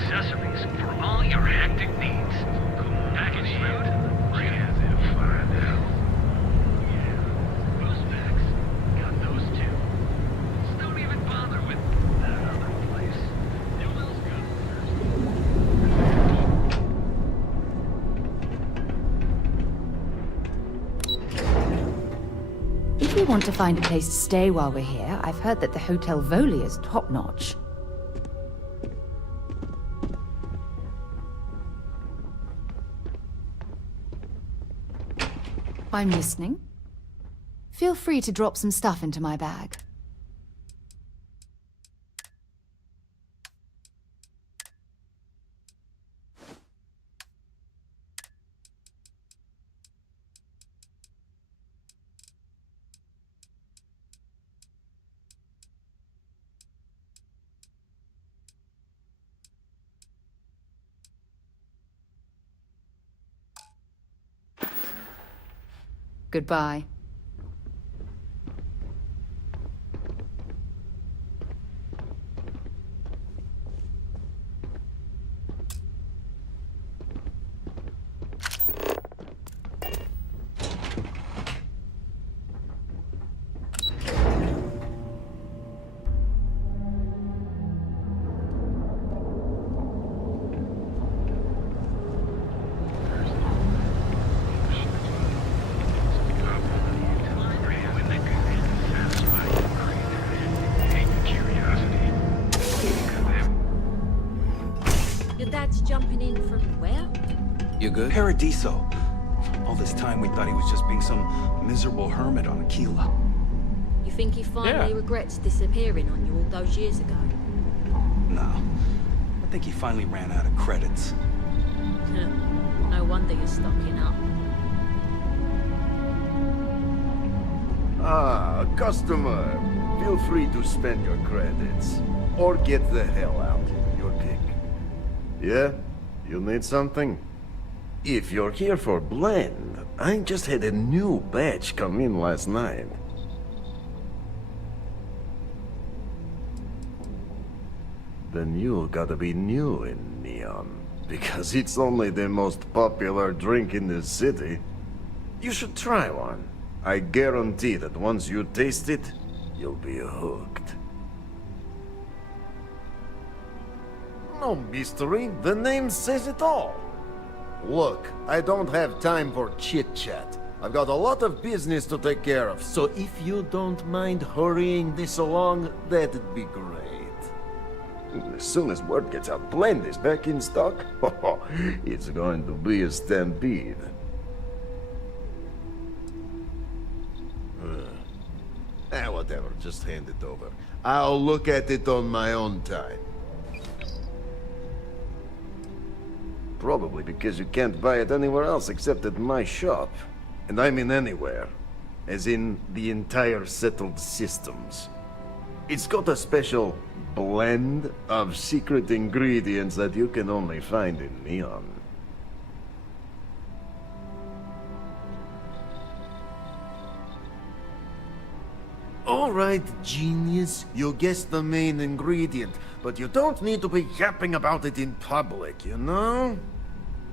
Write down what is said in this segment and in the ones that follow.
accessories for all your hectic needs. Packaged food? Yeah, they're fine now. Yeah, those packs. Got those too. Just don't even bother with that other place. It smells good. If we want to find a place to stay while we're here, I've heard that the Hotel Voli is top-notch. I'm listening. Feel free to drop some stuff into my bag. Goodbye. Jumping in from where? You good? Paradiso. All this time we thought he was just being some miserable hermit on Aquila. You think he finally regrets disappearing on you all those years ago? No. I think he finally ran out of credits. No wonder you're stocking up. Ah, customer. Feel free to spend your credits. Or get the hell out. Your pick. Yeah? You need something? If you're here for blend, I just had a new batch come in last night. Then you gotta be new in Neon, because it's only the most popular drink in the city. You should try one. I guarantee that once you taste it, you'll be hooked. No mystery, the name says it all. Look, I don't have time for chit-chat. I've got a lot of business to take care of, so if you don't mind hurrying this along, that'd be great. As soon as word gets out, Blend is back in stock. It's going to be a stampede. Whatever, just hand it over. I'll look at it on my own time. Probably because you can't buy it anywhere else except at my shop. And I mean anywhere. As in the entire settled systems. It's got a special blend of secret ingredients that you can only find in Neon. Alright, genius. You guessed the main ingredient, but you don't need to be yapping about it in public, you know?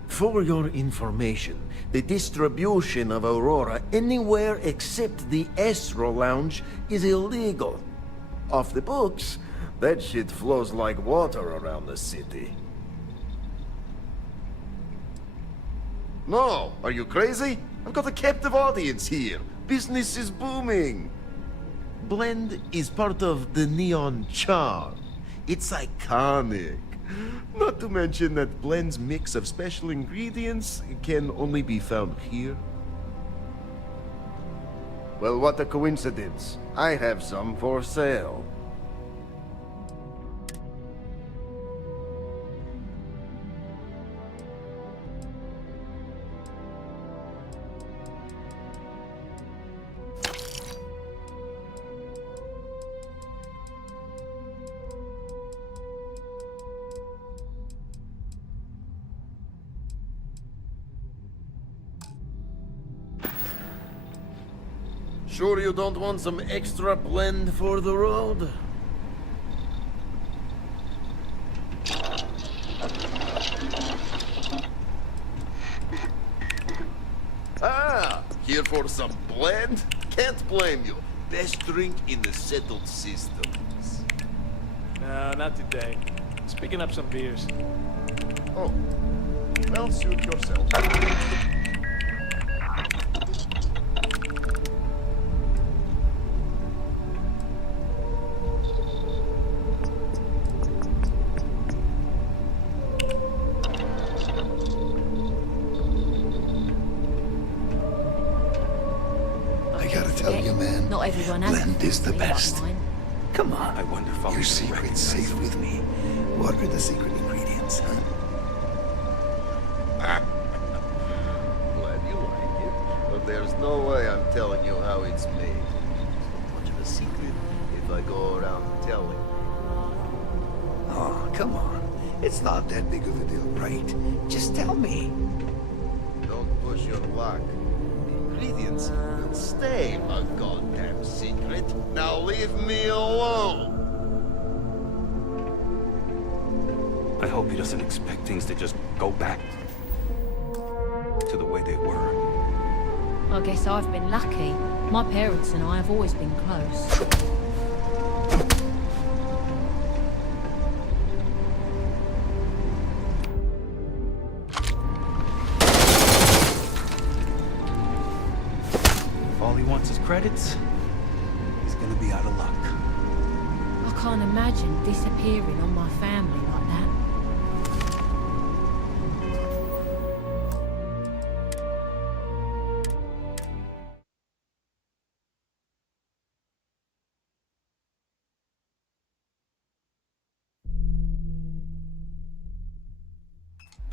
For your information, the distribution of Aurora anywhere except the Astro Lounge is illegal. Off the books, that shit flows like water around the city. No, are you crazy? I've got a captive audience here. Business is booming. Blend is part of the Neon charm. It's iconic. Not to mention that Blend's mix of special ingredients can only be found here. Well, what a coincidence. I have some for sale. Sure you don't want some extra blend for the road? for some blend? Can't blame you. Best drink in the settled systems. No, not today. Just picking up some beers. Oh, well, suit yourself. I gotta tell you, man. Not everyone has Blend is the a like best. mine. Come on. I wonder if I'll Your even secret's recognize safe it. with me. What are the secret ingredients, huh? Glad you like it, but there's no way I'm telling you how it's made. It's not much of a secret if I go around telling. Oh, come on. It's not that big of a deal, right? Just tell me. Don't push your luck. The ingredients will stay a goddamn secret. Now leave me alone. I hope he doesn't expect things to just go back to the way they were. I guess I've been lucky. My parents and I have always been close. If all he wants is credits, he's gonna be out of luck. I can't imagine disappearing on my family like that.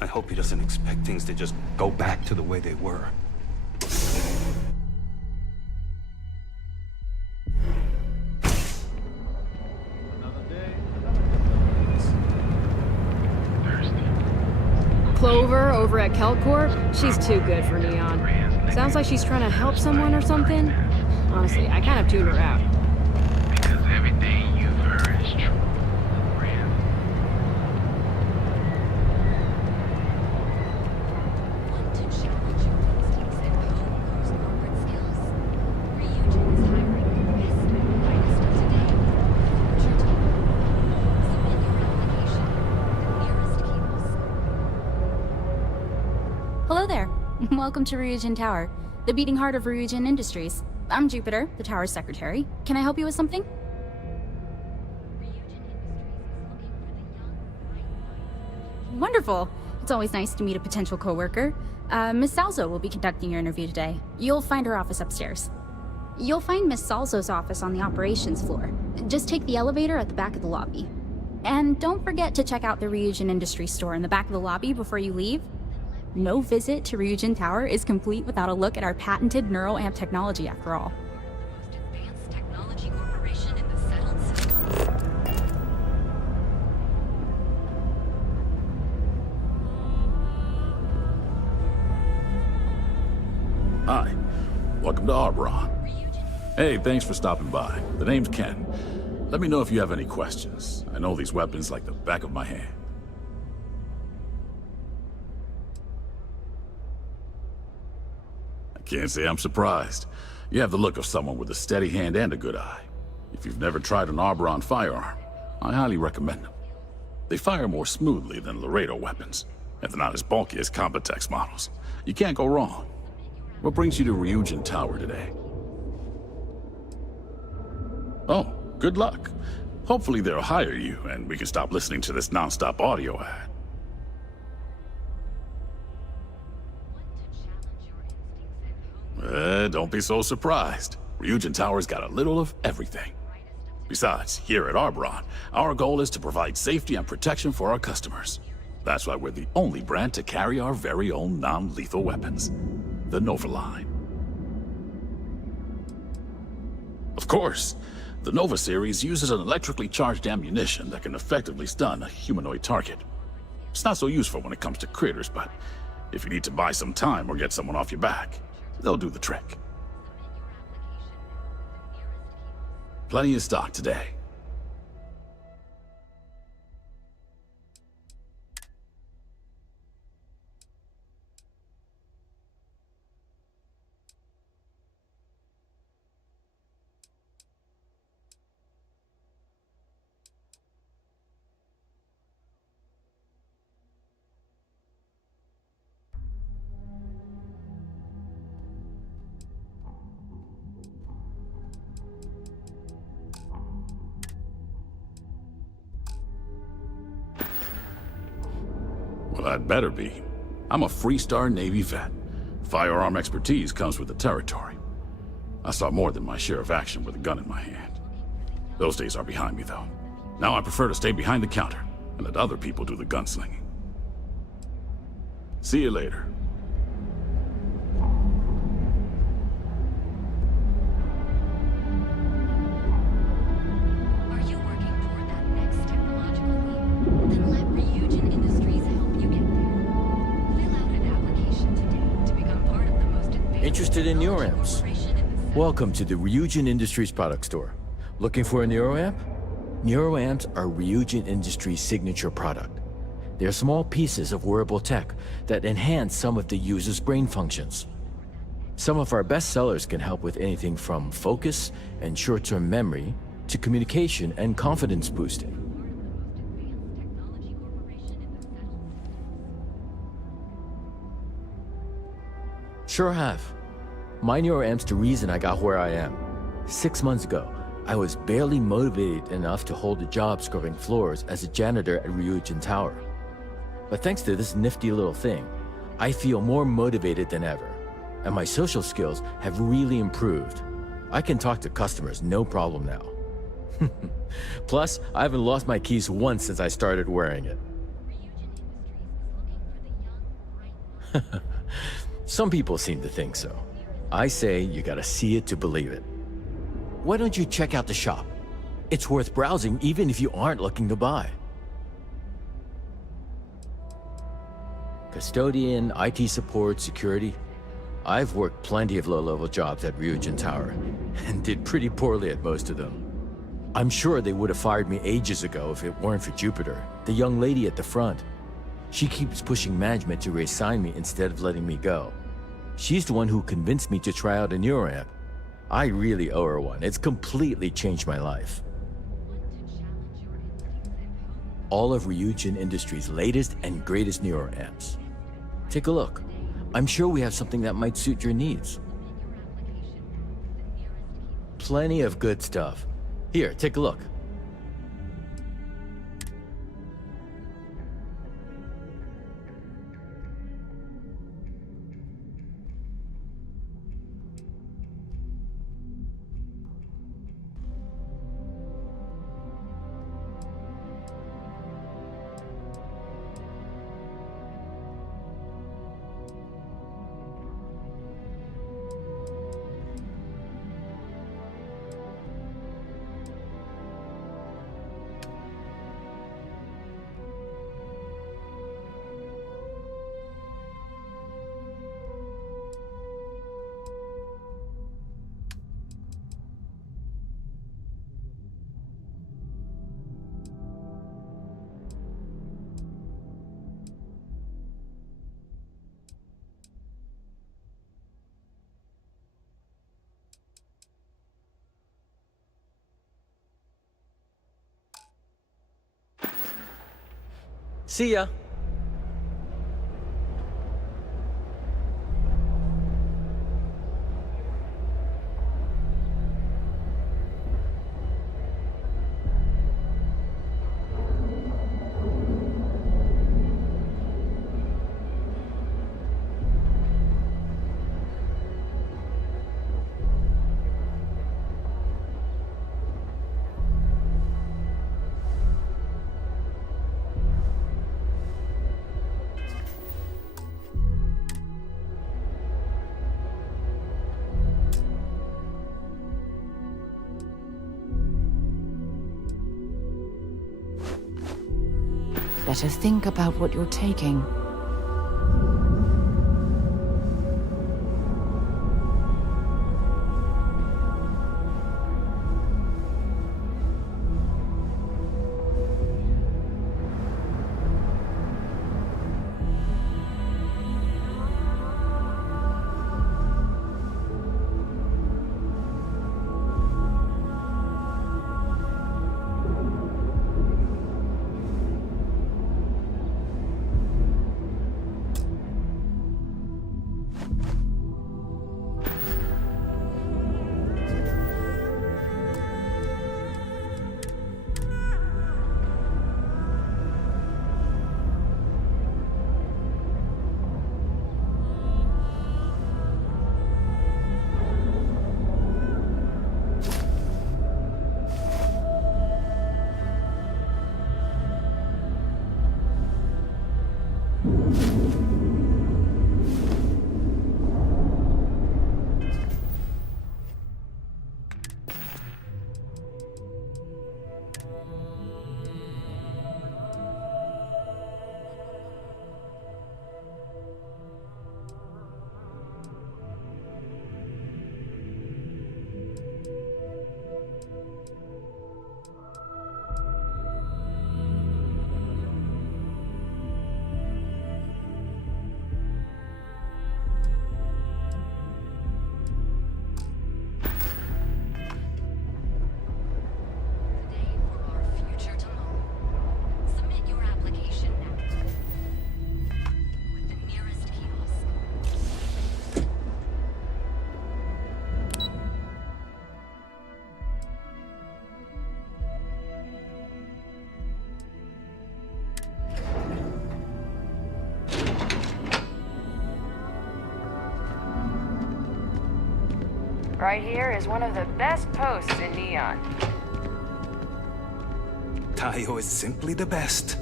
I hope he doesn't expect things to just go back to the way they were. Clover over at Kelcorp, she's too good for Neon. Sounds like she's trying to help someone or something. Honestly, I kind of tuned her out. Because everything you've heard is true. Rand. Want to challenge your instincts and hone those corporate skills? Reunion is hiring the best and brightest of today. Future team. Submit your application at the nearest kiosk. Hello there. Welcome to Ryujin Tower, the beating heart of Ryujin Industries. I'm Jupiter, the tower's secretary. Can I help you with something? Reunion Industries is looking for the young, bright minds. Wonderful. It's always nice to meet a potential coworker. Miss Salzo will be conducting your interview today. You'll find her office upstairs. You'll find Miss Salzo's office on the operations floor. Just take the elevator at the back of the lobby. And don't forget to check out the Ryujin Industries store in the back of the lobby before you leave. No visit to Ryujin Tower is complete without a look at our patented neural amp technology, after all. Most advanced technology corporation in the settled systems. Hi, welcome to Arbron. Hey, thanks for stopping by. The name's Ken. Let me know if you have any questions. I know these weapons like the back of my hand. I can't say I'm surprised. You have the look of someone with a steady hand and a good eye. If you've never tried an Arbron firearm, I highly recommend them. They fire more smoothly than Laredo weapons, and they're not as bulky as Combatex models. You can't go wrong. What brings you to Ryujin Tower today? Oh, good luck. Hopefully they'll hire you, and we can stop listening to this non-stop audio ad. Don't be so surprised. Ryujin Tower's got a little of everything. Besides, here at Arbron, our goal is to provide safety and protection for our customers. That's why we're the only brand to carry our very own non-lethal weapons, the Nova line. Of course, the Nova series uses an electrically charged ammunition that can effectively stun a humanoid target. It's not so useful when it comes to critters, but if you need to buy some time or get someone off your back, they'll do the trick. Plenty of stock today. Well, I'd better be. I'm a Freestar Navy vet. Firearm expertise comes with the territory. I saw more than my share of action with a gun in my hand. Those days are behind me, though. Now I prefer to stay behind the counter and let other people do the gunslinging. See you later. Are you working toward that next technological leap? Then let Ryujin Industries help you get there. Fill out an application today to become part of the most advanced Interested in technology NeuroAmps? corporation in the Welcome to the Ryujin Industries product store. Looking for a NeuroAmp? NeuroAmps are Ryujin Industries' signature product. They're small pieces of wearable tech that enhance some of the user's brain functions. Some of our best sellers can help with anything from focus and short-term memory to communication and confidence boosting. Sure have. My NeuroAmp's the reason I got where I am. 6 months ago, I was barely motivated enough to hold a job scrubbing floors as a janitor at Ryujin Tower. But thanks to this nifty little thing, I feel more motivated than ever, and my social skills have really improved. I can talk to customers no problem now. Plus, I haven't lost my keys once since I started wearing it. Some people seem to think so. I say you gotta see it to believe it. Why don't you check out the shop? It's worth browsing even if you aren't looking to buy. Custodian, IT support, security. I've worked plenty of low-level jobs at Ryujin Tower, and did pretty poorly at most of them. I'm sure they would have fired me ages ago if it weren't for Jupiter, the young lady at the front. She keeps pushing management to reassign me instead of letting me go. She's the one who convinced me to try out a NeuroAmp. I really owe her one. It's completely changed my life. All of Ryujin Industries' latest and greatest NeuroAmps. Take a look. I'm sure we have something that might suit your needs. Plenty of good stuff. Here, take a look. See ya. Better think about what you're taking. Today for our future tomorrow. Submit your application now. With the nearest kiosk. Right here is one of the best posts in Neon. Tayo is simply the best.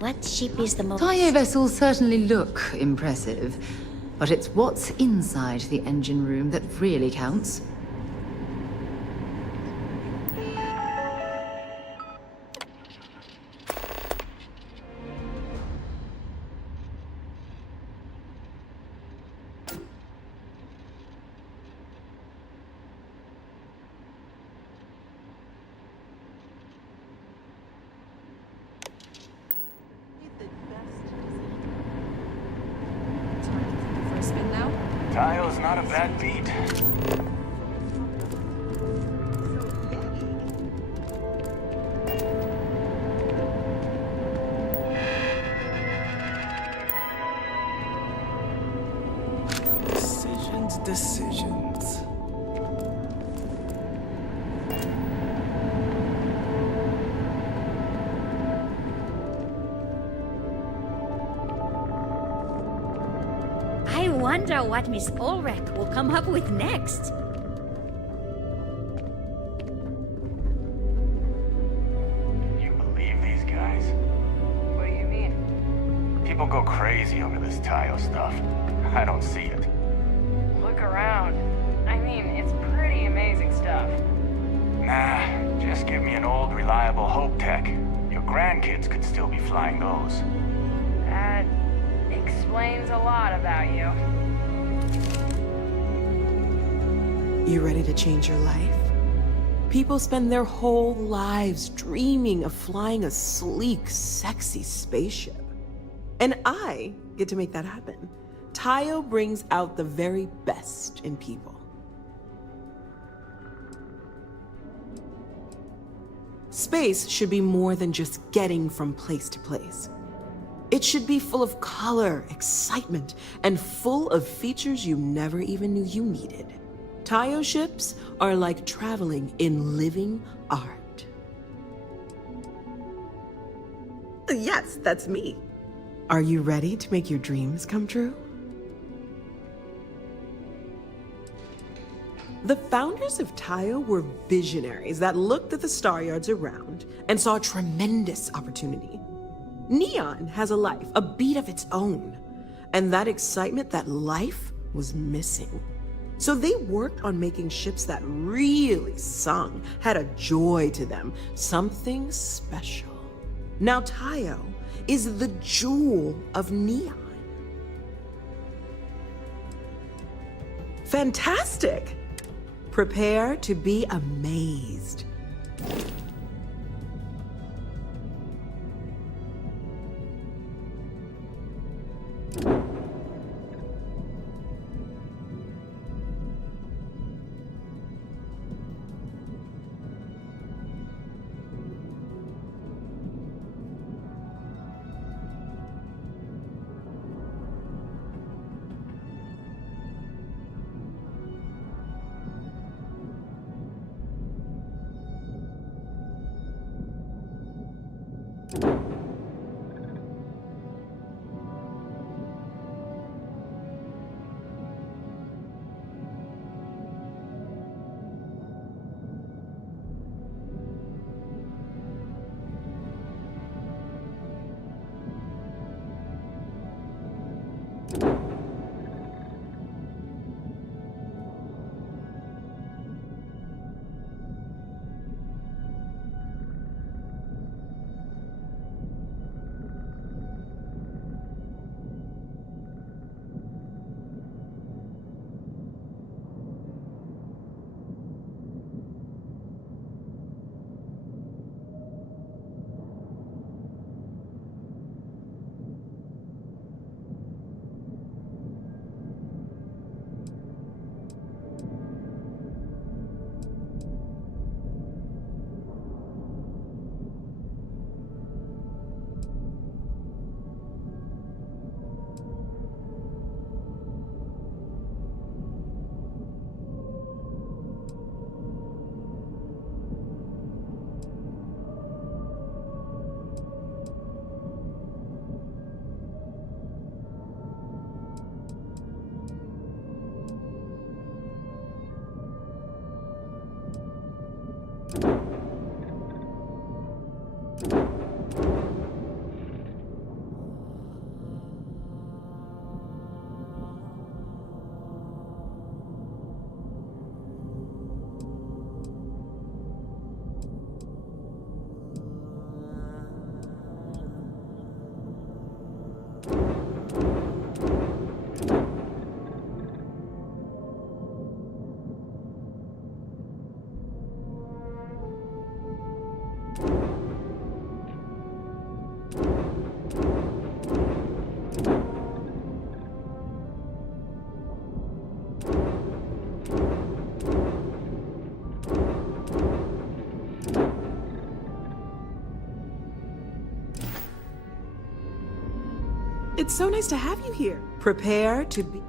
What ship is the most... Tayo vessels certainly look impressive, but it's what's inside the engine room that really counts. Tayo's not a bad beat. Decisions. I wonder what Miss Ulrich will come up with next. Can you believe these guys? What do you mean? People go crazy over this Tayo stuff. I don't see it. Look around. I mean, it's pretty amazing stuff. Nah, just give me an old, reliable Hope Tech. Your grandkids could still be flying those. That explains a lot about you. You ready to change your life? People spend their whole lives dreaming of flying a sleek, sexy spaceship. And I get to make that happen. Tayo brings out the very best in people. Space should be more than just getting from place to place. It should be full of color, excitement, and full of features you never even knew you needed. Tayo ships are like traveling in living art. Yes, that's me. Are you ready to make your dreams come true? The founders of Tayo were visionaries that looked at the star yards around and saw tremendous opportunity. Neon has a life, a beat of its own, and that excitement, that life, was missing. So they worked on making ships that really sung, had a joy to them, something special. Now Tayo is the jewel of Neon. Fantastic! Prepare to be amazed. It's so nice to have you here. Prepare to be...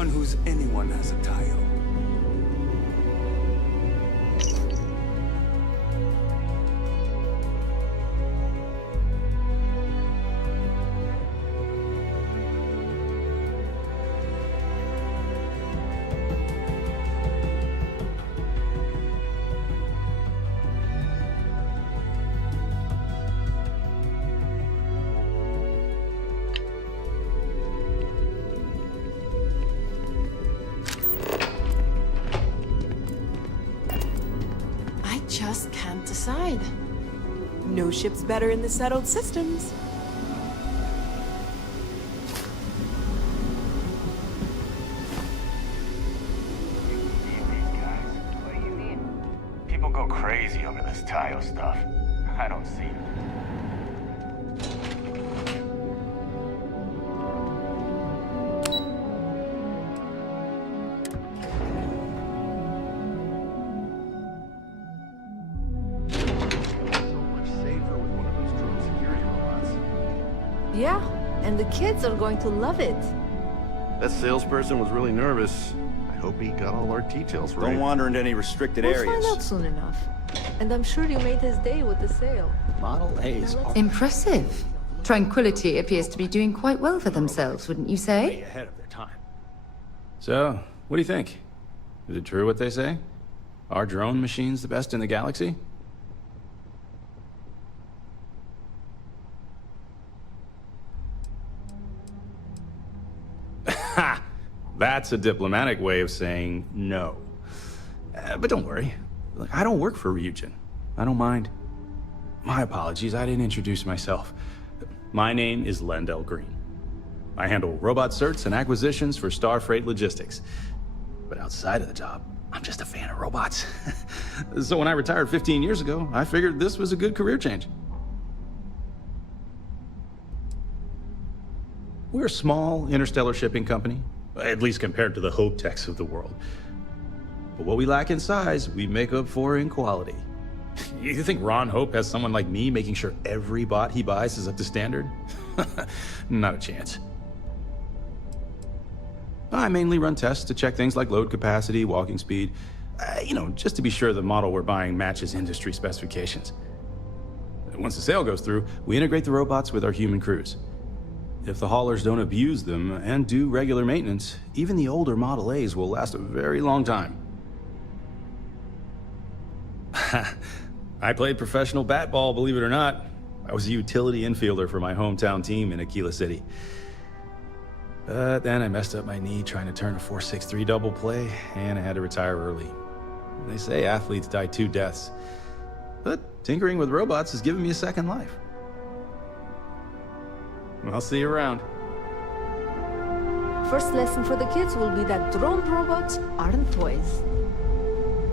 anyone who's anyone has a Tayo. Just can't decide. No ship's better in the settled systems. People go crazy over this Tayo stuff. I don't see it. Yeah, and the kids are going to love it. That salesperson was really nervous. I hope he got all our details right. Don't wander into any restricted We'll areas. find out soon enough. And I'm sure you made his day with the sale. Model A's. Impressive. Tranquility appears to be doing quite well for themselves, wouldn't you say? Ahead of their time. So, what do you think? Is it true what they say? Our drone machine's the best in the galaxy? Ha! That's a diplomatic way of saying no. But don't worry. Look, I don't work for Ryujin. I don't mind. My apologies, I didn't introduce myself. My name is Lendell Green. I handle robot certs and acquisitions for Starfreight Logistics. But outside of the job, I'm just a fan of robots. So when I retired 15 years ago, I figured this was a good career change. We're a small interstellar shipping company, at least compared to the Hope Techs of the world. But what we lack in size, we make up for in quality. You think Ron Hope has someone like me making sure every bot he buys is up to standard? Not a chance. I mainly run tests to check things like load capacity, walking speed, just to be sure the model we're buying matches industry specifications. Once the sale goes through, we integrate the robots with our human crews. If the haulers don't abuse them and do regular maintenance, even the older Model A's will last a very long time. I played professional bat ball, believe it or not. I was a utility infielder for my hometown team in Aquila City. But then I messed up my knee trying to turn a 4.63 double play, and I had to retire early. They say athletes die 2 deaths. But tinkering with robots has given me a second life. I'll see you around. First lesson for the kids will be that drone robots aren't toys.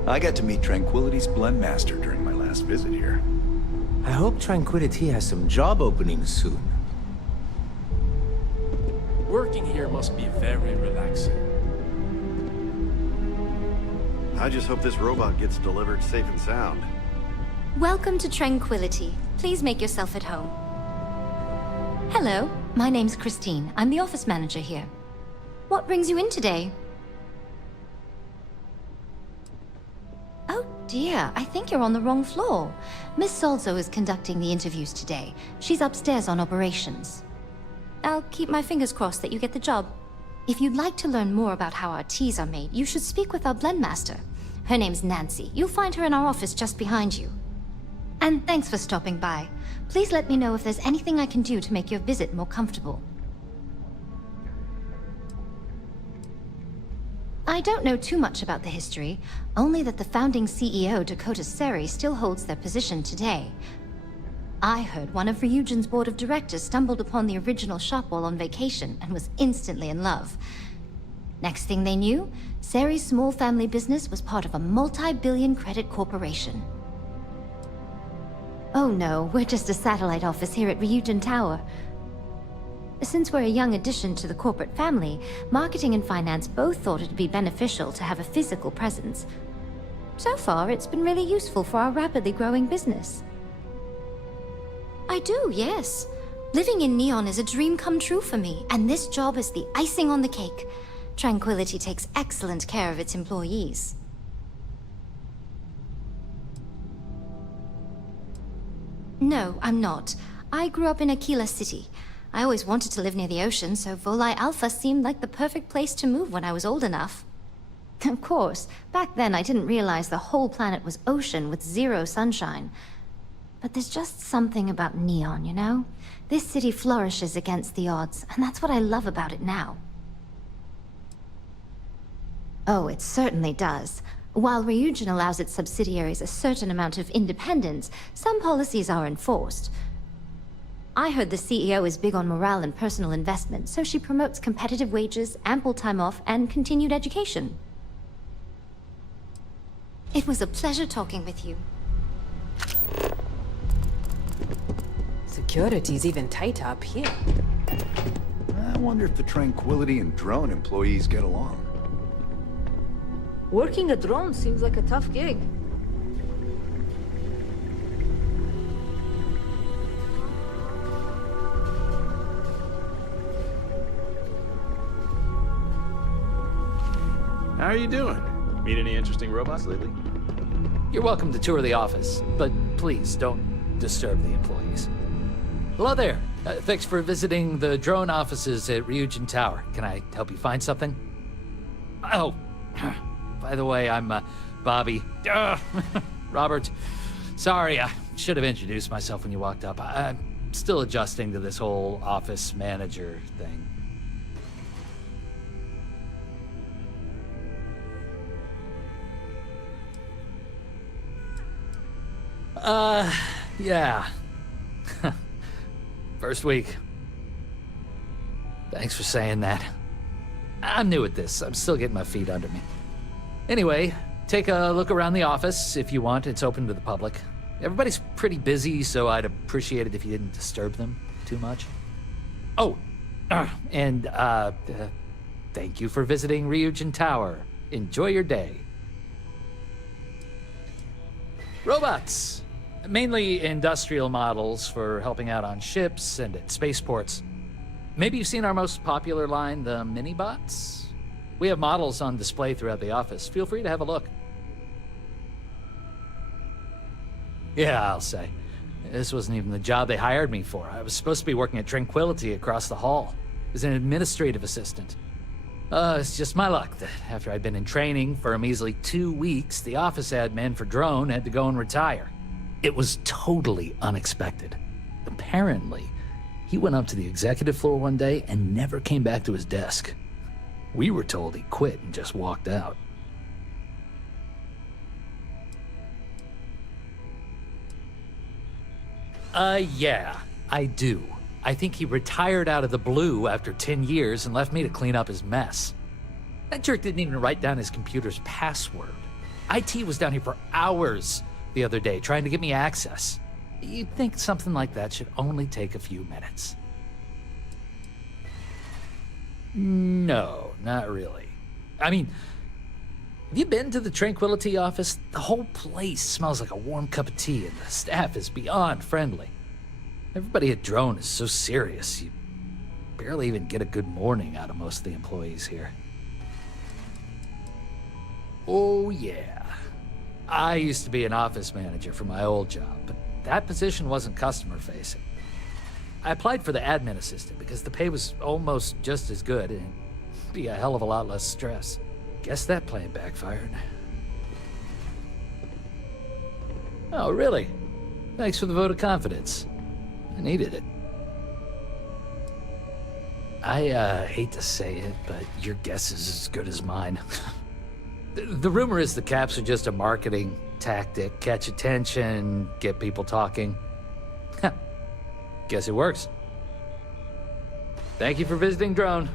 I got to meet Tranquility's blend master during my last visit here. I hope Tranquility has some job openings soon. Working here must be very relaxing. I just hope this robot gets delivered safe and sound. Welcome to Tranquility. Please make yourself at home. Hello, my name's Christine. I'm the office manager here. What brings you in today? Oh dear, I think you're on the wrong floor. Miss Salzo is conducting the interviews today. She's upstairs on operations. I'll keep my fingers crossed that you get the job. If you'd like to learn more about how our teas are made, you should speak with our blend master. Her name's Nancy. You'll find her in our office just behind you. And thanks for stopping by. Please let me know if there's anything I can do to make your visit more comfortable. I don't know too much about the history, only that the founding CEO, Dakota Seri, still holds their position today. I heard one of Ryujin's board of directors stumbled upon the original shop while on vacation and was instantly in love. Next thing they knew, Seri's small family business was part of a multi-billion credit corporation. Oh no, we're just a satellite office here at Ryujin Tower. Since we're a young addition to the corporate family, marketing and finance both thought it'd be beneficial to have a physical presence. So far, it's been really useful for our rapidly growing business. I do, yes. Living in Neon is a dream come true for me, and this job is the icing on the cake. Tranquility takes excellent care of its employees. No, I'm not. I grew up in Aquila City. I always wanted to live near the ocean, so Volii Alpha seemed like the perfect place to move when I was old enough. Of course, back then I didn't realize the whole planet was ocean with zero sunshine. But there's just something about Neon, you know? This city flourishes against the odds, and that's what I love about it now. Oh, it certainly does. While Ryujin allows its subsidiaries a certain amount of independence, some policies are enforced. I heard the CEO is big on morale and personal investment, so she promotes competitive wages, ample time off, and continued education. It was a pleasure talking with you. Security's even tighter up here. I wonder if the Tranquility and drone employees get along. Working a drone seems like a tough gig. How are you doing? Meet any interesting robots lately? You're welcome to tour the office, but please don't disturb the employees. Hello there. Thanks for visiting the drone offices at Ryujin Tower. Can I help you find something? Oh, by the way, I'm Bobby. Robert. Sorry, I should have introduced myself when you walked up. I'm still adjusting to this whole office manager thing. Yeah. First week. Thanks for saying that. I'm new at this. I'm still getting my feet under me. Anyway, take a look around the office if you want. It's open to the public. Everybody's pretty busy, so I'd appreciate it if you didn't disturb them too much. Oh, and thank you for visiting Ryujin Tower. Enjoy your day. Robots. Mainly industrial models for helping out on ships and at spaceports. Maybe you've seen our most popular line, the mini-bots? We have models on display throughout the office. Feel free to have a look. Yeah, I'll say. This wasn't even the job they hired me for. I was supposed to be working at Tranquility across the hall as an administrative assistant. It's just my luck that after I'd been in training for a measly 2 weeks, the office admin for Drone had to go and retire. It was totally unexpected. Apparently, he went up to the executive floor one day and never came back to his desk. We were told he quit and just walked out. Yeah, I do. I think he retired out of the blue after 10 years and left me to clean up his mess. That jerk didn't even write down his computer's password. IT was down here for hours the other day trying to get me access. You'd think something like that should only take a few minutes. No, not really. I mean, have you been to the Tranquility office? The whole place smells like a warm cup of tea, and the staff is beyond friendly. Everybody at Drone is so serious, you barely even get a good morning out of most of the employees here. Oh, yeah. I used to be an office manager for my old job, but that position wasn't customer-facing. I applied for the admin assistant because the pay was almost just as good and it'd be a hell of a lot less stress. Guess that plan backfired. Oh, really? Thanks for the vote of confidence. I needed it. I hate to say it, but your guess is as good as mine. The rumor is the caps are just a marketing tactic. Catch attention, get people talking. Guess it works. Thank you for visiting Drone.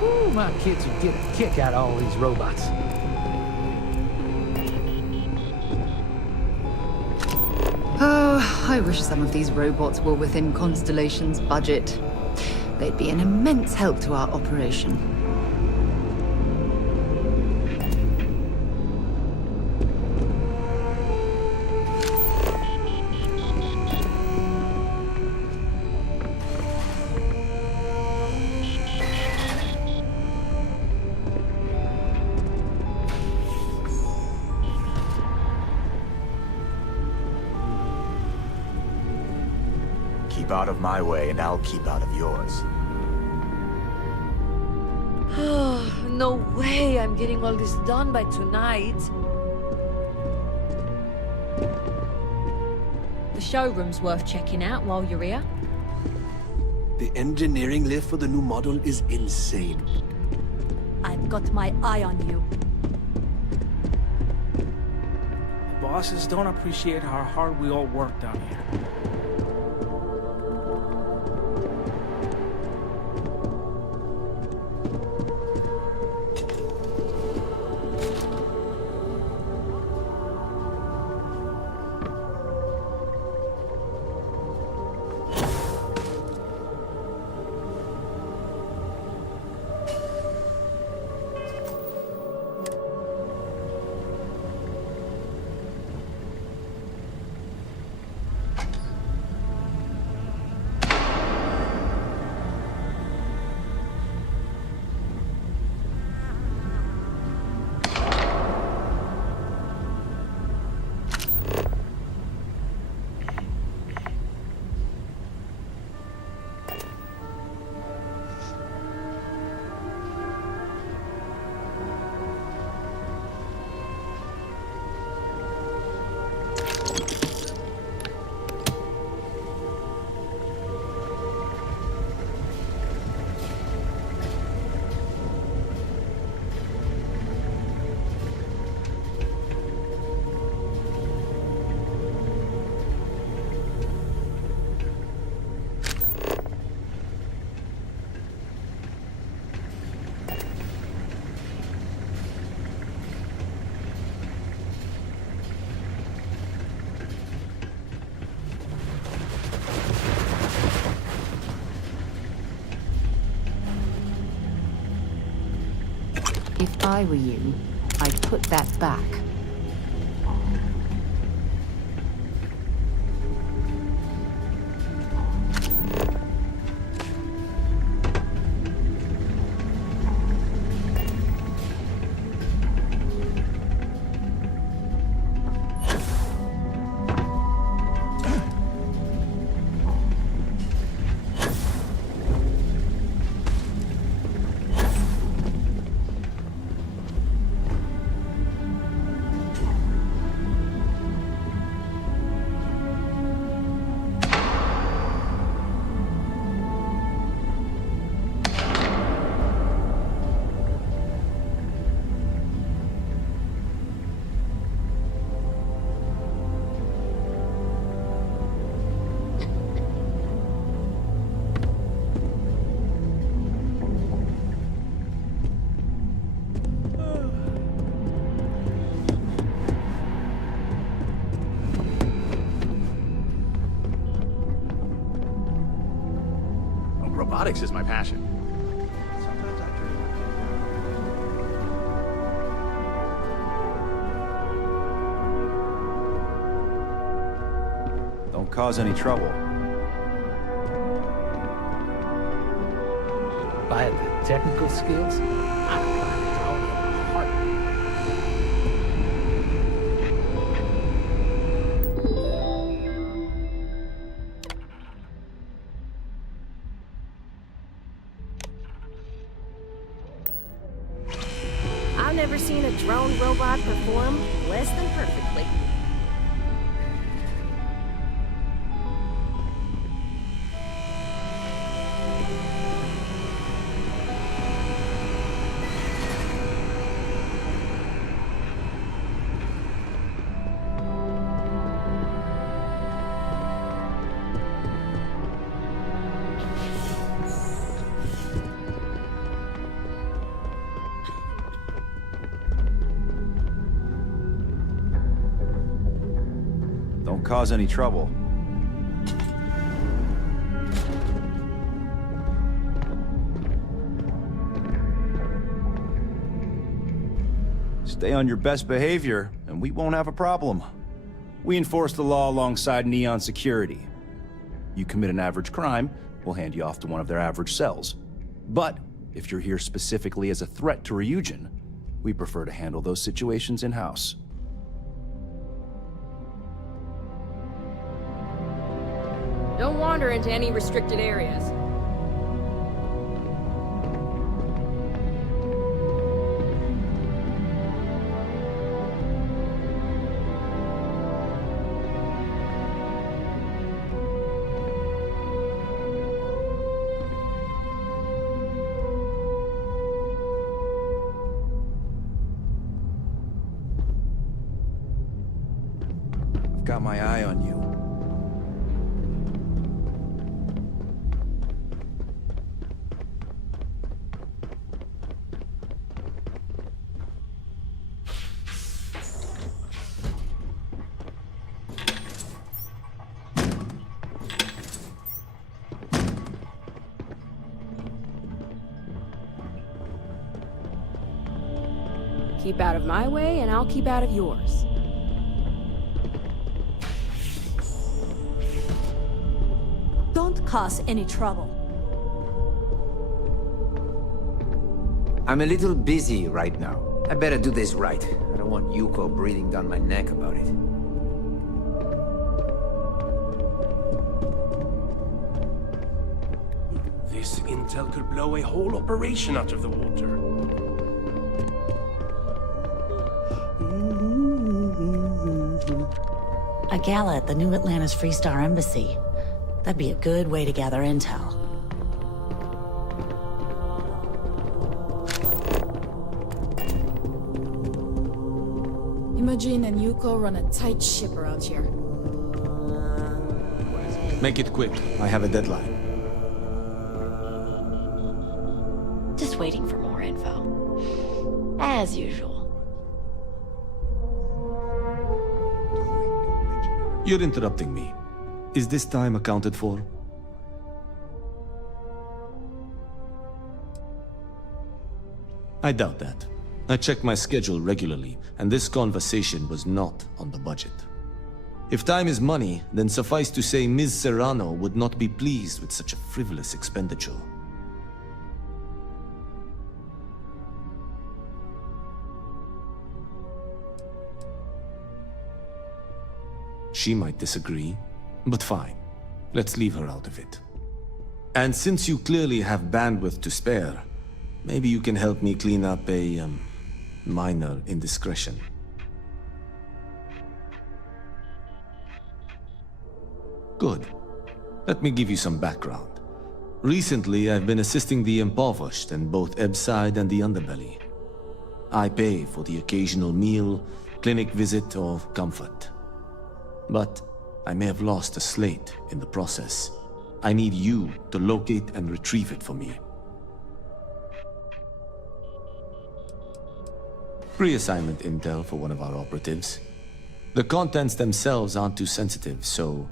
Woo, my kids would get a kick out of all these robots. Oh, I wish some of these robots were within Constellation's budget. They'd be an immense help to our operation. keep out of my way, and I'll keep out of yours. No way I'm getting all this done by tonight. The showroom's worth checking out while you're here. The engineering lift for the new model is insane. I've got my eye on you. Bosses don't appreciate how hard we all work down here. If I were you, I'd put that back. Robotics is my passion. Sometimes I dream. Don't cause any trouble. By the technical skills, I've never seen a drone robot perform less than perfectly. Don't cause any trouble. Stay on your best behavior, and we won't have a problem. We enforce the law alongside Neon Security. You commit an average crime, we'll hand you off to one of their average cells. But if you're here specifically as a threat to Ryujin, we prefer to handle those situations in-house. Don't wander into any restricted areas. Got my eye on you. Keep out of my way, and I'll keep out of yours. Don't cause any trouble. I'm a little busy right now. I better do this right. I don't want Yuko breathing down my neck about it. This intel could blow a whole operation out of the water. A gala at the New Atlantis Freestar Embassy. That'd be a good way to gather intel. Imogen and Yuko run a tight ship around here. Make it quick. I have a deadline. Just waiting for more info. As usual. You're interrupting me. Is this time accounted for? I doubt that. I check my schedule regularly, and this conversation was not on the budget. If time is money, then suffice to say Ms. Serrano would not be pleased with such a frivolous expenditure. She might disagree, but fine. Let's leave her out of it. And since you clearly have bandwidth to spare, maybe you can help me clean up a, minor indiscretion. Good. Let me give you some background. Recently, I've been assisting the impoverished in both Ebbside and the Underbelly. I pay for the occasional meal, clinic visit, or comfort. But I may have lost a slate in the process. I need you to locate and retrieve it for me. Pre-assignment intel for one of our operatives. The contents themselves aren't too sensitive, so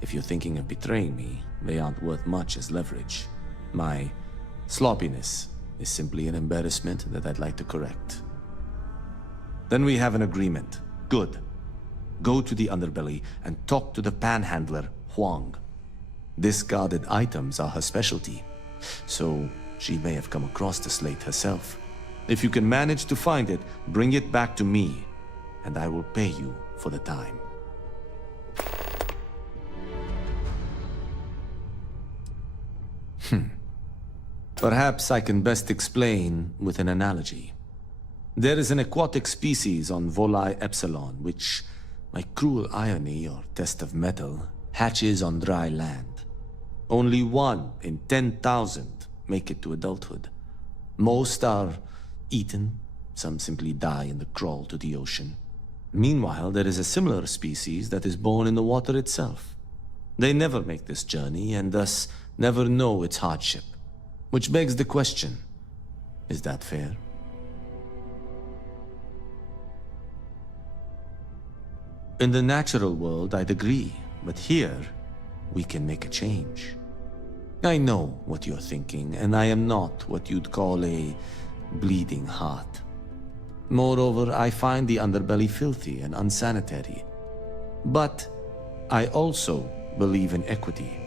if you're thinking of betraying me, they aren't worth much as leverage. My sloppiness is simply an embarrassment that I'd like to correct. Then we have an agreement. Good. Go to the Underbelly and talk to the panhandler, Huang. Discarded items are her specialty, so she may have come across the slate herself. If you can manage to find it, bring it back to me, and I will pay you for the time. Perhaps I can best explain with an analogy. There is an aquatic species on Volai Epsilon, which, by cruel irony or test of metal, hatches on dry land. Only 1 in 10,000 make it to adulthood. Most are eaten, some simply die in the crawl to the ocean. Meanwhile, there is a similar species that is born in the water itself. They never make this journey and thus never know its hardship. Which begs the question, is that fair? In the natural world, I'd agree, but here, we can make a change. I know what you're thinking, and I am not what you'd call a bleeding heart. Moreover, I find the Underbelly filthy and unsanitary. But I also believe in equity.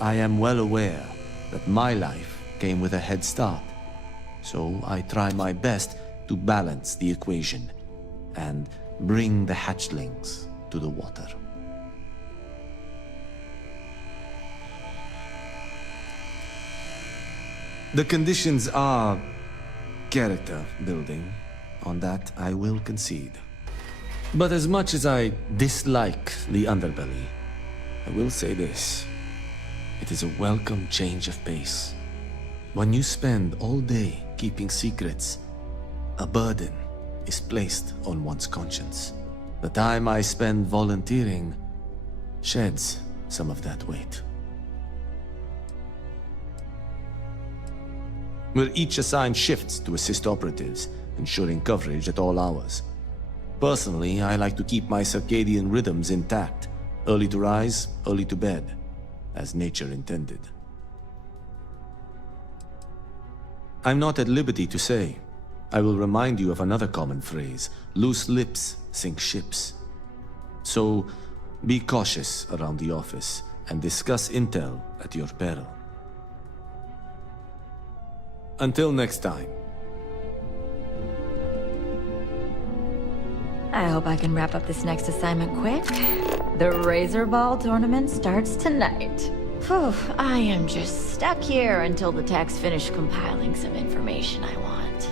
I am well aware that my life came with a head start, so I try my best to balance the equation and bring the hatchlings to the water. The conditions are character building. On that, I will concede. But as much as I dislike the underbelly, I will say this. It is a welcome change of pace. When you spend all day keeping secrets, a burden is placed on one's conscience. The time I spend volunteering sheds some of that weight. We're each assigned shifts to assist operatives, ensuring coverage at all hours. Personally, I like to keep my circadian rhythms intact. Early to rise, early to bed, as nature intended. I'm not at liberty to say. I will remind you of another common phrase: loose lips sink ships. So, be cautious around the office and discuss intel at your peril. Until next time. I hope I can wrap up this next assignment quick. The Razor Ball tournament starts tonight. Phew, I am just stuck here until the techs finish compiling some information I want.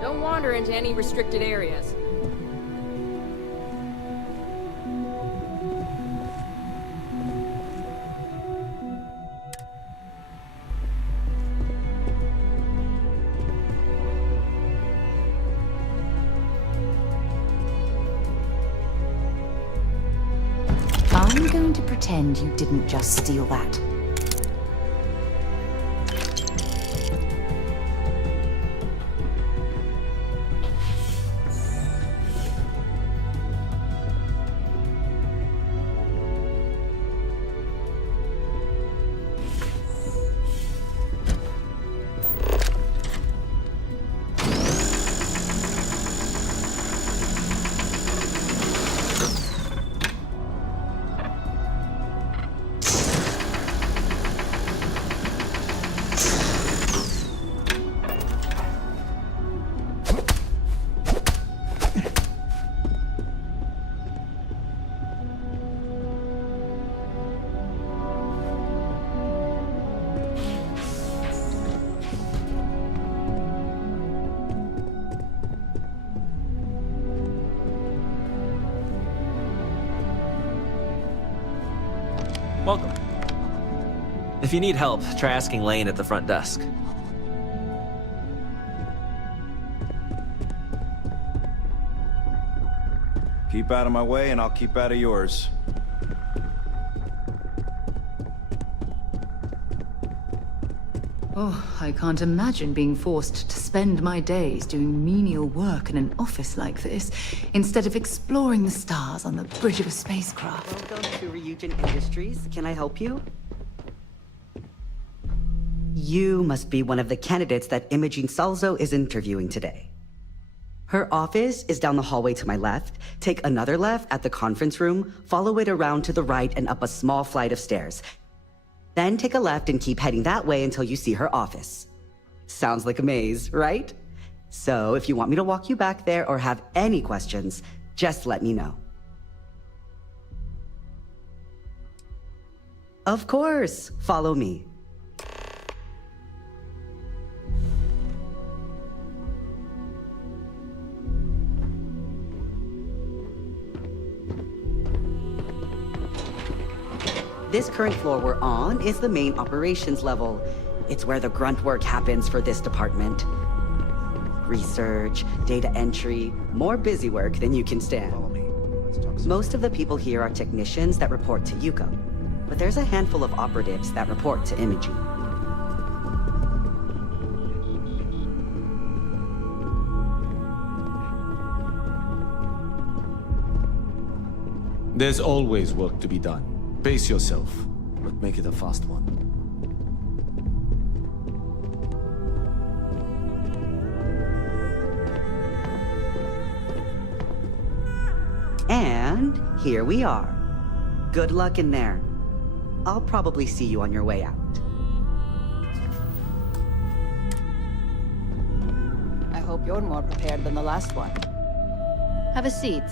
Don't wander into any restricted areas. I'm going to pretend you didn't just steal that. Welcome. If you need help, try asking Lane at the front desk. Keep out of my way and I'll keep out of yours. Oh, I can't imagine being forced to spend my days doing menial work in an office like this, instead of exploring the stars on the bridge of a spacecraft. Welcome to Ryujin Industries. Can I help you? You must be one of the candidates that Imogene Salzo is interviewing today. Her office is down the hallway to my left. Take another left at the conference room, follow it around to the right and up a small flight of stairs. Then take a left and keep heading that way until you see her office. Sounds like a maze, right? So if you want me to walk you back there or have any questions, just let me know. Of course, follow me. This current floor we're on is the main operations level. It's where the grunt work happens for this department. Research, data entry, more busy work than you can stand. Most of the people here are technicians that report to Yuko, but there's a handful of operatives that report to Imogene. There's always work to be done. Pace yourself, but make it a fast one. And here we are. Good luck in there. I'll probably see you on your way out. I hope you're more prepared than the last one. Have a seat.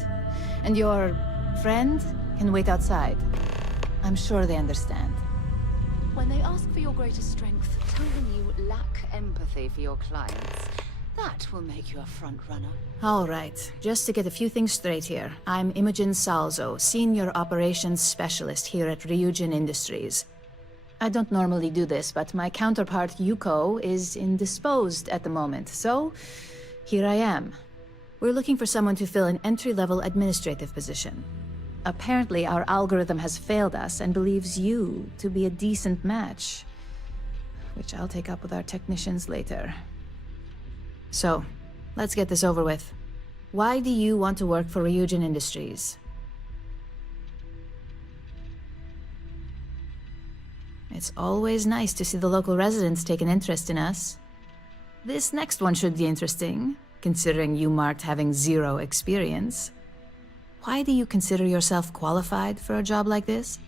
And your friend can wait outside. I'm sure they understand. When they ask for your greatest strength, tell proven you lack empathy for your clients. That will make you a front runner. All right, just to get a few things straight here. I'm Imogen Salzo, Senior Operations Specialist here at Ryujin Industries. I don't normally do this, but my counterpart Yuko is indisposed at the moment, so here I am. We're looking for someone to fill an entry-level administrative position. Apparently, our algorithm has failed us and believes you to be a decent match, which I'll take up with our technicians later. So, let's get this over with. Why do you want to work for Ryujin Industries? It's always nice to see the local residents take an interest in us. This next one should be interesting, considering you marked having 0 experience. Why do you consider yourself qualified for a job like this?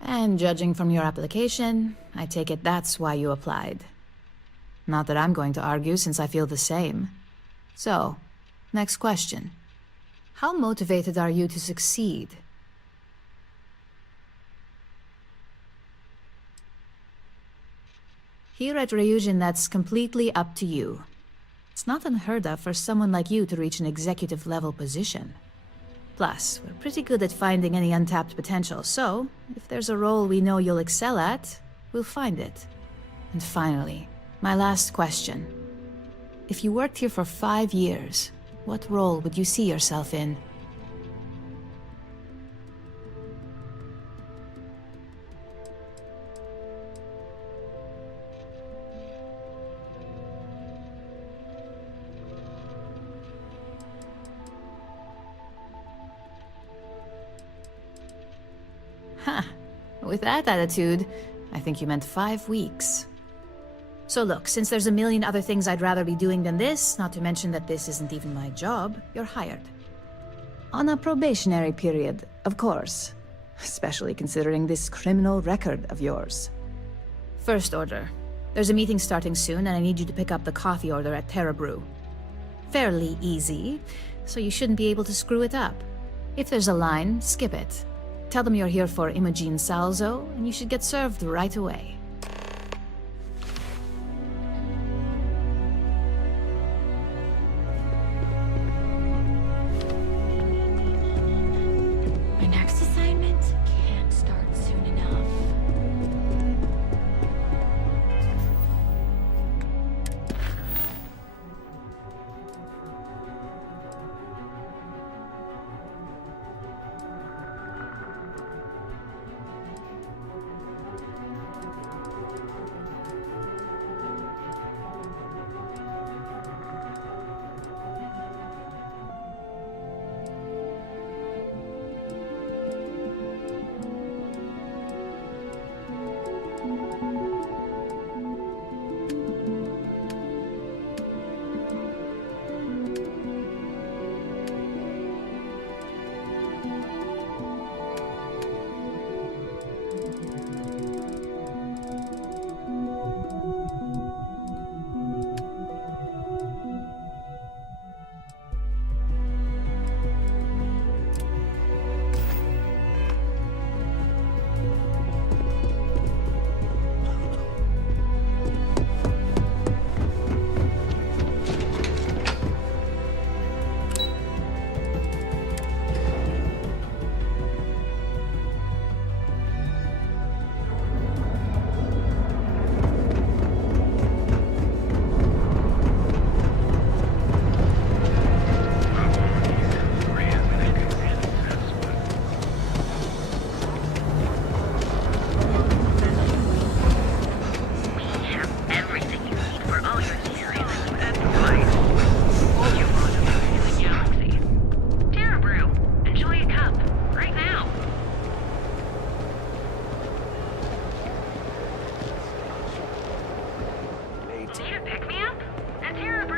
And judging from your application, I take it that's why you applied. Not that I'm going to argue, since I feel the same. So, next question. How motivated are you to succeed? Here at Ryujin, that's completely up to you. It's not unheard of for someone like you to reach an executive-level position. Plus, we're pretty good at finding any untapped potential, so if there's a role we know you'll excel at, we'll find it. And finally, my last question. If you worked here for 5 years, what role would you see yourself in? With that attitude, I think you meant 5 weeks. So look, since there's a million other things I'd rather be doing than this, not to mention that this isn't even my job, you're hired. On a probationary period, of course. Especially considering this criminal record of yours. First order. There's a meeting starting soon, and I need you to pick up the coffee order at Terra Brew. Fairly easy, so you shouldn't be able to screw it up. If there's a line, skip it. Tell them you're here for Imogen Salzo, and you should get served right away. My next assignment can't start soon enough.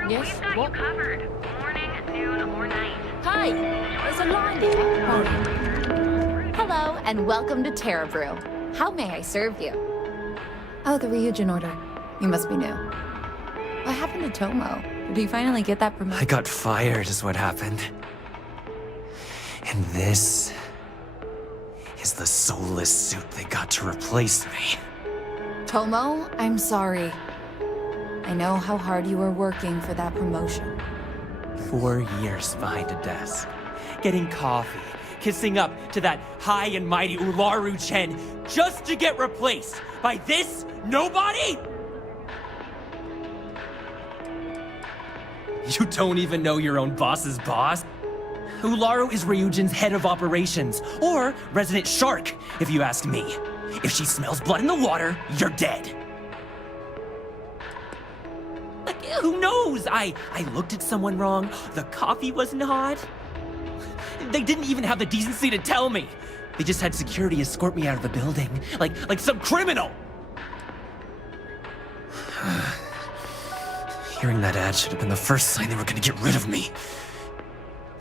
Yes, what? Covered. Morning, noon, or night. Hi, there's a line there. Hello, and welcome to Terra Brew. How may I serve you? Oh, the Ryujin order. You must be new. What happened to Tomo? Did you finally get that promotion? I got fired is what happened. And this is the soulless suit they got to replace me. Tomo, I'm sorry. I know how hard you were working for that promotion. 4 years behind a desk, getting coffee, kissing up to that high and mighty Ularu Chen, just to get replaced by this nobody? You don't even know your own boss's boss? Ularu is Ryujin's head of operations, or resident shark, if you ask me. If she smells blood in the water, you're dead. Like, who knows? I looked at someone wrong, the coffee wasn't hot. They didn't even have the decency to tell me. They just had security escort me out of the building, like some criminal. Hearing that ad should have been the first sign they were gonna get rid of me.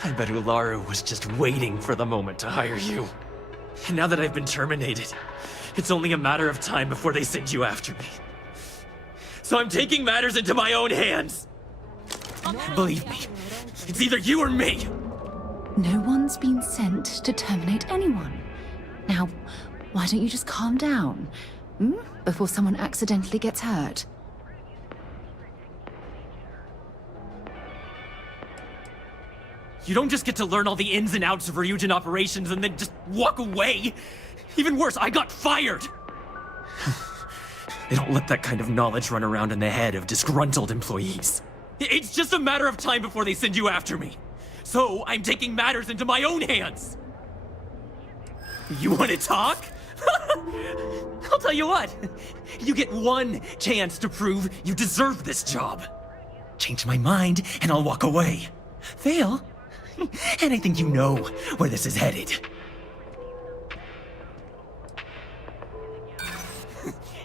I bet Ularu was just waiting for the moment to hire you. And now that I've been terminated, it's only a matter of time before they send you after me. So I'm taking matters into my own hands. Believe me, it's either you or me. No one's been sent to terminate anyone. Now, why don't you just calm down? Before someone accidentally gets hurt. You don't just get to learn all the ins and outs of Ryujin operations and then just walk away. Even worse, I got fired. They don't let that kind of knowledge run around in the head of disgruntled employees. It's just a matter of time before they send you after me. So I'm taking matters into my own hands. You want to talk? I'll tell you what. You get one chance to prove you deserve this job. Change my mind and I'll walk away. Fail? And I think you know where this is headed.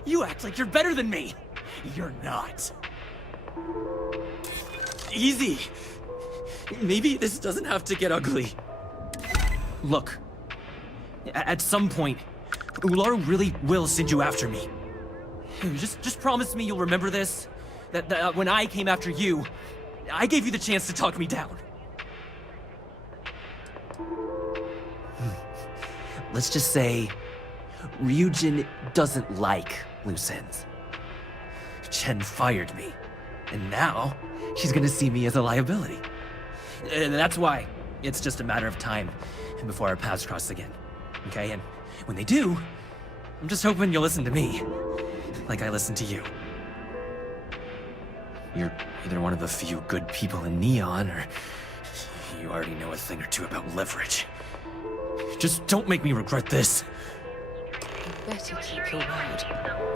You act like you're better than me. You're not. Easy. Maybe this doesn't have to get ugly. Look, at some point, Ularu really will send you after me. Just promise me you'll remember this. That when I came after you, I gave you the chance to talk me down. Let's just say, Ryujin doesn't like loose ends. Chen fired me, and now she's gonna see me as a liability. And that's why it's just a matter of time before our paths cross again. Okay, and when they do, I'm just hoping you'll listen to me, like I listen to you. You're either one of the few good people in Neon, or you already know a thing or two about leverage. Just don't make me regret this. You better keep your word.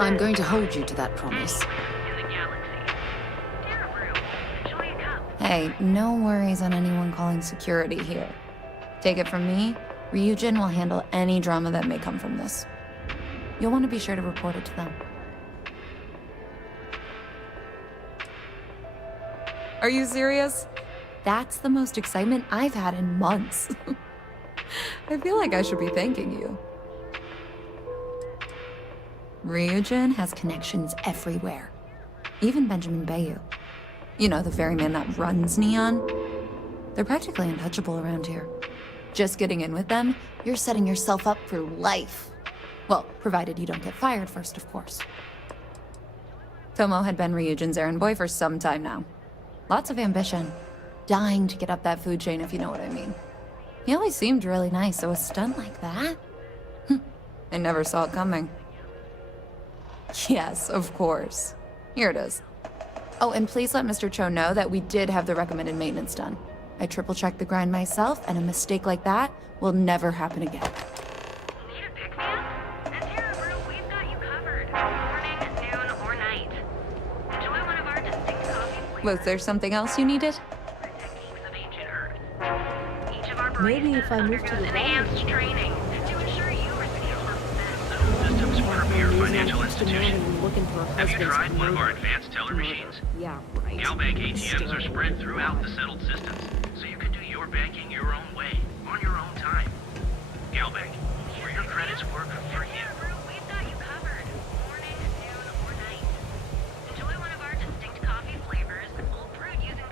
I'm going to hold you to that promise. Hey, no worries on anyone calling security here. Take it from me, Ryujin will handle any drama that may come from this. You'll want to be sure to report it to them. Are you serious? That's the most excitement I've had in months. I feel like I should be thanking you. Ryujin has connections everywhere. Even Benjamin Bayu. You know, the ferryman that runs Neon? They're practically untouchable around here. Just getting in with them, you're setting yourself up for life. Well, provided you don't get fired first, of course. Tomo had been Ryujin's errand boy for some time now. Lots of ambition. Dying to get up that food chain, if you know what I mean. He always seemed really nice, so a stunt like that? I never saw it coming. Yes, of course. Here it is. Oh, and please let Mr. Cho know that we did have the recommended maintenance done. I triple-checked the grind myself, and a mistake like that will never happen again. Was there something else you needed? Maybe if I move to the enhanced training to ensure you receive systems premier financial institution. Have you tried one of our advanced teller machines? Yeah, right. Galbank ATMs are spread throughout the settled systems, so you can do your banking your own way, on your own time. Galbank, where your credits work for you. We've got you covered. Morning, noon, or night. Enjoy one of our distinct coffee flavors, all brewed using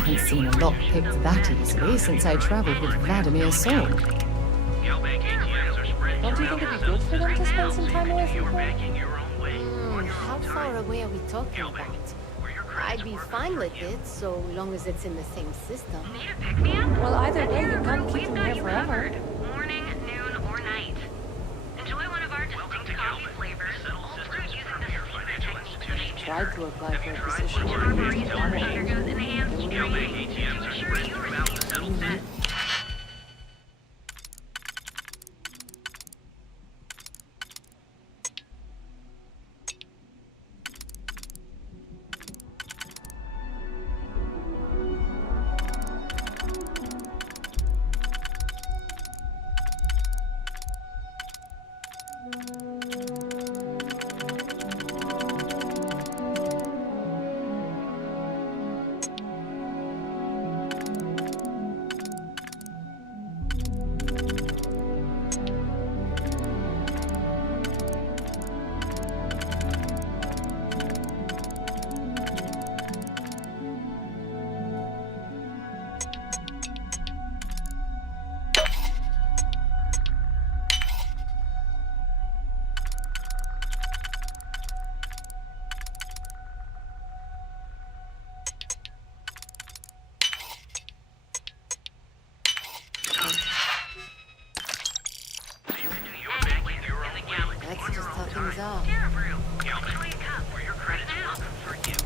Haven't seen a lock picked that easily since I traveled with Vladimir's soul. Don't you think it'd be good for them to spend some time away from home? How far away are we talking about? I'd be fine with it, so long as it's in the same system. Well, either way, you can't keep them here forever. Morning, noon, or night. Enjoy one of our distinct coffee flavors, all brewed using the secret execution. Tried to apply for a position. Undergoes enhanced training to ensure you receive the settled set. Let's just talk things off. Enjoy a cup where your credits work for you.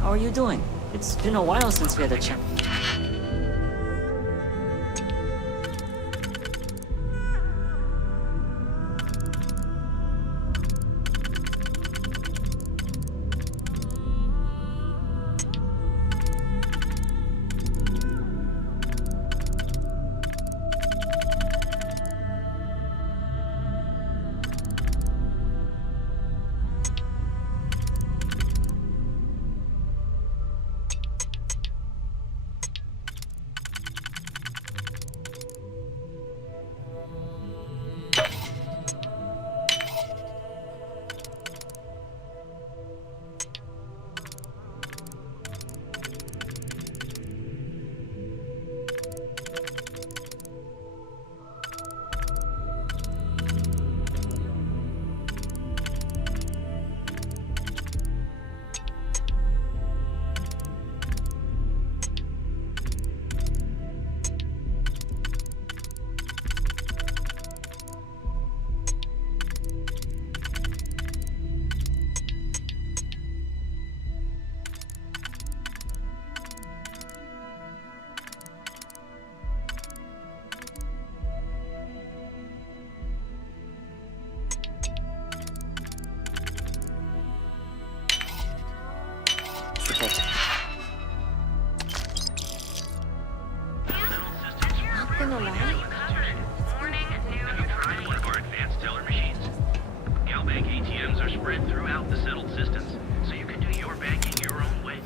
How are you doing? It's been a while since we had a chat. difficult. Not gonna lie. Have you tried one of our advanced teller machines? GalBank ATMs are spread throughout the settled systems, so you can do your banking your own way.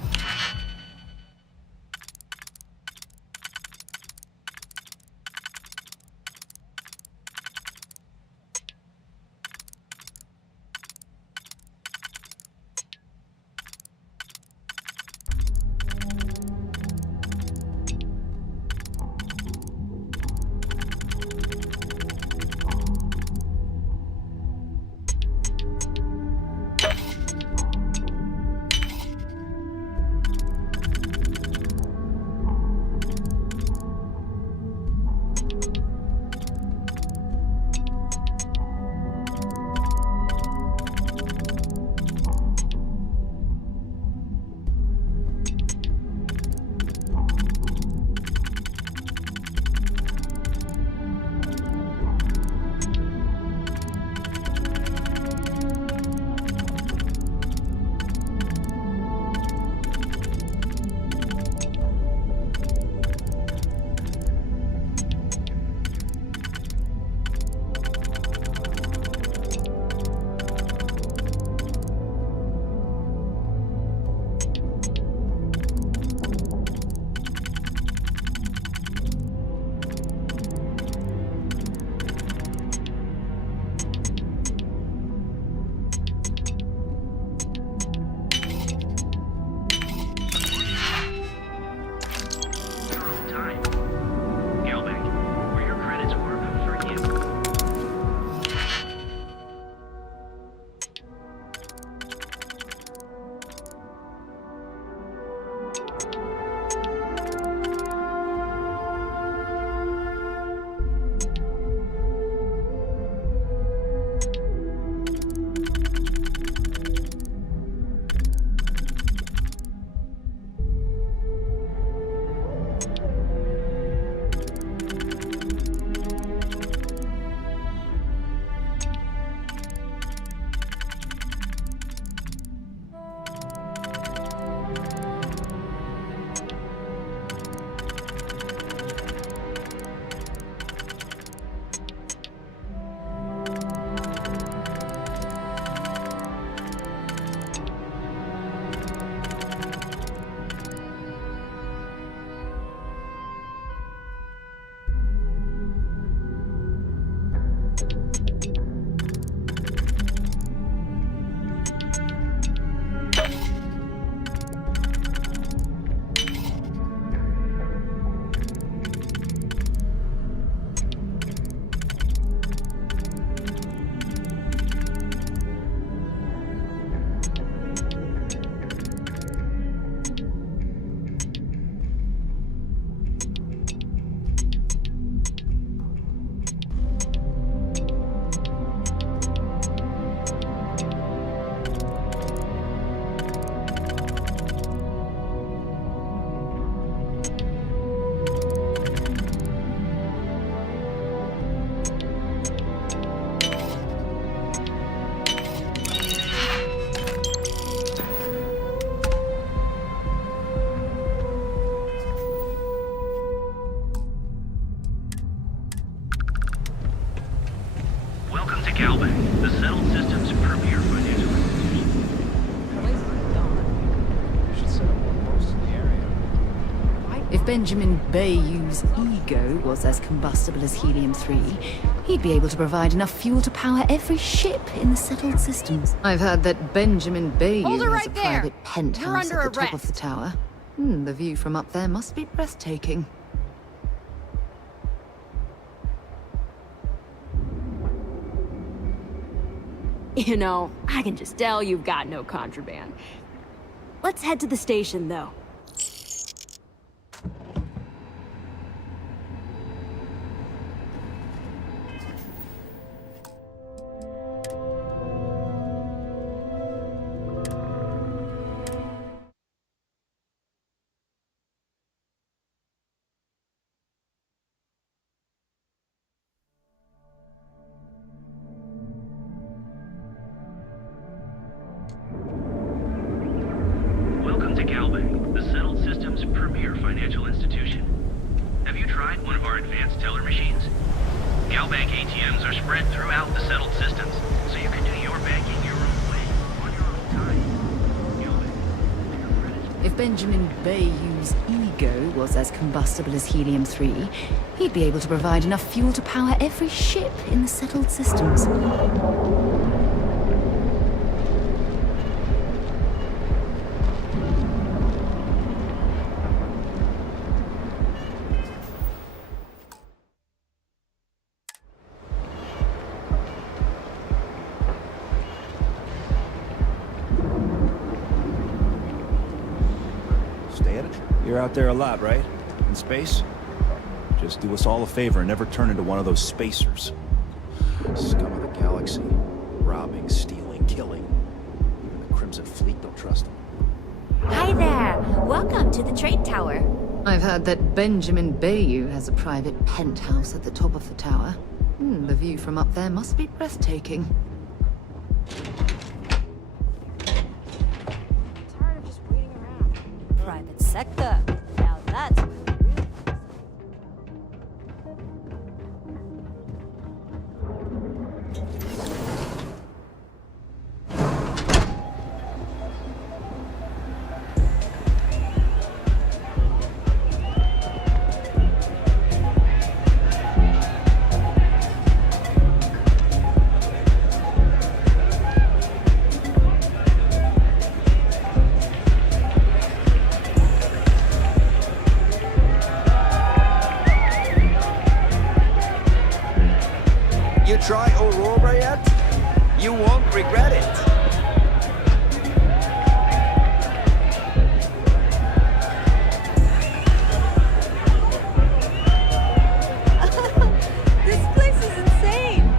GalBank, the settled system's premier financial institution. If Benjamin Bayou's ego was as combustible as helium-3, he'd be able to provide enough fuel to power every ship in the settled systems. I've heard that Benjamin Bayou Hold her has right a there. private penthouse You're at under the top of arrest. the tower. The view from up there must be breathtaking. You know, I can just tell you've got no contraband. Let's head to the station, though. Welcome to GalBank. premier financial institution. Have you tried one of our advanced teller machines? Galbank ATMs are spread throughout the settled systems, so you can do your banking your own way, on your own time. If Benjamin Bayou's ego was as combustible as helium-3, he'd be able to provide enough fuel to power every ship in the settled systems. You're out there a lot, right? In space? Just do us all a favor and never turn into one of those spacers. Scum of the galaxy. Robbing, stealing, killing. Even the Crimson Fleet don't trust them. Hi there! Welcome to the Trade Tower. I've heard that Benjamin Bayou has a private penthouse at the top of the tower. The view from up there must be breathtaking. Private sector. Now that's You try Aurora yet? You won't regret it. this place is insane.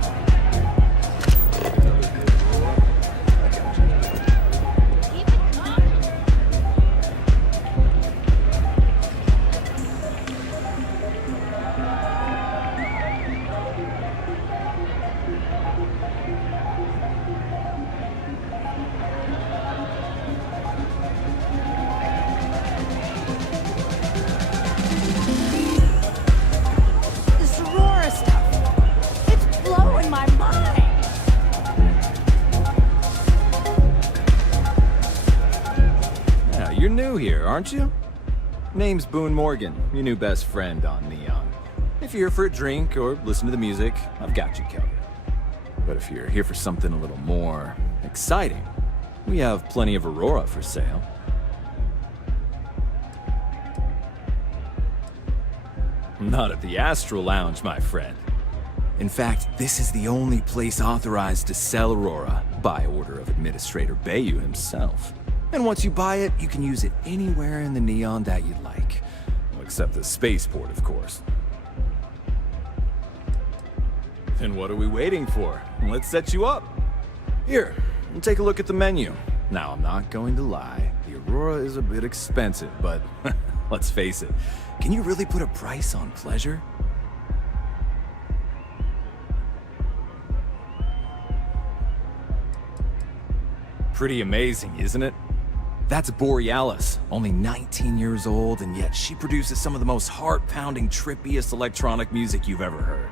This Aurora stuff, it's blowing my mind. Yeah, you're new here, aren't you? Name's Boone Morgan, your new best friend on Neon. If you're here for a drink or listen to the music, I've got you covered. But if you're here for something a little more exciting, we have plenty of Aurora for sale. Not at the Astral Lounge, my friend. In fact, this is the only place authorized to sell Aurora by order of Administrator Bayou himself. And once you buy it, you can use it anywhere in the Neon that you'd like. Well, except the spaceport, of course. Then what are we waiting for? Let's set you up. Here, take a look at the menu. Now, I'm not going to lie. The Aurora is a bit expensive, but let's face it. Can you really put a price on pleasure? Pretty amazing, isn't it? That's Borealis, only 19 years old, and yet she produces some of the most heart-pounding, trippiest electronic music you've ever heard.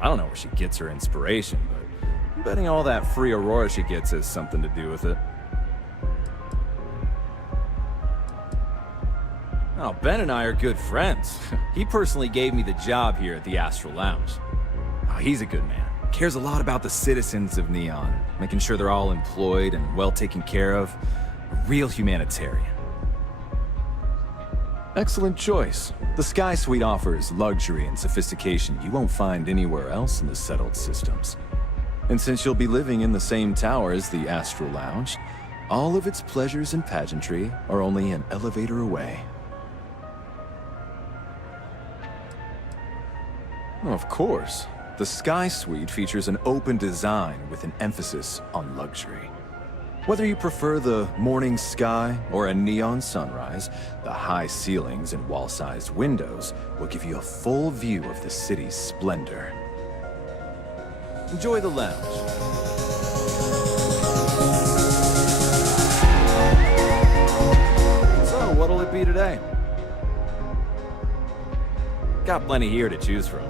I don't know where she gets her inspiration, but I'm betting all that free Aurora she gets has something to do with it. Oh, Ben and I are good friends. He personally gave me the job here at the Astral Lounge. Oh, he's a good man. Cares a lot about the citizens of Neon, making sure they're all employed and well taken care of. A real humanitarian. Excellent choice. The Sky Suite offers luxury and sophistication you won't find anywhere else in the settled systems. And since you'll be living in the same tower as the Astral Lounge, all of its pleasures and pageantry are only an elevator away. Of course. The Sky Suite features an open design with an emphasis on luxury. Whether you prefer the morning sky or a neon sunrise, the high ceilings and wall-sized windows will give you a full view of the city's splendor. Enjoy the lounge. So, what'll it be today? Got plenty here to choose from.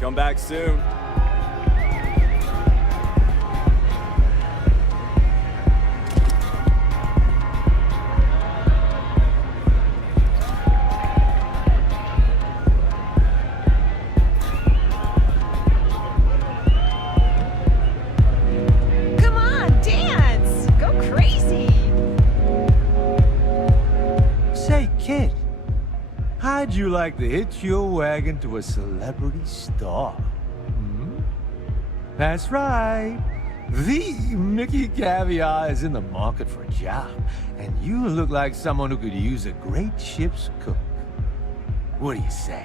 Come back soon. Come on, dance! Go crazy! Say, kid, how'd you like to hitch your wagon to a celebrity star? Hmm? That's right. The Mickey Caviar is in the market for a job, and you look like someone who could use a great ship's cook. What do you say?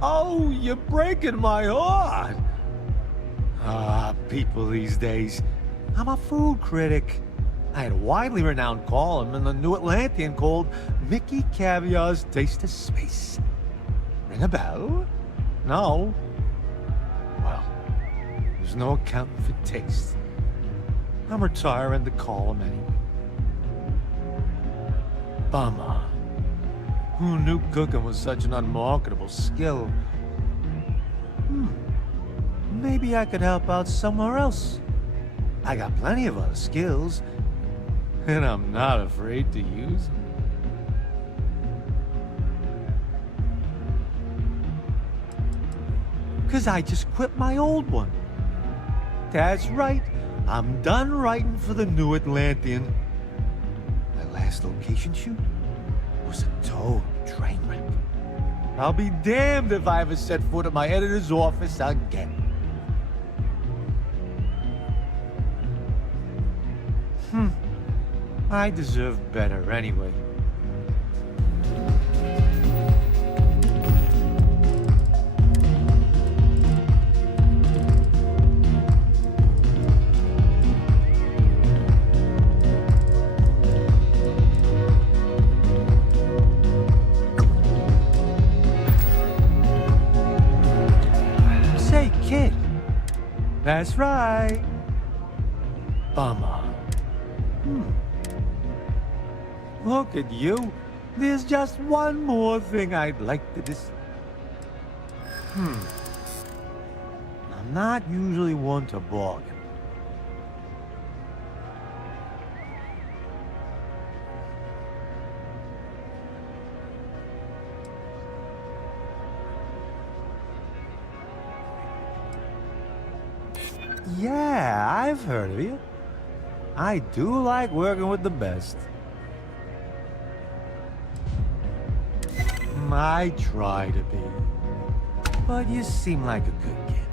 Oh, you're breaking my heart. Ah, people these days. I'm a food critic. I had a widely renowned column in the New Atlantean called Mickey Caviar's Taste of Space. Ring a bell? No? Well, there's no accounting for taste. I'm retiring the column anyway. Bummer. Who knew cooking was such an unmarketable skill? Maybe I could help out somewhere else. I got plenty of other skills, and I'm not afraid to use them. Cause I just quit my old one. That's right, I'm done writing for the New Atlantean. My last location shoot was a total train wreck. I'll be damned if I ever set foot at my editor's office again. I deserve better anyway. Say, kid. That's right. Bummer. Look at you. There's just one more thing I'd like to I'm not usually one to bargain. Yeah, I've heard of you. I do like working with the best. I try to be. But you seem like a good kid.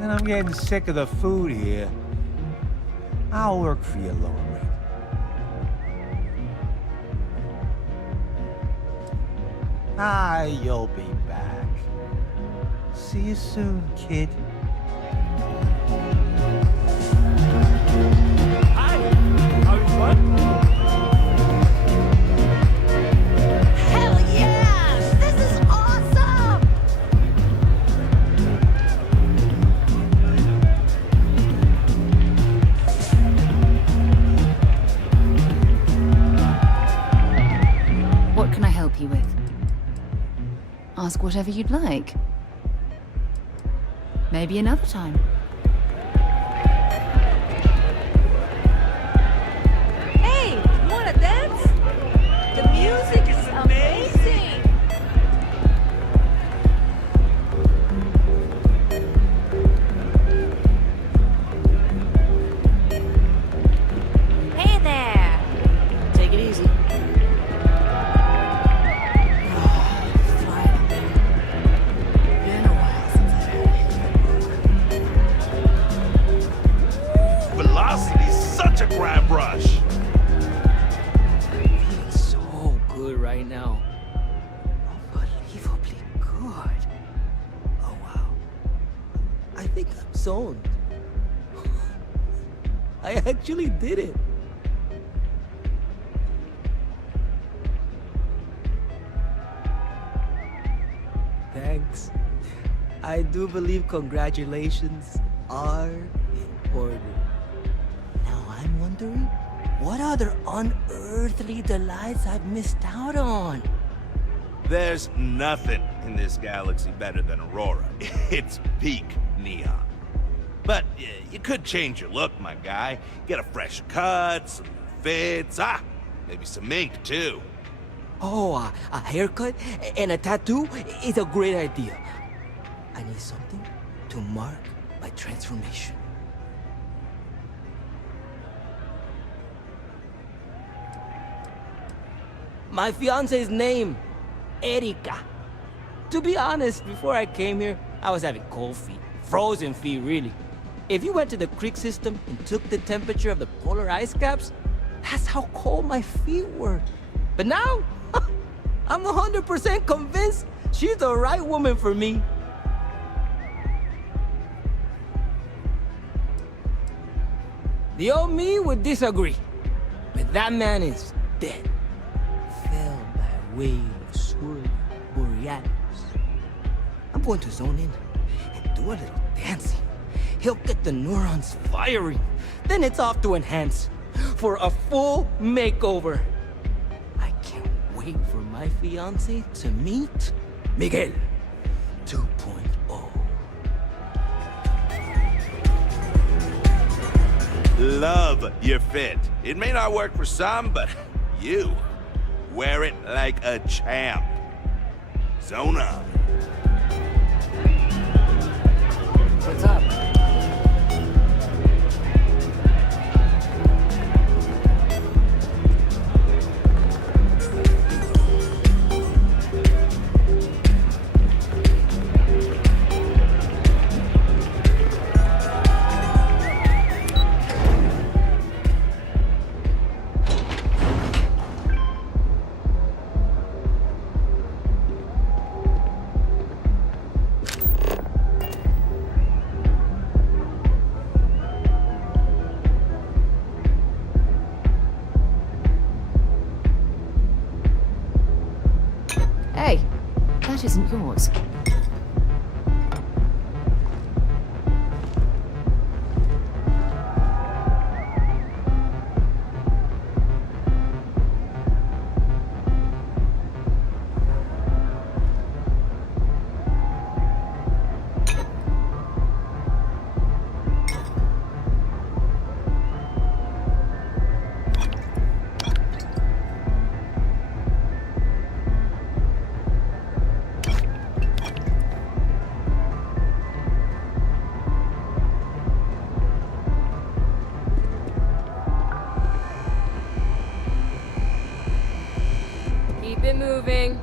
And I'm getting sick of the food here. I'll work for you lower rate. You'll be back. See you soon, kid. Hi! Having fun? Hell yeah! This is awesome! What can I help you with? Ask whatever you'd like. Maybe another time. Hey, wanna dance? The music is amazing! think I'm zoned. I actually did it. Thanks. I do believe congratulations are in order. Now I'm wondering, what other unearthly delights I've missed out on? There's nothing in this galaxy better than Aurora. It's peak neon. But you could change your look, my guy. Get a fresh cut, some fits, maybe some ink too. Oh, a haircut and a tattoo is a great idea. I need something to mark my transformation. My fiance's name, Erika. To be honest, before I came here, I was having cold feet. Frozen feet, really. If you went to the creek system and took the temperature of the polar ice caps, that's how cold my feet were. But now, I'm 100% convinced she's the right woman for me. The old me would disagree, but that man is dead. Fell by a wave of swirling borealis. I'm going to zone in and do a little dancing. He'll get the neurons firing. Then it's off to enhance for a full makeover. I can't wait for my fiancé to meet Miguel 2.0. Love your fit. It may not work for some, but you wear it like a champ. Zone up. What's up? Hey, that isn't yours. Keep it moving.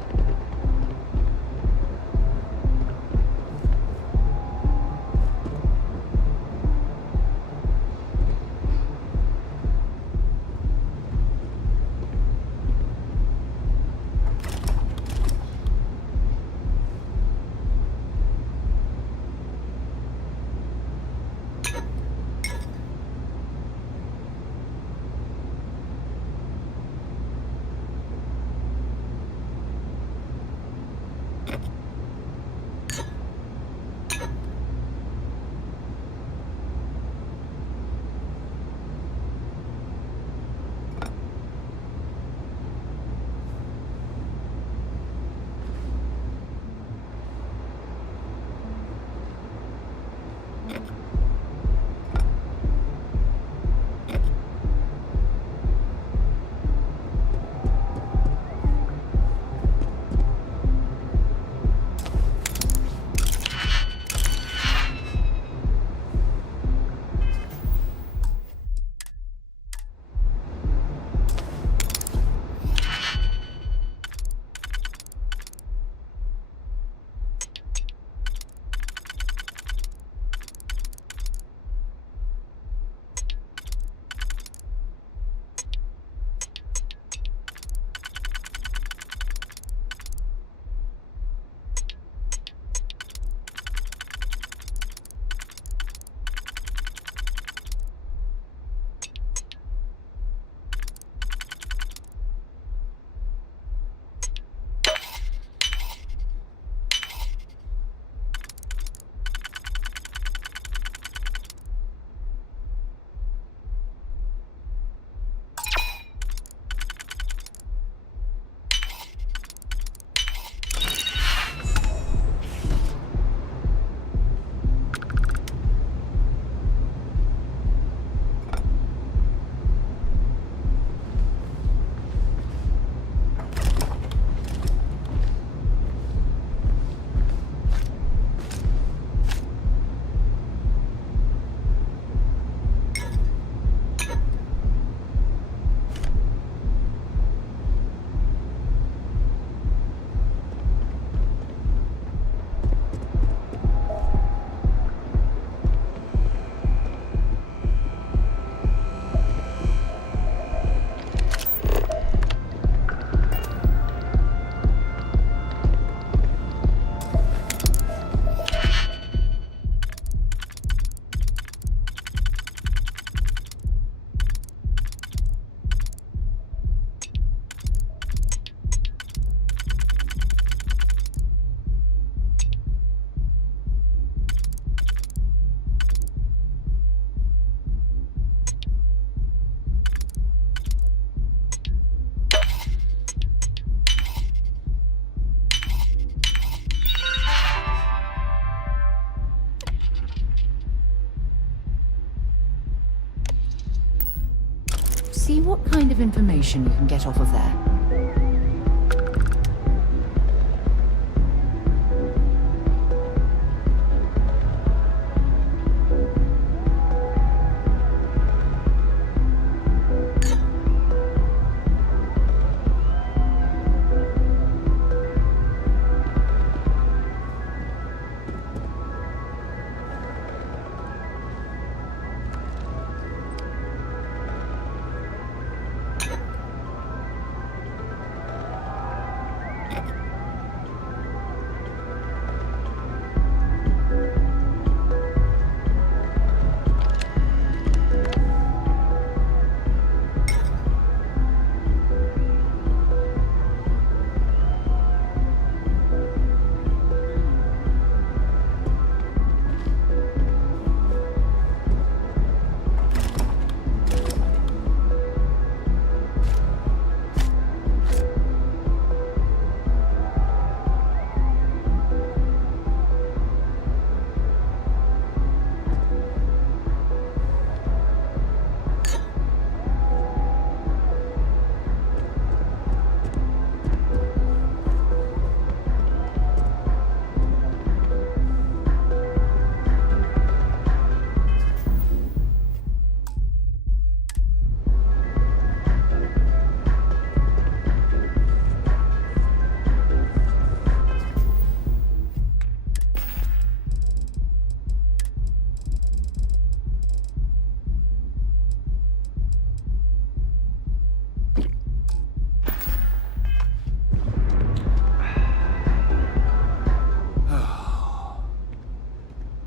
see what kind of information you can get off of there.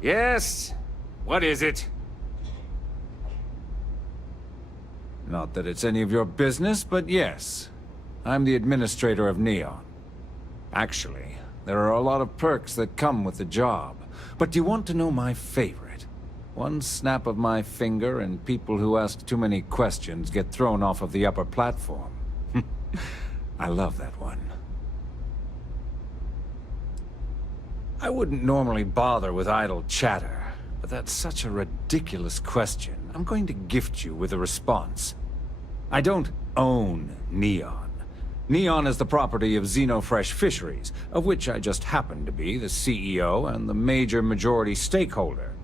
Yes? What is it? Not that it's any of your business, but yes. I'm the administrator of Neon. Actually, there are a lot of perks that come with the job. But do you want to know my favorite? One snap of my finger and people who ask too many questions get thrown off of the upper platform. I love that one. I wouldn't normally bother with idle chatter, but that's such a ridiculous question. I'm going to gift you with a response. I don't own Neon. Neon is the property of Xenofresh Fisheries, of which I just happen to be the CEO and the major majority stakeholder.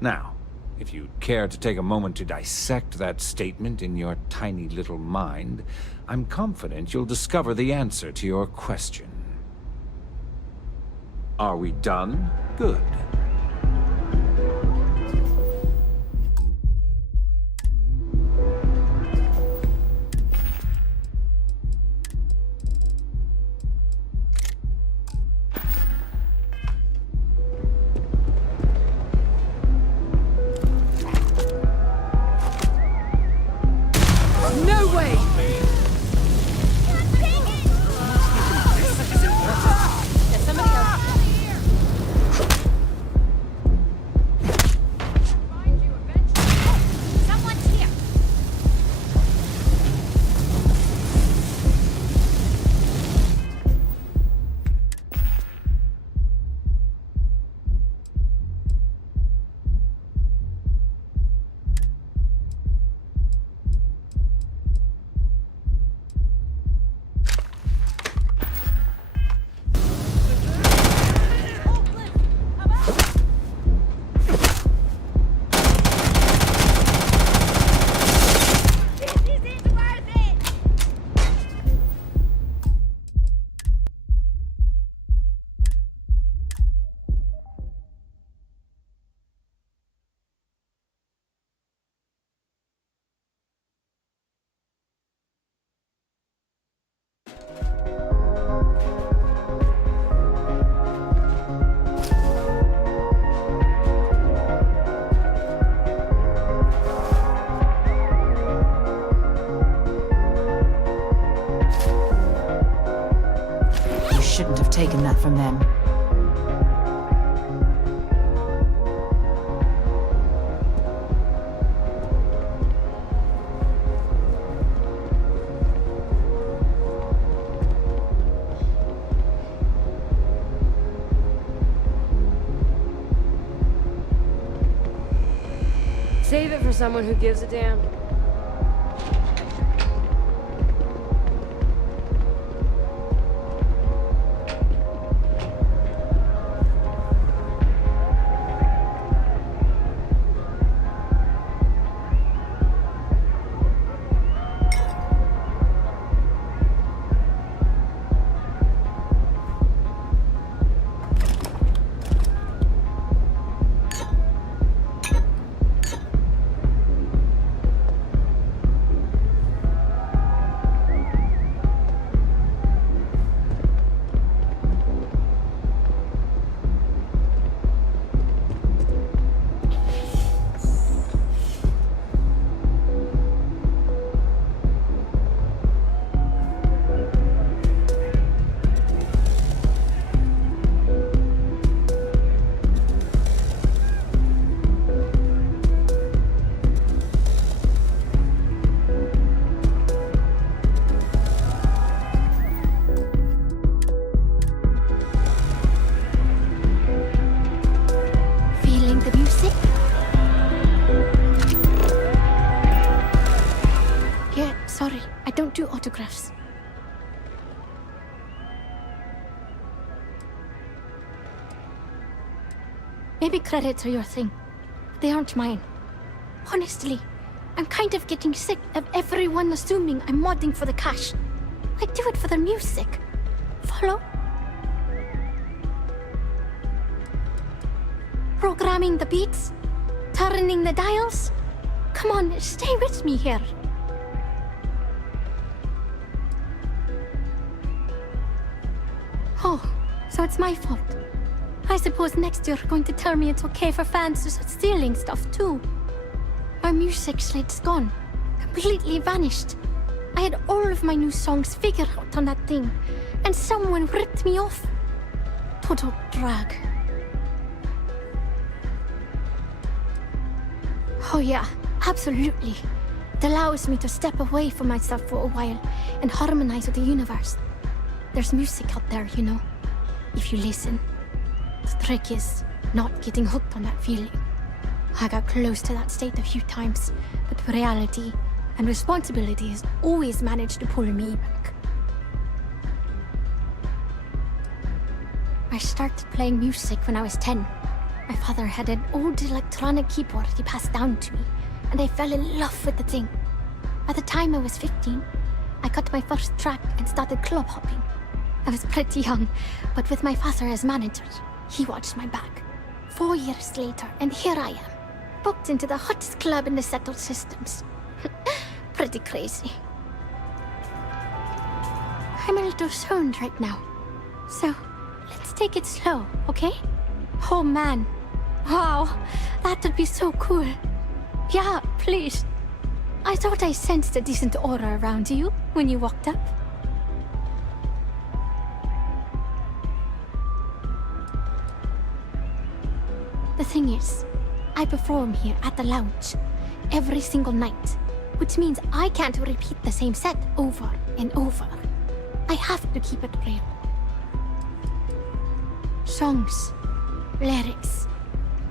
Now, if you'd care to take a moment to dissect that statement in your tiny little mind, I'm confident you'll discover the answer to your question. Are we done? Good. No way! Shouldn't have taken that from them. Save it for someone who gives a damn. autographs. Maybe credits are your thing. They aren't mine. Honestly, I'm kind of getting sick of everyone assuming I'm modding for the cash. I do it for the music. Follow? Programming the beats? Turning the dials? Come on, stay with me here. Oh, so it's my fault. I suppose next you're going to tell me it's okay for fans to start stealing stuff too. My music slate's gone. Completely vanished. I had all of my new songs figured out on that thing, and someone ripped me off. Total drag. Oh yeah, absolutely. It allows me to step away from myself for a while and harmonize with the universe. There's music out there, you know, if you listen. The trick is not getting hooked on that feeling. I got close to that state a few times, but reality and responsibilities always managed to pull me back. I started playing music when I was 10. My father had an old electronic keyboard he passed down to me, and I fell in love with the thing. By the time I was 15, I got my first track and started club hopping. I was pretty young, but with my father as manager, he watched my back. 4 years later, and here I am, booked into the hottest club in the settled systems. Pretty crazy. I'm a little stoned right now, so let's take it slow, okay? Oh man, wow, that would be so cool. Yeah, please. I thought I sensed a decent aura around you when you walked up. The thing is, I perform here at the lounge every single night, which means I can't repeat the same set over and over. I have to keep it real. Songs, lyrics,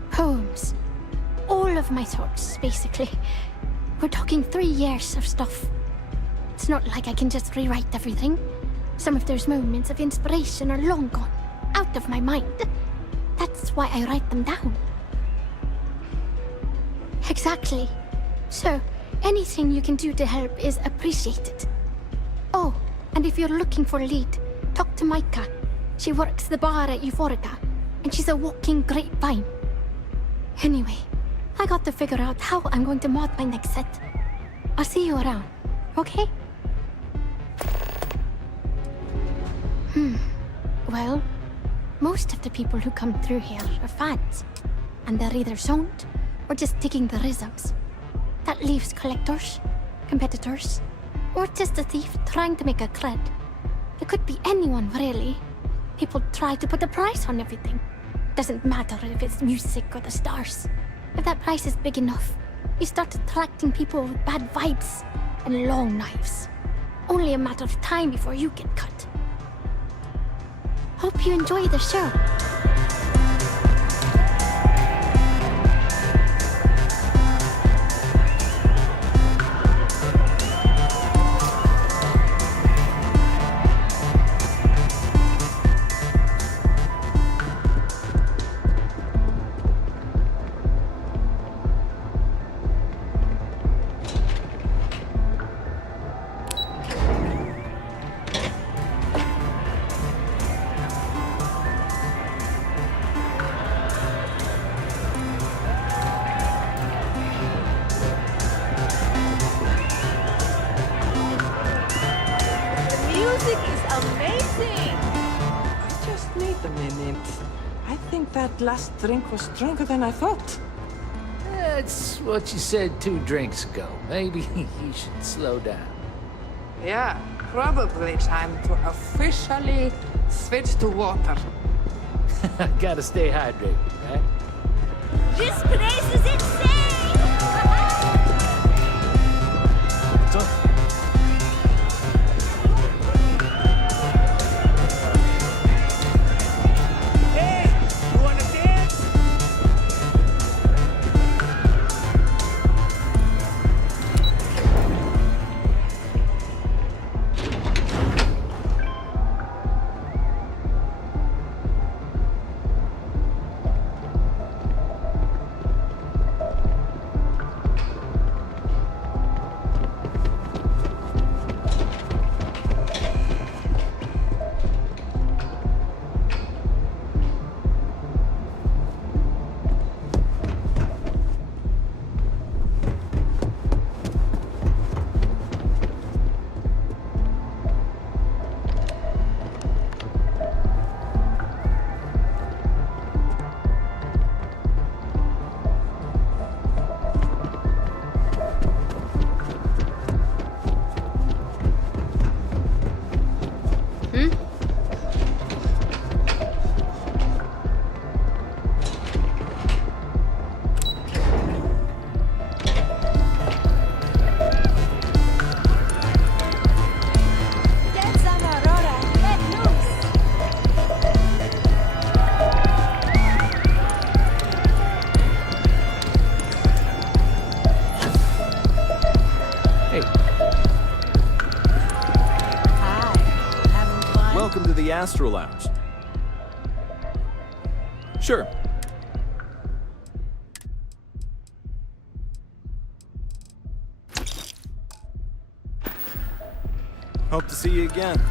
poems, all of my thoughts, basically. We're talking 3 years of stuff. It's not like I can just rewrite everything. Some of those moments of inspiration are long gone, out of my mind. That's why I write them down. Exactly. So, anything you can do to help is appreciated. Oh, and if you're looking for a lead, talk to Micah. She works the bar at Euphorica, and she's a walking grapevine. Anyway, I got to figure out how I'm going to mod my next set. I'll see you around, okay? Well, most of the people who come through here are fans, and they're either zoned or just digging the rhythms. That leaves collectors, competitors, or just a thief trying to make a cred. It could be anyone, really. People try to put a price on everything. Doesn't matter if it's music or the stars. If that price is big enough, you start attracting people with bad vibes and long knives. Only a matter of time before you get cut. Hope you enjoy the show. That last drink was stronger than I thought. That's what you said 2 drinks ago. Maybe you should slow down. Yeah, probably time to officially switch to water. Gotta stay hydrated, right? This place is insane! Gastro Lounge. Sure. Hope to see you again.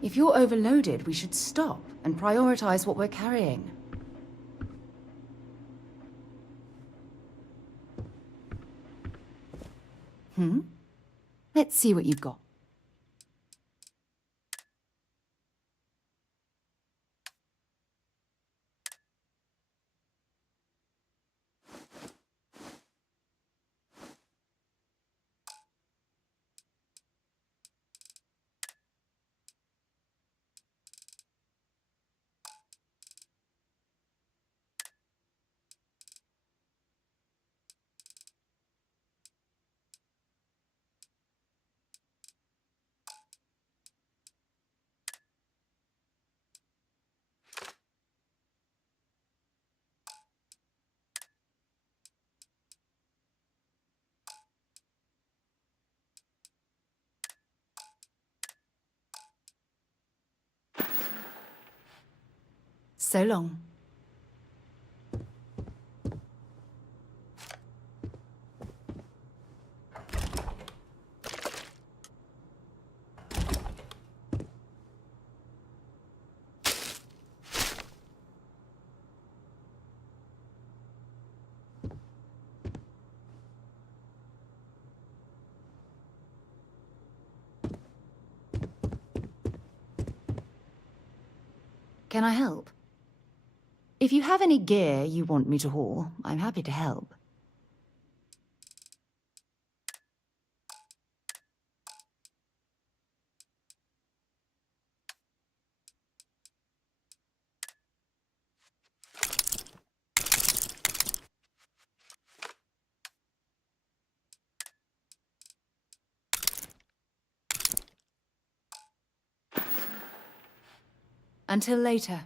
If you're overloaded, we should stop and prioritize what we're carrying. Let's see what you've got. So long. Can I help? If you have any gear you want me to haul, I'm happy to help. Until later.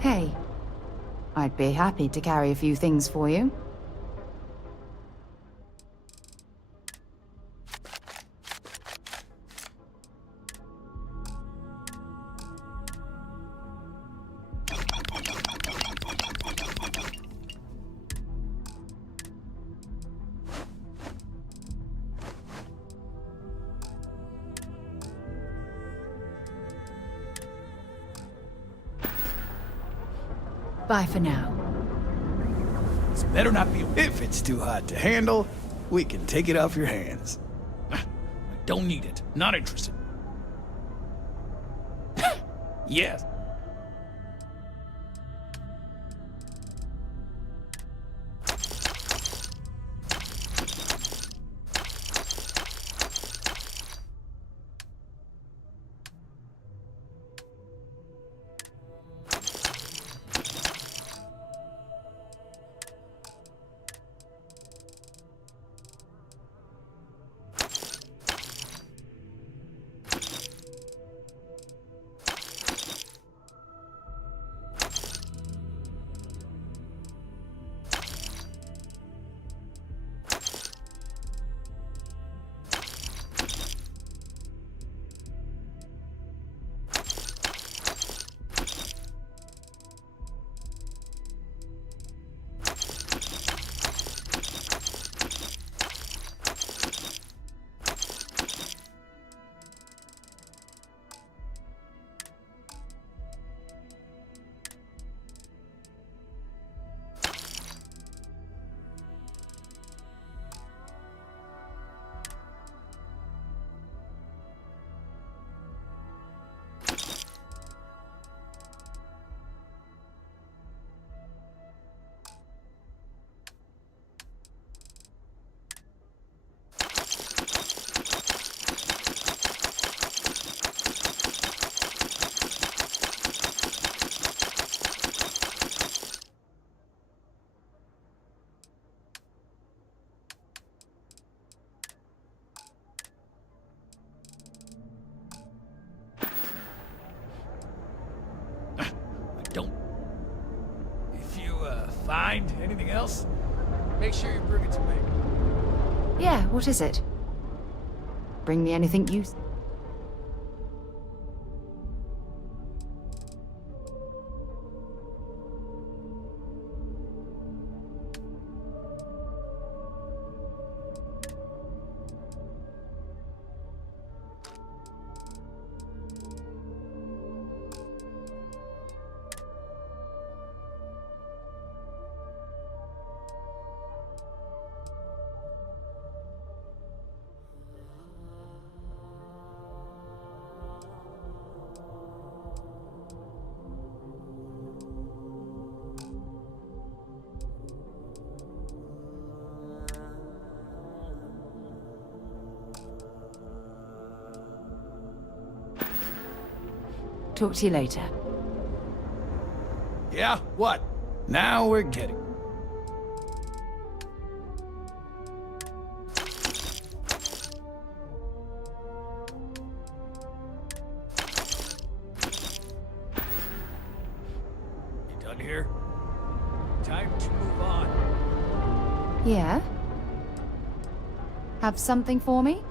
Hey, I'd be happy to carry a few things for you. Bye for now. This better not be. If it's too hot to handle, we can take it off your hands. I don't need it. Not interested. Yes. else? Make sure you bring it to me. Yeah, what is it? Bring me anything you... Talk to you later. Yeah, what? Now we're getting... You done here? Time to move on. Yeah? Have something for me?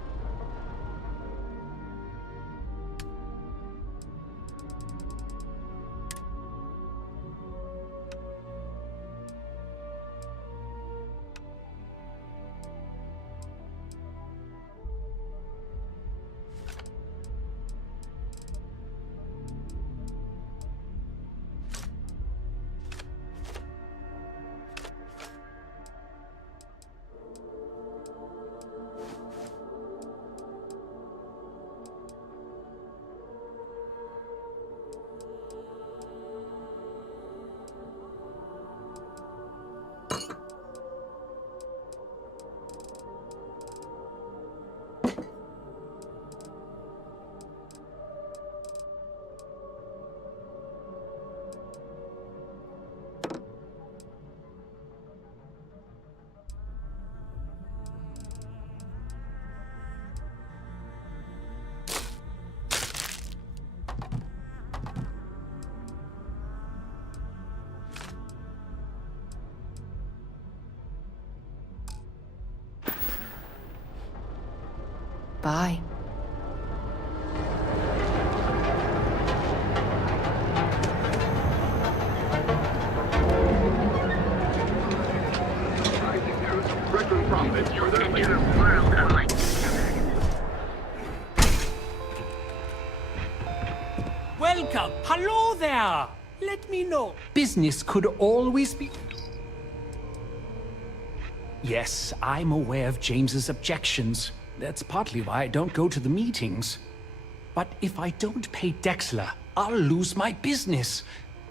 Bye. Welcome. Hello there. Let me know. Business could always be... Yes, I'm aware of James's objections. That's partly why I don't go to the meetings. But if I don't pay Dexler, I'll lose my business.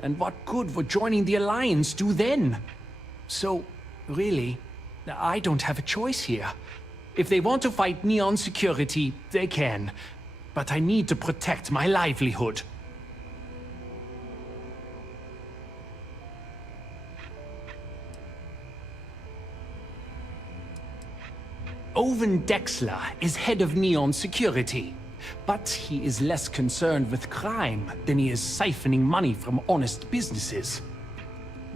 And what good would joining the Alliance do then? So, really, I don't have a choice here. If they want to fight Neon Security, they can. But I need to protect my livelihood. Owen Dexler is head of Neon Security, but he is less concerned with crime than he is siphoning money from honest businesses.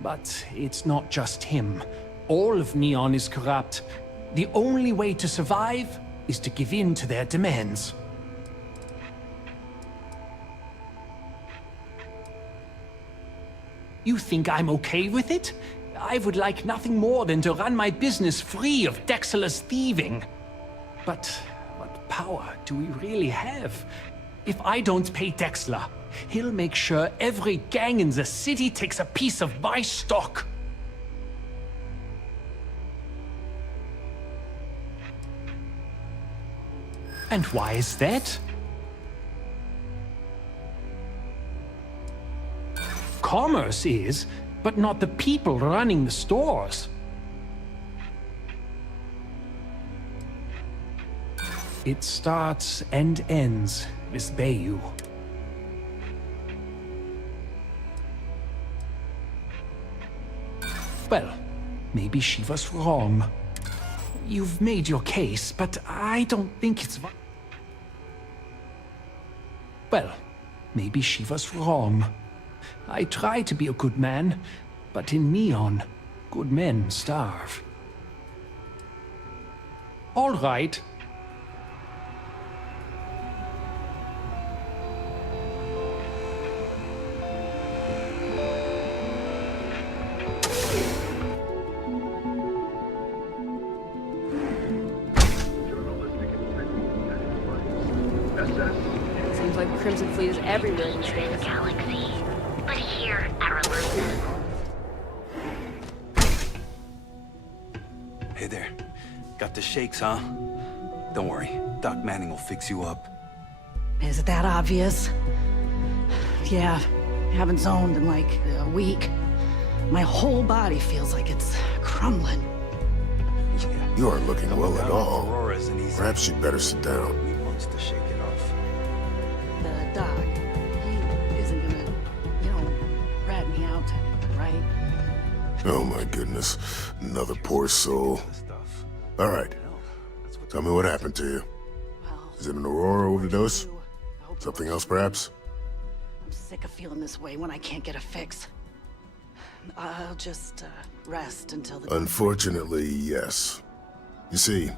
But it's not just him. All of Neon is corrupt. The only way to survive is to give in to their demands. You think I'm okay with it? I would like nothing more than to run my business free of Dexler's thieving. But what power do we really have? If I don't pay Dexler, he'll make sure every gang in the city takes a piece of my stock. And why is that? Commerce is, but not the people running the stores. It starts and ends with Bayou. Well, maybe she was wrong. You've made your case, but I don't think it's... Well, maybe she was wrong. I try to be a good man, but in Neon, Good men starve. All right. Seems like the Crimson Fleet is everywhere these days. Galaxy, but here at Reliance. Hey there. Got the shakes, huh? Don't worry. Doc Manning will fix you up. Is it that obvious? Yeah, haven't zoned in like a week. My whole body feels like it's crumbling. You aren't looking well at all. Aurora's an easy. Perhaps you'd better sit down. He wants to shake it off. The doc, he isn't gonna, rat me out to anything, right? Oh my goodness. Another poor soul. All right. Tell me what happened to you. Is it an Aurora overdose? Something else, perhaps? I'm sick of feeling this way when I can't get a fix. I'll just rest until the... Unfortunately, yes. You see,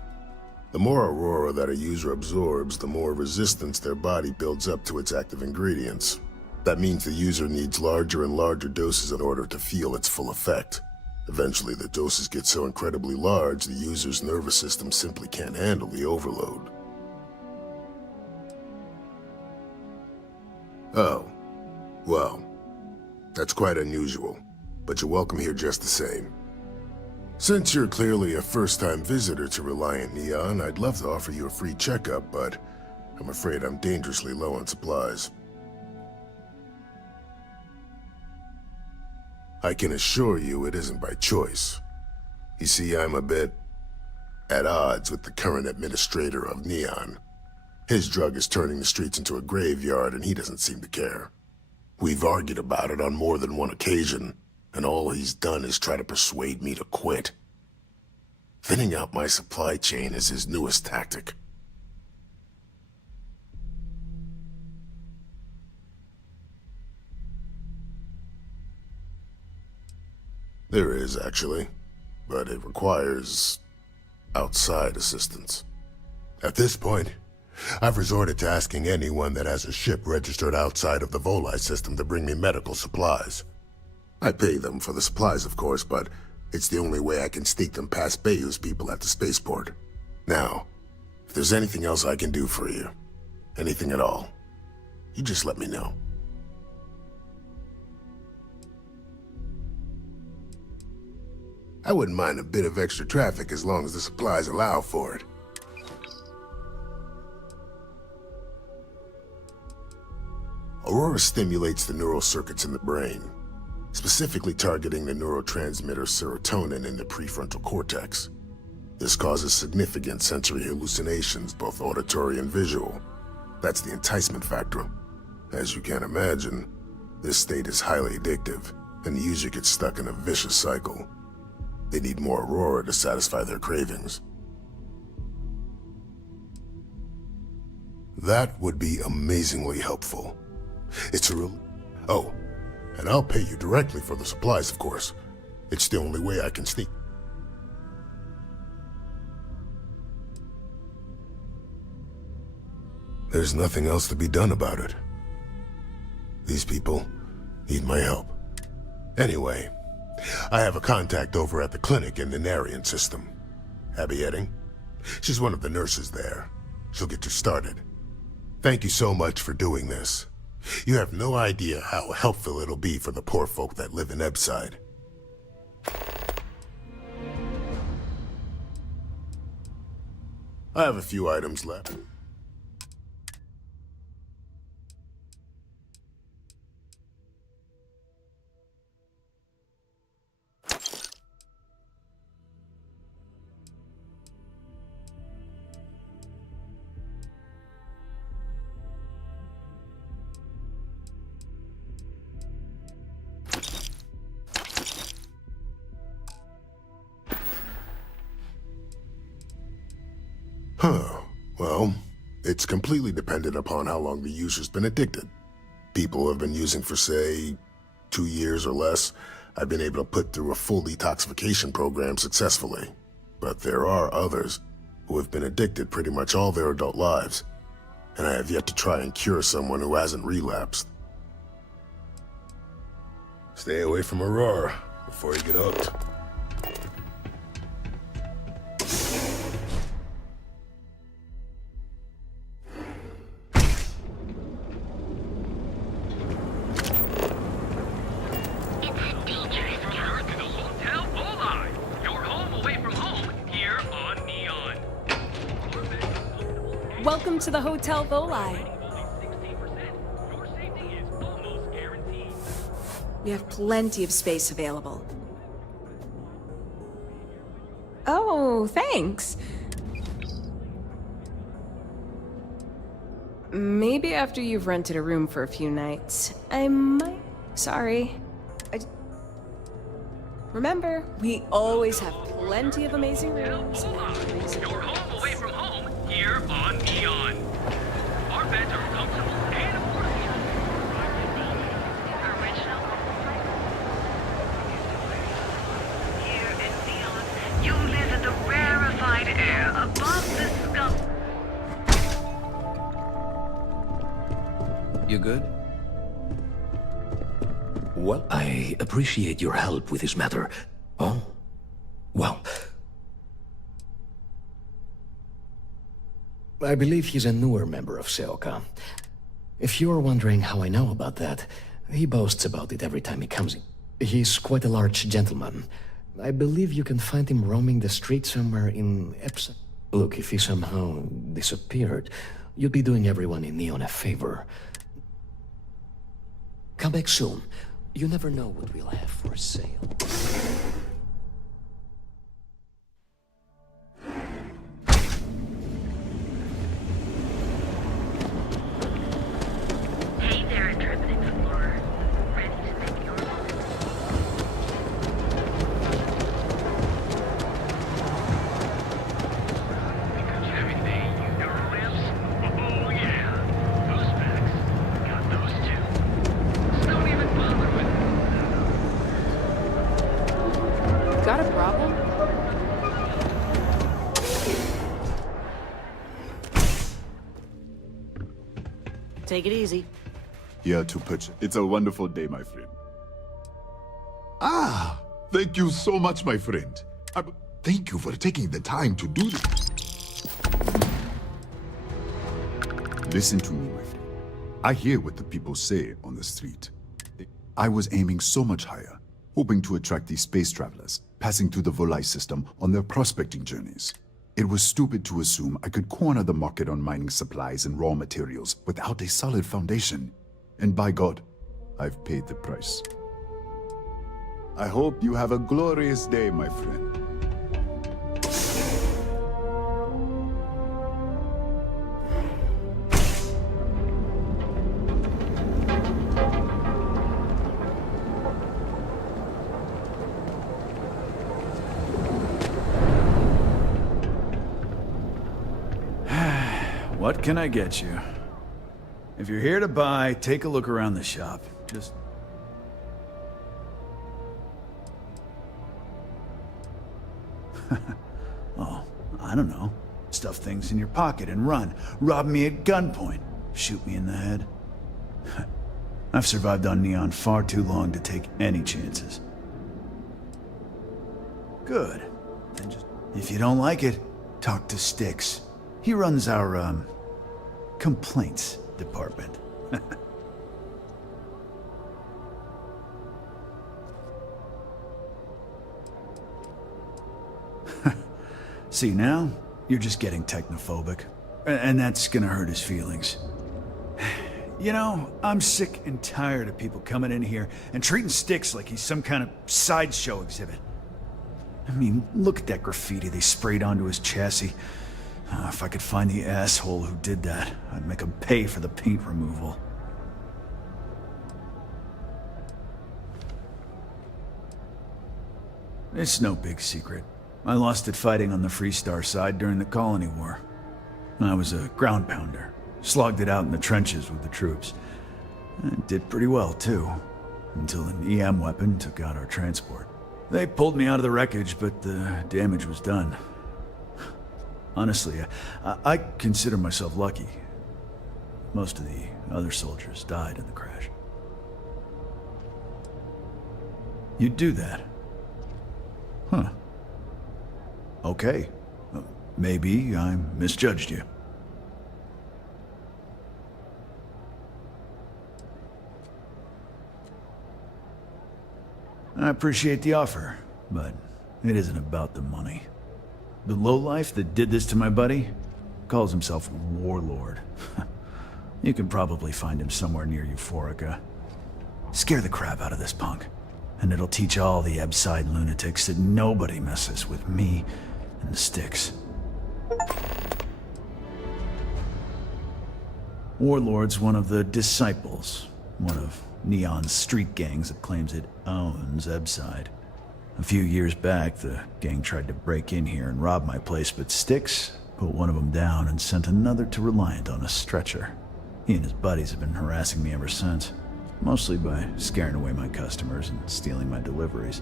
the more Aurora that a user absorbs, the more resistance their body builds up to its active ingredients. That means the user needs larger and larger doses in order to feel its full effect. Eventually, the doses get so incredibly large, the user's nervous system simply can't handle the overload. Oh, well, that's quite unusual, but you're welcome here just the same. Since you're clearly a first-time visitor to Reliant Neon, I'd love to offer you a free checkup, but I'm afraid I'm dangerously low on supplies. I can assure you it isn't by choice. You see, I'm a bit at odds with the current administrator of Neon. His drug is turning the streets into a graveyard, and he doesn't seem to care. We've argued about it on more than one occasion, and all he's done is try to persuade me to quit. Thinning out my supply chain is his newest tactic. There is, actually, but it requires outside assistance. At this point, I've resorted to asking anyone that has a ship registered outside of the Voli system to bring me medical supplies. I pay them for the supplies, of course, but it's the only way I can sneak them past Bayou's people at the spaceport. Now, if there's anything else I can do for you, anything at all, you just let me know. I wouldn't mind a bit of extra traffic as long as the supplies allow for it. Aurora stimulates the neural circuits in the brain, specifically targeting the neurotransmitter serotonin in the prefrontal cortex. This causes significant sensory hallucinations, both auditory and visual. That's the enticement factor. As you can imagine, this state is highly addictive, and the user gets stuck in a vicious cycle. They need more Aurora to satisfy their cravings. That would be amazingly helpful. It's a real... Oh, and I'll pay you directly for the supplies, of course. It's the only way I can sneak. There's nothing else to be done about it. These people need my help. Anyway, I have a contact over at the clinic in the Narian system. Abby Edding. She's one of the nurses there. She'll get you started. Thank you so much for doing this. You have no idea how helpful it'll be for the poor folk that live in Ebside. I have a few items left. Huh. Well, it's completely dependent upon how long the user's been addicted. People have been using for, say, 2 years or less. I've been able to put through a full detoxification program successfully. But there are others who have been addicted pretty much all their adult lives, and I have yet to try and cure someone who hasn't relapsed. Stay away from Aurora before you get hooked. Welcome to the Hotel Volai. We have plenty of space available. Oh, thanks. Maybe after you've rented a room for a few nights, I might... Sorry. Remember, we always have plenty of amazing rooms. Your home away from home here on Neon. Our beds are comfortable and affordable. Original. Here in Neon, you live in the rarefied air above the scum. You good? Well, I appreciate your help with this matter. Oh? Well... I believe he's a newer member of Seoka. If you're wondering how I know about that, he boasts about it every time he comes in. He's quite a large gentleman. I believe you can find him roaming the streets somewhere in Epsom. Look, if he somehow disappeared, you'd be doing everyone in Neon a favor. Come back soon. You never know what we'll have for sale. Hey there, intrepid explorer. Ready to make your home? Everything you know lives? Oh yeah. Those specs. Got those too. So don't even bother with it. Got a problem? Take it easy. Here to purchase. It's a wonderful day, my friend. Ah, thank you so much, my friend. Thank you for taking the time to do this. Listen to me, my friend. I hear what the people say on the street. I was aiming so much higher, hoping to attract these space travelers, passing through the Volai system on their prospecting journeys. It was stupid to assume I could corner the market on mining supplies and raw materials without a solid foundation. And by God, I've paid the price. I hope you have a glorious day, my friend. What can I get you? If you're here to buy, take a look around the shop. Just... Oh, I don't know. Stuff things in your pocket and run. Rob me at gunpoint. Shoot me in the head. I've survived on Neon far too long to take any chances. Good. Then just... If you don't like it, talk to Styx. He runs our, complaints department. See, now, you're just getting technophobic. And that's gonna hurt his feelings. You know, I'm sick and tired of people coming in here and treating Styx like he's some kind of sideshow exhibit. I mean, look at that graffiti they sprayed onto his chassis. If I could find the asshole who did that, I'd make him pay for the paint removal. It's no big secret. I lost it fighting on the Freestar side during the Colony War. I was a ground pounder. Slogged it out in the trenches with the troops. And did pretty well, too. until an EM weapon took out our transport. They pulled me out of the wreckage, but the damage was done. Honestly, I consider myself lucky. Most of the other soldiers died in the crash. You'd do that? Huh. Okay. Maybe I misjudged you. I appreciate the offer, but it isn't about the money. The lowlife that did this to my buddy calls himself a warlord. You can probably find him somewhere near Euphorica. Scare the crap out of this punk, and it'll teach all the Ebside lunatics that nobody messes with me and the Sticks. Warlord's one of the disciples, one of Neon's street gangs that claims it owns Ebside. A few years back, the gang tried to break in here and rob my place, but Sticks put one of them down and sent another to Reliant on a stretcher. He and his buddies have been harassing me ever since, mostly by scaring away my customers and stealing my deliveries.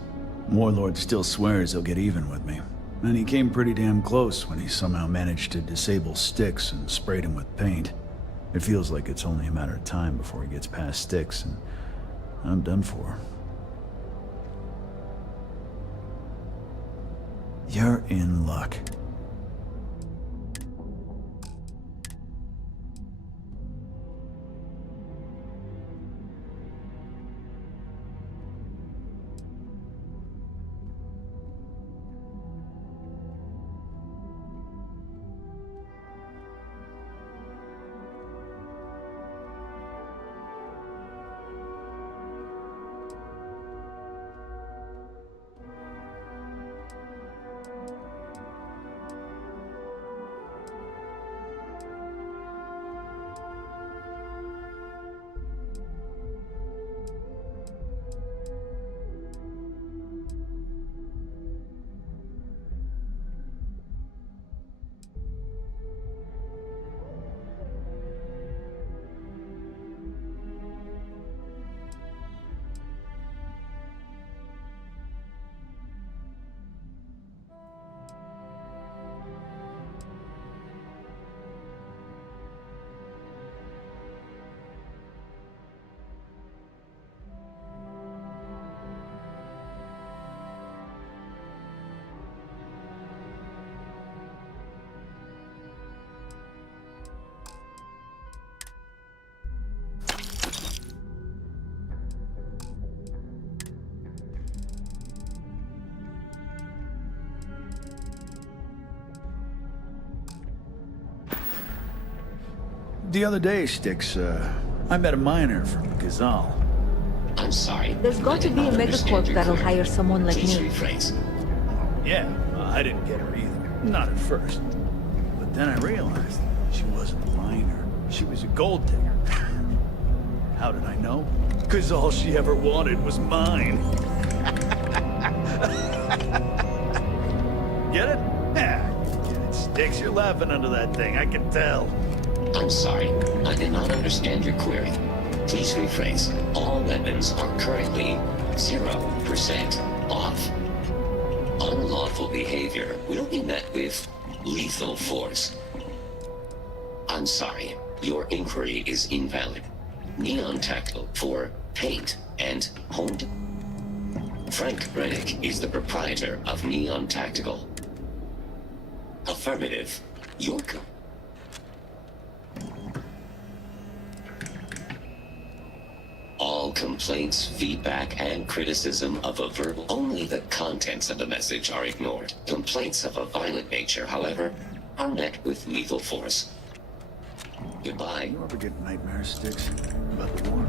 Warlord still swears he'll get even with me, and he came pretty damn close when he somehow managed to disable Sticks and sprayed him with paint. It feels like it's only a matter of time before he gets past Sticks, and I'm done for. You're in luck. The other day, Sticks, I met a miner from Gazal. I'm sorry. There's got to be a megacorp that'll hire someone like me. Yeah, I didn't get her either. Not at first. But then I realized she wasn't a miner. She was a gold digger. How did I know? Because all she ever wanted was mine. Get it? Yeah, get it, Sticks. You're laughing under that thing, I can tell. I'm sorry. I did not understand your query. Please rephrase. All weapons are currently 0% off. Unlawful behavior will be met with lethal force. I'm sorry. Your inquiry is invalid. Neon Tactical for paint and honed. Frank Rennick is the proprietor of Neon Tactical. Affirmative. Your all complaints, feedback, and criticism of a verbal... Only the contents of the message are ignored. Complaints of a violent nature, however, are met with lethal force. Goodbye. You ever get nightmares, Sticks? About the war?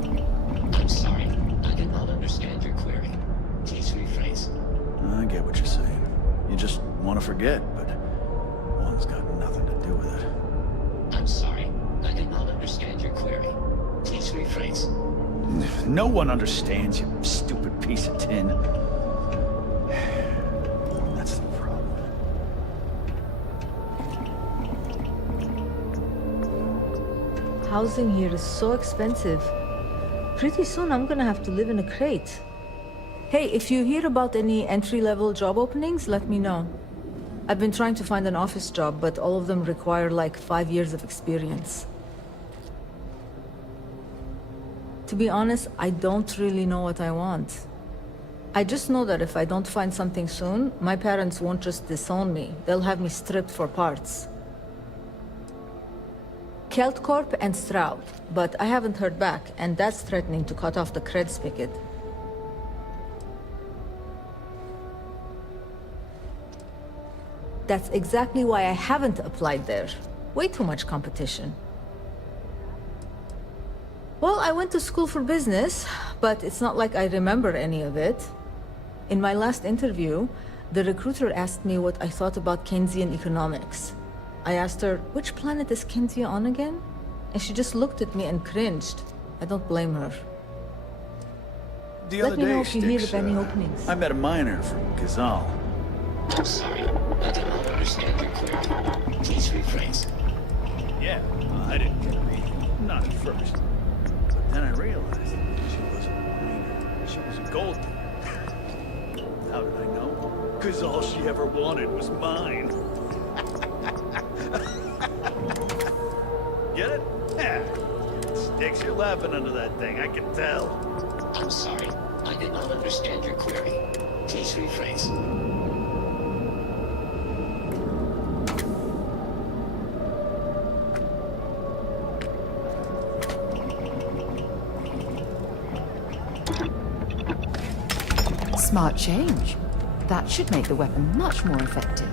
I'm sorry. I did not understand your query. Please rephrase. I get what you're saying. You just want to forget, but one's got nothing to do with it. I'm sorry. I did not understand your query. Please rephrase. No one understands, you stupid piece of tin. That's the problem. Housing here is so expensive. Pretty soon I'm gonna have to live in a crate. Hey, if you hear about any entry-level job openings, let me know. I've been trying to find an office job, but all of them require like 5 years of experience. To be honest, I don't really know what I want. I just know that if I don't find something soon, my parents won't just disown me. They'll have me stripped for parts. Kelt Corp and Stroud, but I haven't heard back, and that's threatening to cut off the cred spigot. That's exactly why I haven't applied there. Way too much competition. Well, I went to school for business, but it's not like I remember any of it. In my last interview, the recruiter asked me what I thought about Keynesian economics. I asked her, which planet is Kensia on again? And she just looked at me and cringed. I don't blame her. The Let other me know day, if you hear Styx, of any openings. I met a miner from Gazal. I'm sorry, I did not understand your query. Please rephrase. Yeah, I didn't get her either. Not at first. But then I realized she wasn't a miner. She was a gold digger. How did I know? Because all she ever wanted was mine. Get it? Yeah. Styx, you're laughing under that thing, I can tell. I'm sorry, I did not understand your query. Please rephrase. Smart change. That should make the weapon much more effective.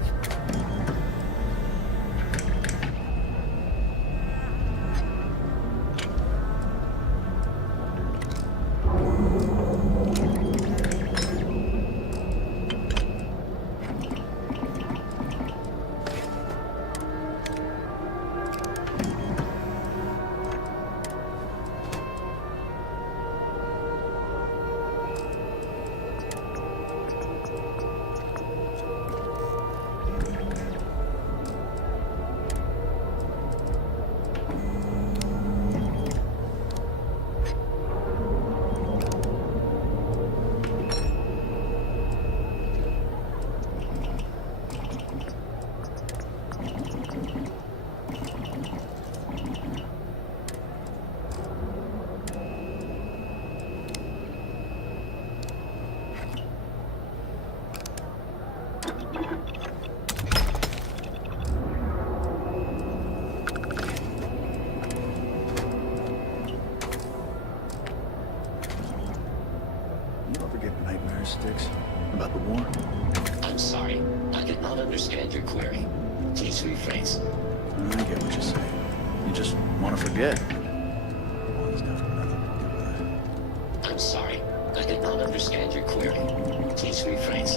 Styx? About the war? I'm sorry, I did not understand your query. Please rephrase. I get what you're saying. You just want to forget. War's got nothing to do with it. I'm sorry, I did not understand your query. Please rephrase.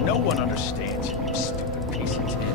No one understands you, you stupid piece of tin.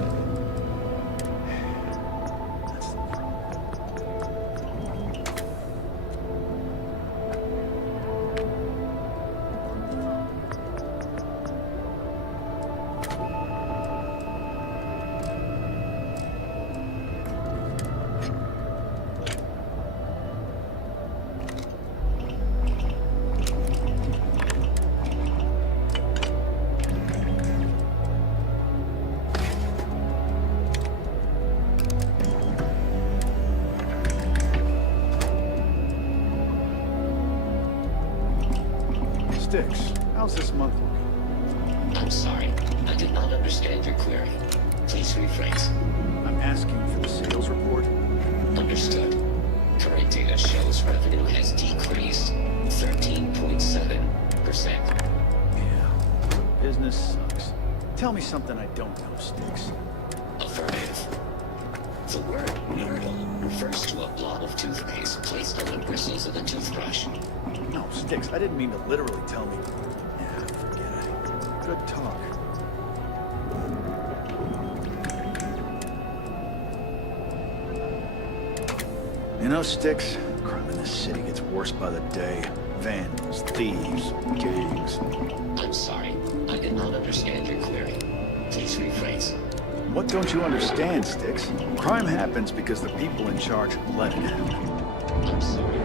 Styx, how's this month looking? I'm sorry, I did not understand your query. Please rephrase. I'm asking for the sales report. Understood. Current data shows revenue has decreased 13.7%. Yeah, business sucks. Tell me something I don't know, Styx. Affirmative. The word nurdle refers to a blob of toothpaste placed on the bristles of a toothbrush. No, Styx, I didn't mean to literally tell me. Yeah, forget it. Good talk. You know, Styx, crime in this city gets worse by the day. Vandals, thieves, gangs. I'm sorry, I did not understand your query. Please rephrase. What don't you understand, Styx? Crime happens because the people in charge let it happen. I'm sorry.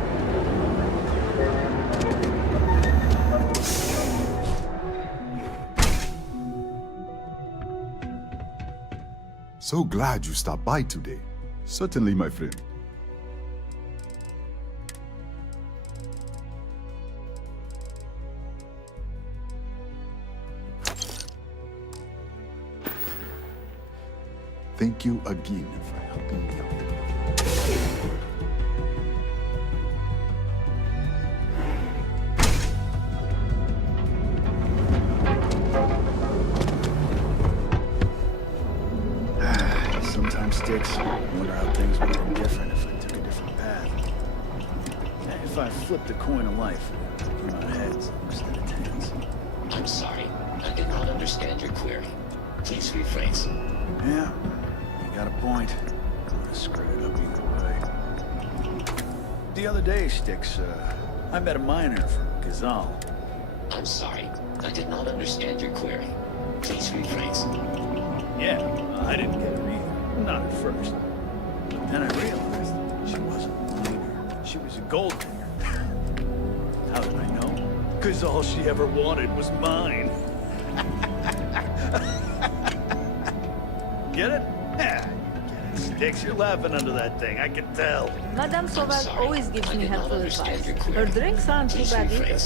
So glad you stopped by today. Certainly, my friend. Thank you again for helping me out. Sometimes, Sticks, I wonder how things would have been different if I took a different path. If I flipped a coin of life, came out heads instead of tails. I'm sorry. I did not understand your query. Please rephrase. Yeah, you got a point. I would have screwed it up either way. The other day, Sticks, I met a miner from Gazal. I'm sorry. I did not understand your query. Please rephrase. Yeah, I didn't get her either. Not at first. But then I realized she wasn't a miner. She was a gold digger. How did I know? Because all she ever wanted was mine. Get it? Yeah, you get it, Sticks. You're laughing under that thing, I can tell. Madame Sauvage always gives me helpful advice. Her drinks aren't too bad either.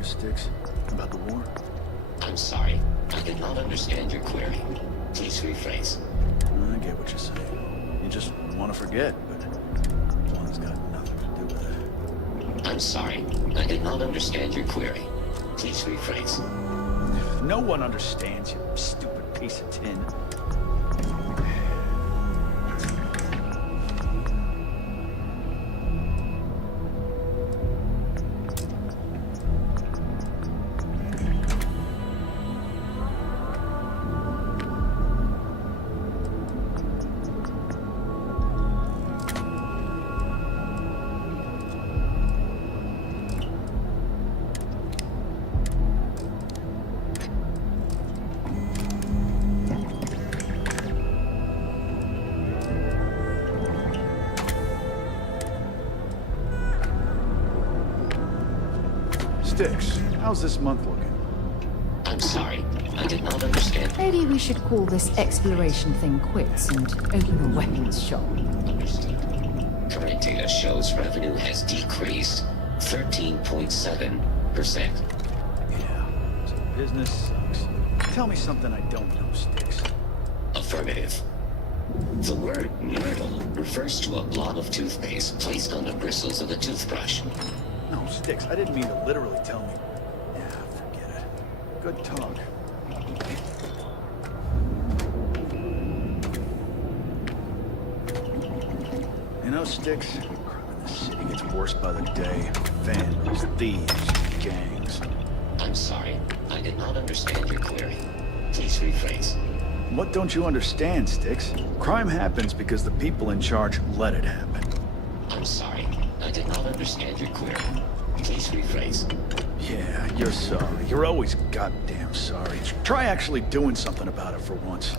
Sticks, about the war? I'm sorry. I did not understand your query. Please rephrase. I get what you're saying. You just want to forget, but one's got nothing to do with it. I'm sorry. I did not understand your query. Please rephrase. No one understands, you stupid piece of tin. Sticks, how's this month looking? I'm sorry. I did not understand. Maybe we should call this exploration thing quits and open a weapons shop. Understood. Current data shows revenue has decreased 13.7%. Yeah, so business sucks. Tell me something I don't know, Sticks. Affirmative. The word myrtle refers to a blob of toothpaste placed on the bristles of a toothbrush. No, Sticks, I didn't mean to literally tell me. Yeah, forget it. Good talk. You know, Sticks, crime in this city gets worse by the day. Vandals, thieves, gangs. I'm sorry. I did not understand your query. Please rephrase. What don't you understand, Sticks? Crime happens because the people in charge let it happen. I'm sorry. I did not understand your query. Please rephrase. Yeah, you're sorry. You're always goddamn sorry. Try actually doing something about it for once.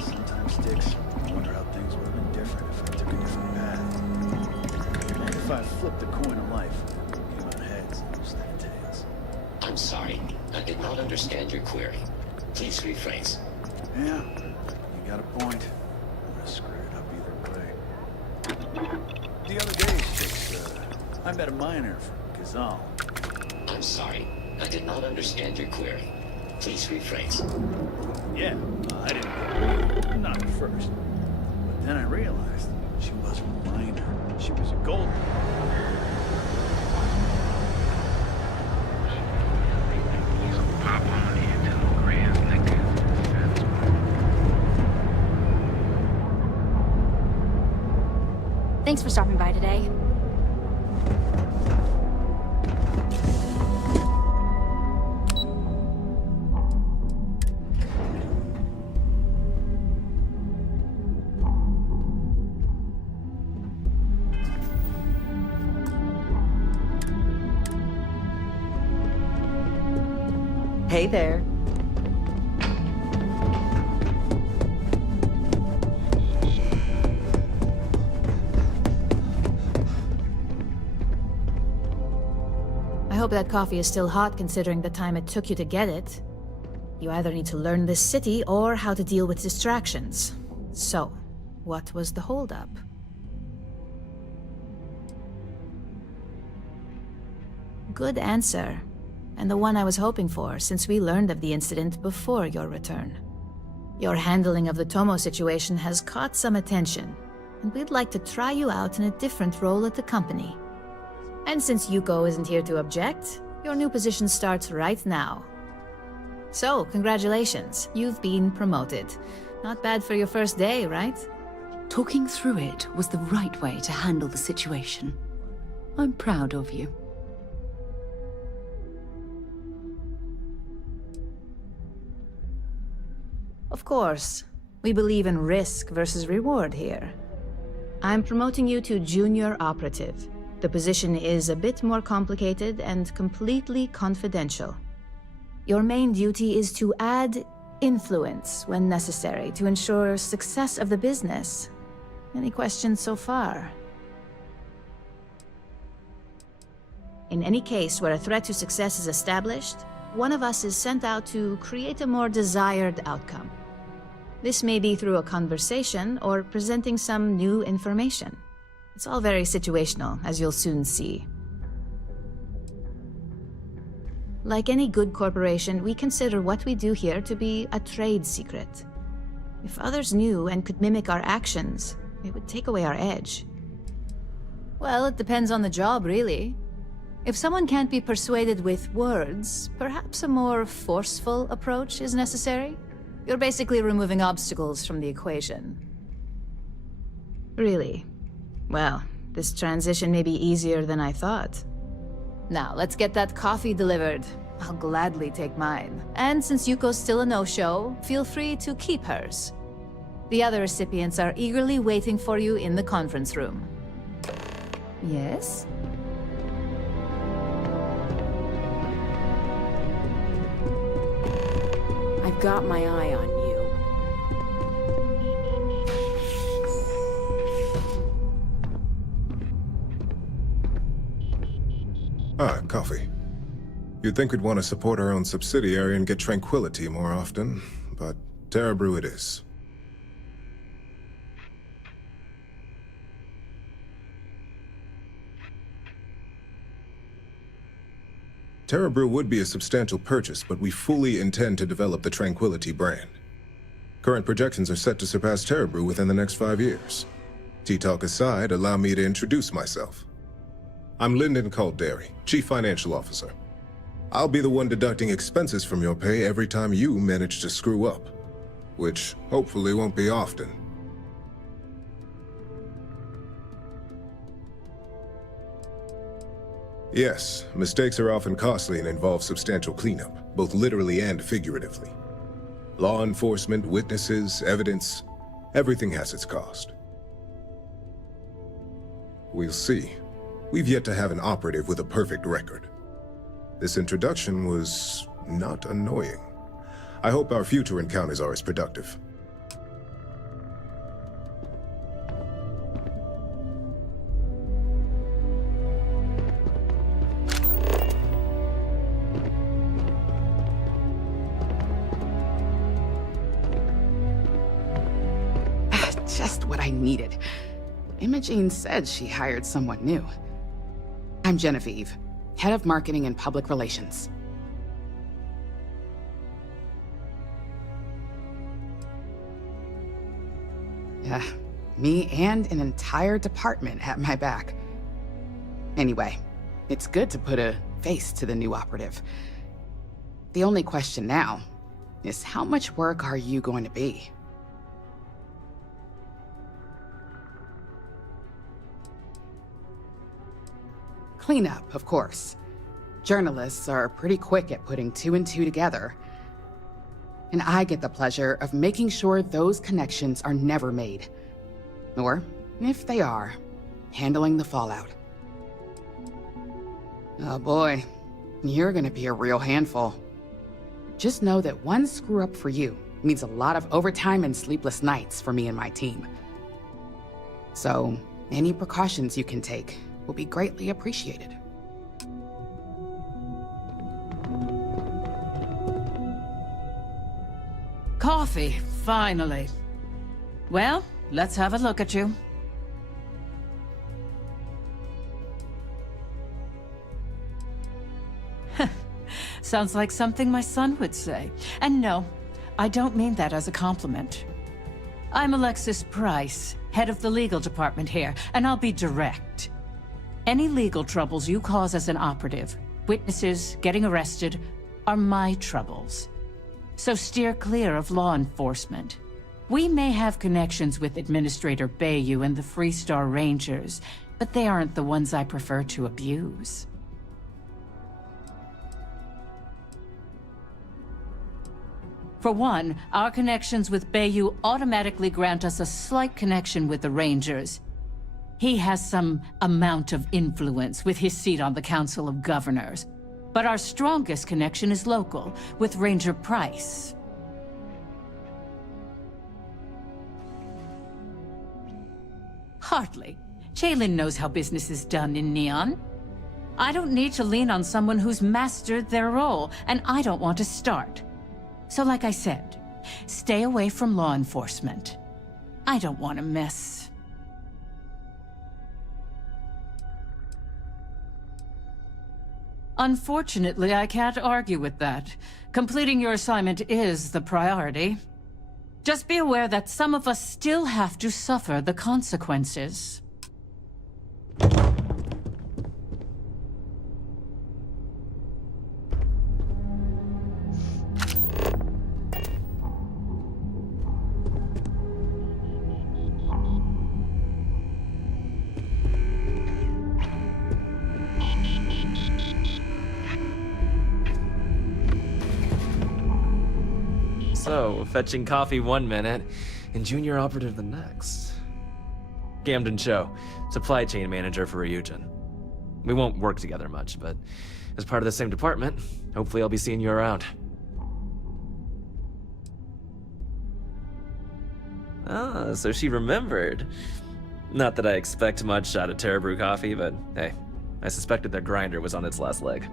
Sometimes, Sticks, I wonder how things would have been different if I took a different path. And if I flipped a coin of life, came out heads instead of tails. I'm sorry. I did not understand your query. Please rephrase. Yeah, you got a point. I would have screwed it up either way. The other day, Sticks, I met a miner from Kazal. I'm sorry. I did not understand your query. Please rephrase. Yeah, I didn't believe it. Not at first. But then I realized she wasn't a miner. She was a gold digger. Pop on into the grass, nigga. Thanks for stopping by today. Hey there. I hope that coffee is still hot considering the time it took you to get it. You either need to learn this city or how to deal with distractions. So, what was the holdup? Good answer. And the one I was hoping for, since we learned of the incident before your return. Your handling of the Tomo situation has caught some attention, and we'd like to try you out in a different role at the company. And since Yuko isn't here to object, your new position starts right now. So, congratulations, you've been promoted. Not bad for your first day, right? Talking through it was the right way to handle the situation. I'm proud of you. Of course, we believe in risk versus reward here. I'm promoting you to junior operative. The position is a bit more complicated and completely confidential. Your main duty is to add influence when necessary to ensure success of the business. Any questions so far? In any case where a threat to success is established, one of us is sent out to create a more desired outcome. This may be through a conversation or presenting some new information. It's all very situational, as you'll soon see. Like any good corporation, we consider what we do here to be a trade secret. If others knew and could mimic our actions, it would take away our edge. Well, it depends on the job, really. If someone can't be persuaded with words, perhaps a more forceful approach is necessary. You're basically removing obstacles from the equation. Really? Well, this transition may be easier than I thought. Now, let's get that coffee delivered. I'll gladly take mine. And since Yuko's still a no-show, feel free to keep hers. The other recipients are eagerly waiting for you in the conference room. Yes? I've got my eye on you. Ah, coffee. You'd think we'd want to support our own subsidiary and get tranquility more often, but Terra Brew it is. Terra Brew would be a substantial purchase, but we fully intend to develop the Tranquility brand. Current projections are set to surpass Terra Brew within the next 5 years. Tea talk aside, allow me to introduce myself. I'm Lyndon Calderi, Chief Financial Officer. I'll be the one deducting expenses from your pay every time you manage to screw up, which hopefully won't be often. Yes, mistakes are often costly and involve substantial cleanup, both literally and figuratively. Law enforcement, witnesses, evidence, everything has its cost. We'll see. We've yet to have an operative with a perfect record. This introduction was not annoying. I hope our future encounters are as productive. Just what I needed. Imogene said she hired someone new. I'm Genevieve, Head of Marketing and Public Relations. Yeah, me and an entire department at my back. Anyway, it's good to put a face to the new operative. The only question now is how much work are you going to be? Cleanup, of course. Journalists are pretty quick at putting two and two together. And I get the pleasure of making sure those connections are never made. Or, if they are, handling the fallout. Oh boy, you're gonna be a real handful. Just know that one screw-up for you means a lot of overtime and sleepless nights for me and my team. So, any precautions you can take will be greatly appreciated. Coffee, finally. Well, let's have a look at you. Sounds like something my son would say. And no, I don't mean that as a compliment. I'm Alexis Price, head of the legal department here, and I'll be direct. Any legal troubles you cause as an operative, witnesses, getting arrested, are my troubles. So steer clear of law enforcement. We may have connections with Administrator Bayou and the Freestar Rangers, but they aren't the ones I prefer to abuse. For one, our connections with Bayou automatically grant us a slight connection with the Rangers. He has some amount of influence with his seat on the Council of Governors. But our strongest connection is local, with Ranger Price. Hardly. Jalen knows how business is done in Neon. I don't need to lean on someone who's mastered their role, and I don't want to start. So like I said, stay away from law enforcement. I don't want to mess. Unfortunately, I can't argue with that. Completing your assignment is the priority. Just be aware that some of us still have to suffer the consequences. So, fetching coffee one minute, and junior operative the next. Camden Cho, supply chain manager for Ryujin. We won't work together much, but as part of the same department, hopefully I'll be seeing you around. Ah, so she remembered. Not that I expect much out of Terra Brew Coffee, but hey, I suspected their grinder was on its last leg.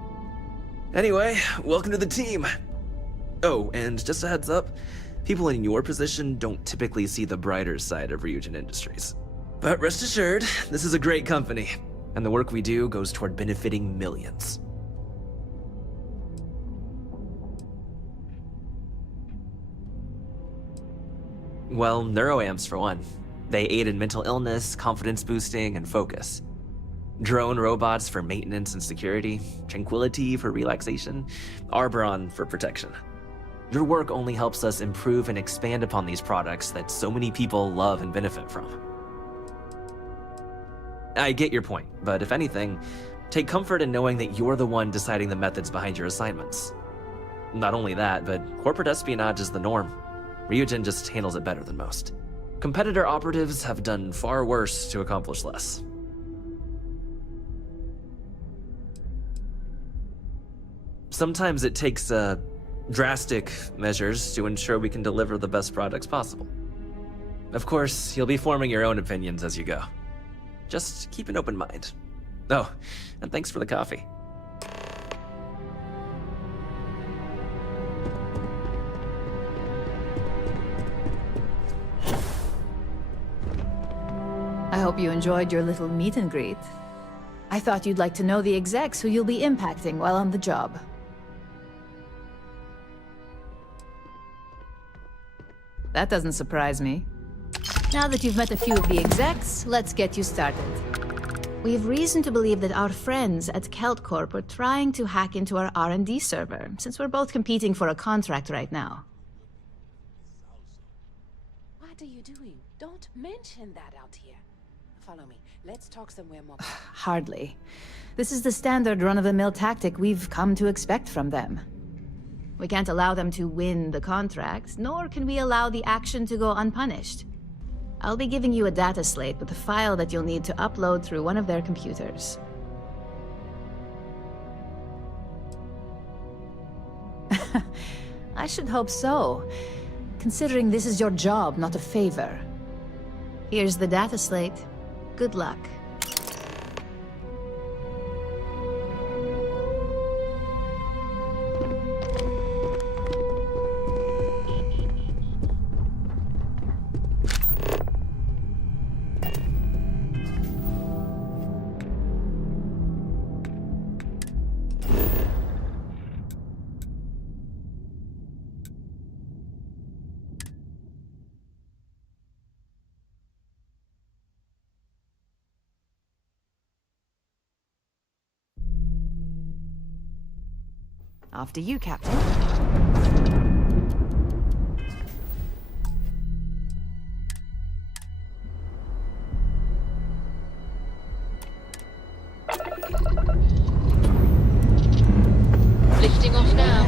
Anyway, welcome to the team. Oh, and just a heads up, people in your position don't typically see the brighter side of Ryujin Industries. But rest assured, this is a great company, and the work we do goes toward benefiting millions. Well, neuroamps for one. They aid in mental illness, confidence boosting, and focus. Drone robots for maintenance and security, Tranquility for relaxation, Arboron for protection. Your work only helps us improve and expand upon these products that so many people love and benefit from. I get your point, but if anything, take comfort in knowing that you're the one deciding the methods behind your assignments. Not only that, but corporate espionage is the norm. Ryujin just handles it better than most. Competitor operatives have done far worse to accomplish less. Sometimes it takes drastic measures to ensure we can deliver the best products possible. Of course, you'll be forming your own opinions as you go. Just keep an open mind. Oh, and thanks for the coffee. I hope you enjoyed your little meet and greet. I thought you'd like to know the execs who you'll be impacting while on the job. That doesn't surprise me. Now that you've met a few of the execs, let's get you started. We have reason to believe that our friends at KeltCorp are trying to hack into our R&D server, since we're both competing for a contract right now. What are you doing? Don't mention that out here. Follow me. Let's talk somewhere more. Hardly. This is the standard run-of-the-mill tactic we've come to expect from them. We can't allow them to win the contract, nor can we allow the action to go unpunished. I'll be giving you a data slate with a file that you'll need to upload through one of their computers. I should hope so, considering this is your job, not a favor. Here's the data slate. Good luck. After you, Captain. Lifting off now.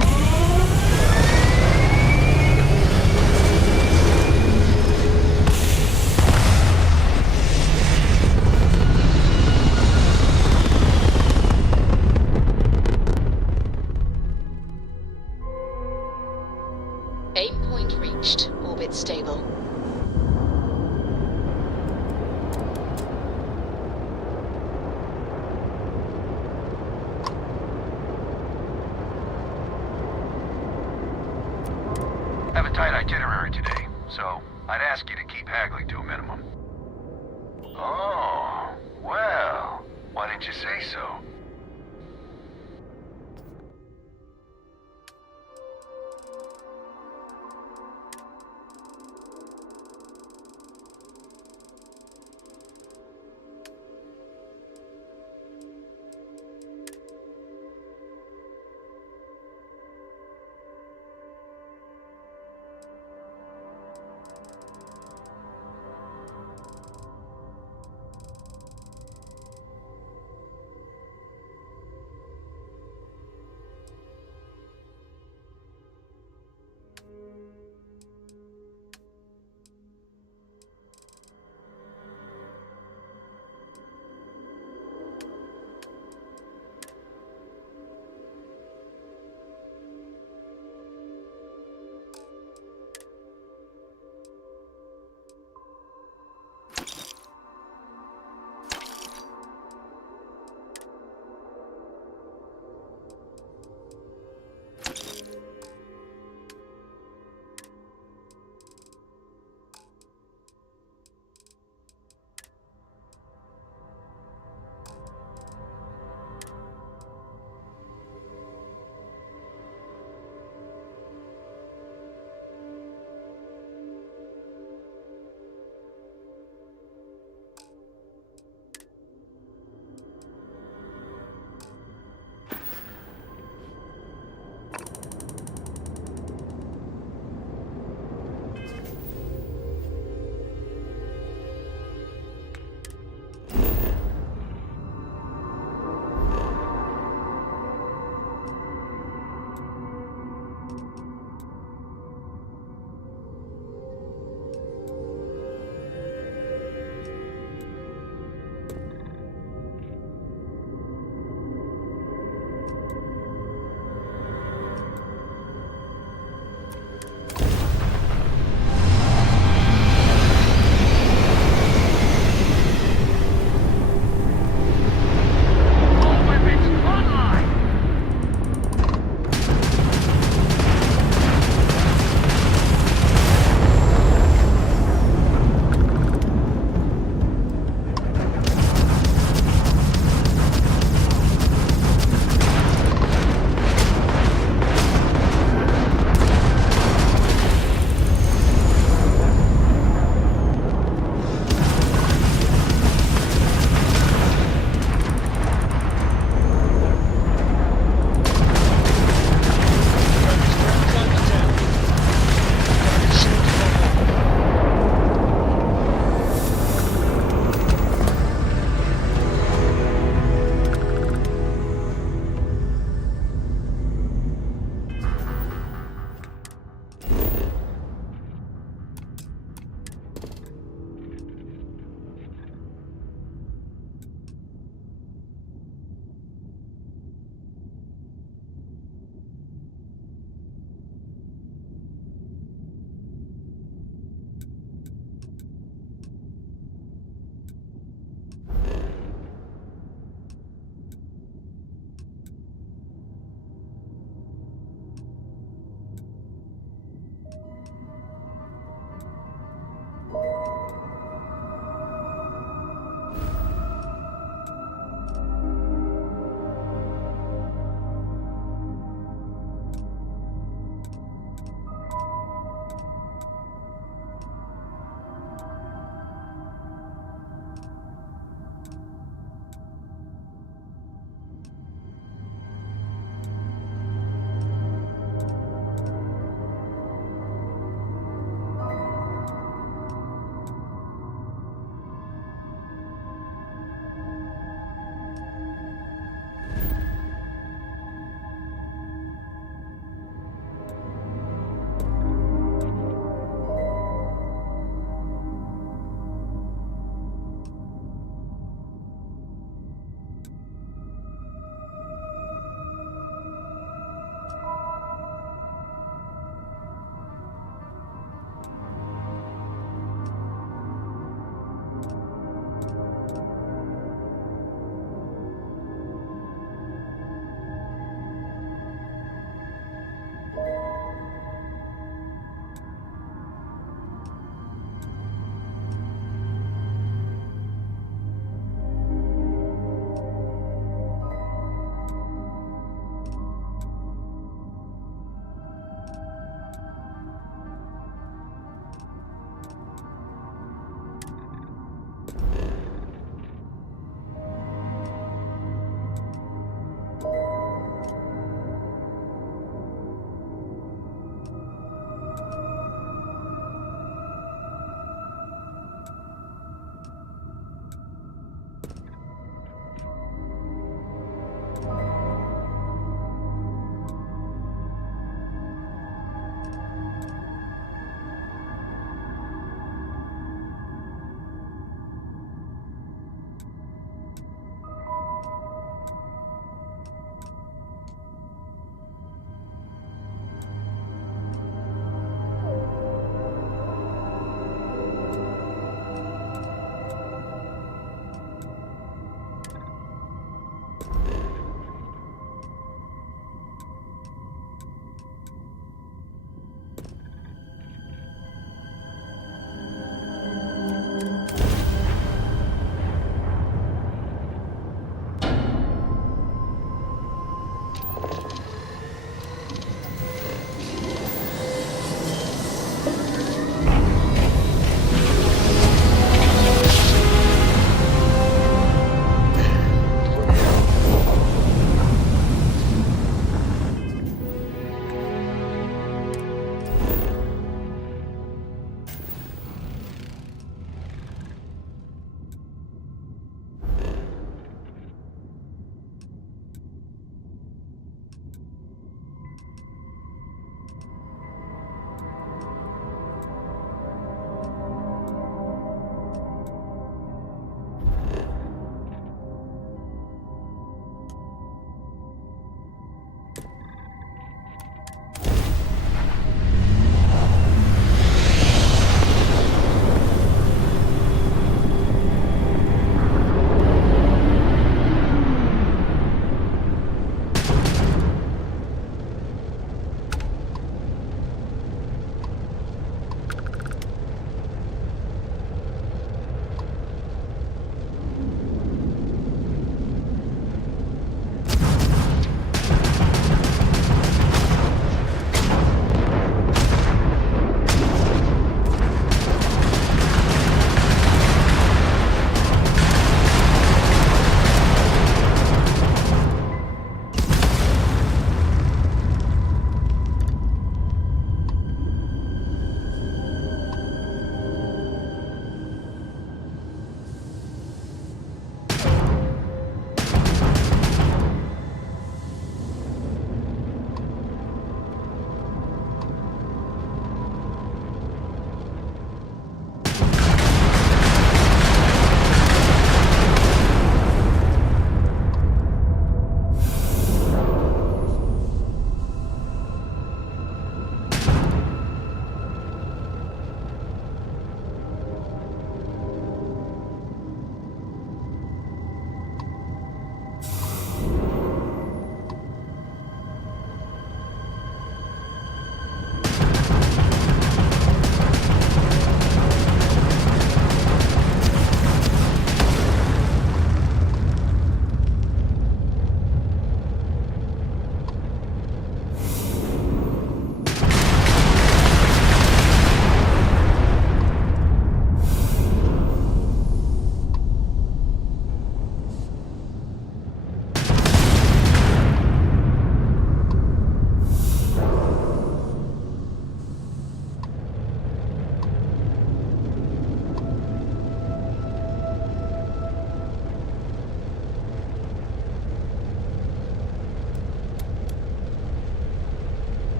Aim point reached. Orbit stable. Have a tight itinerary today, so I'd ask you to keep haggling to a minimum. Oh, well, why didn't you say so?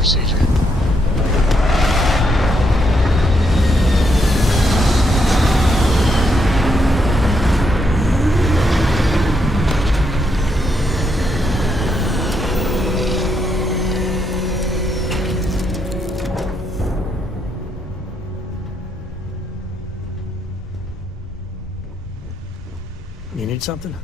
procedure. You need something?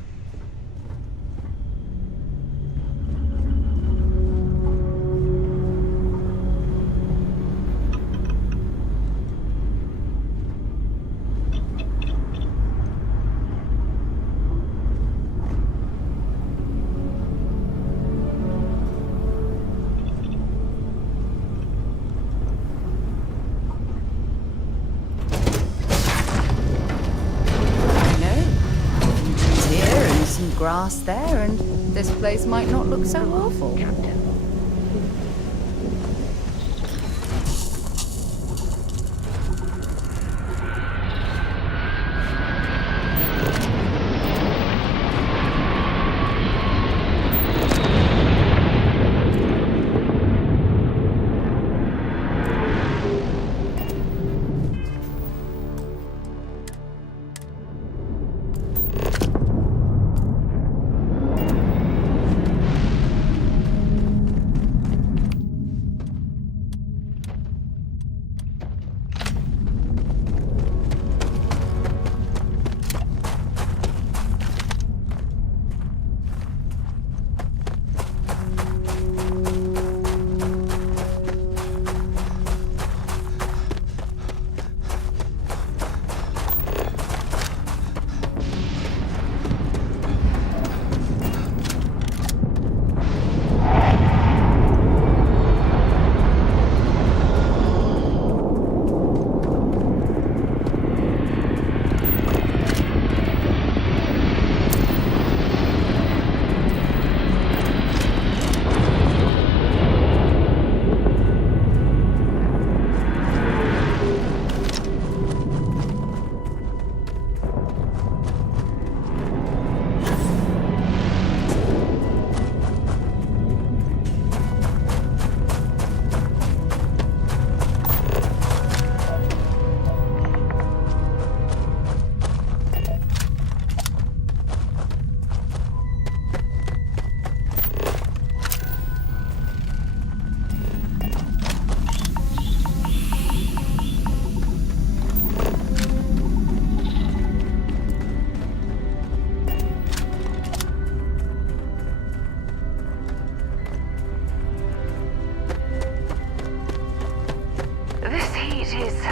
Grass there, and this place might not look so awful.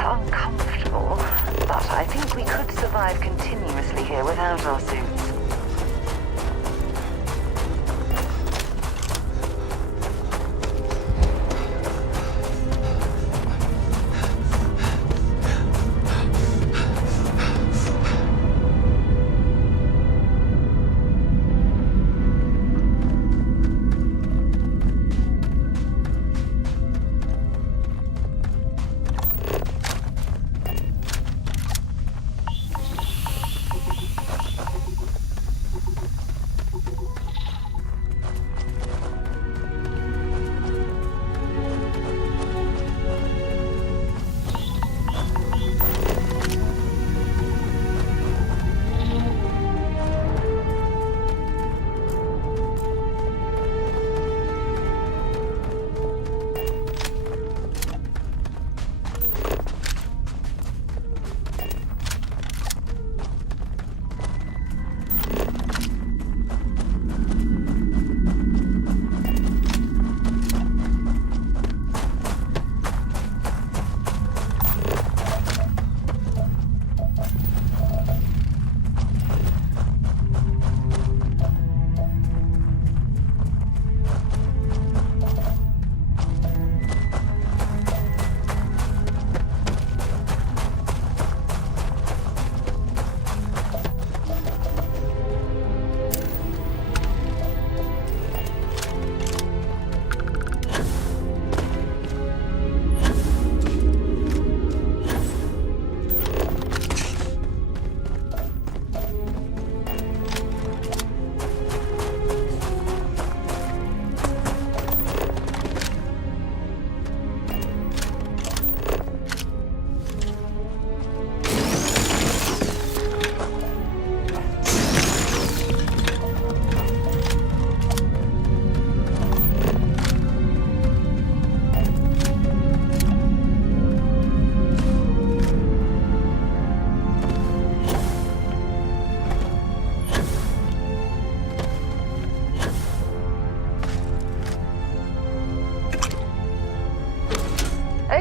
uncomfortable, but I think we could survive continuously here without our suits.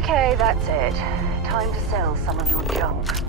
Okay, that's it. Time to sell some of your junk.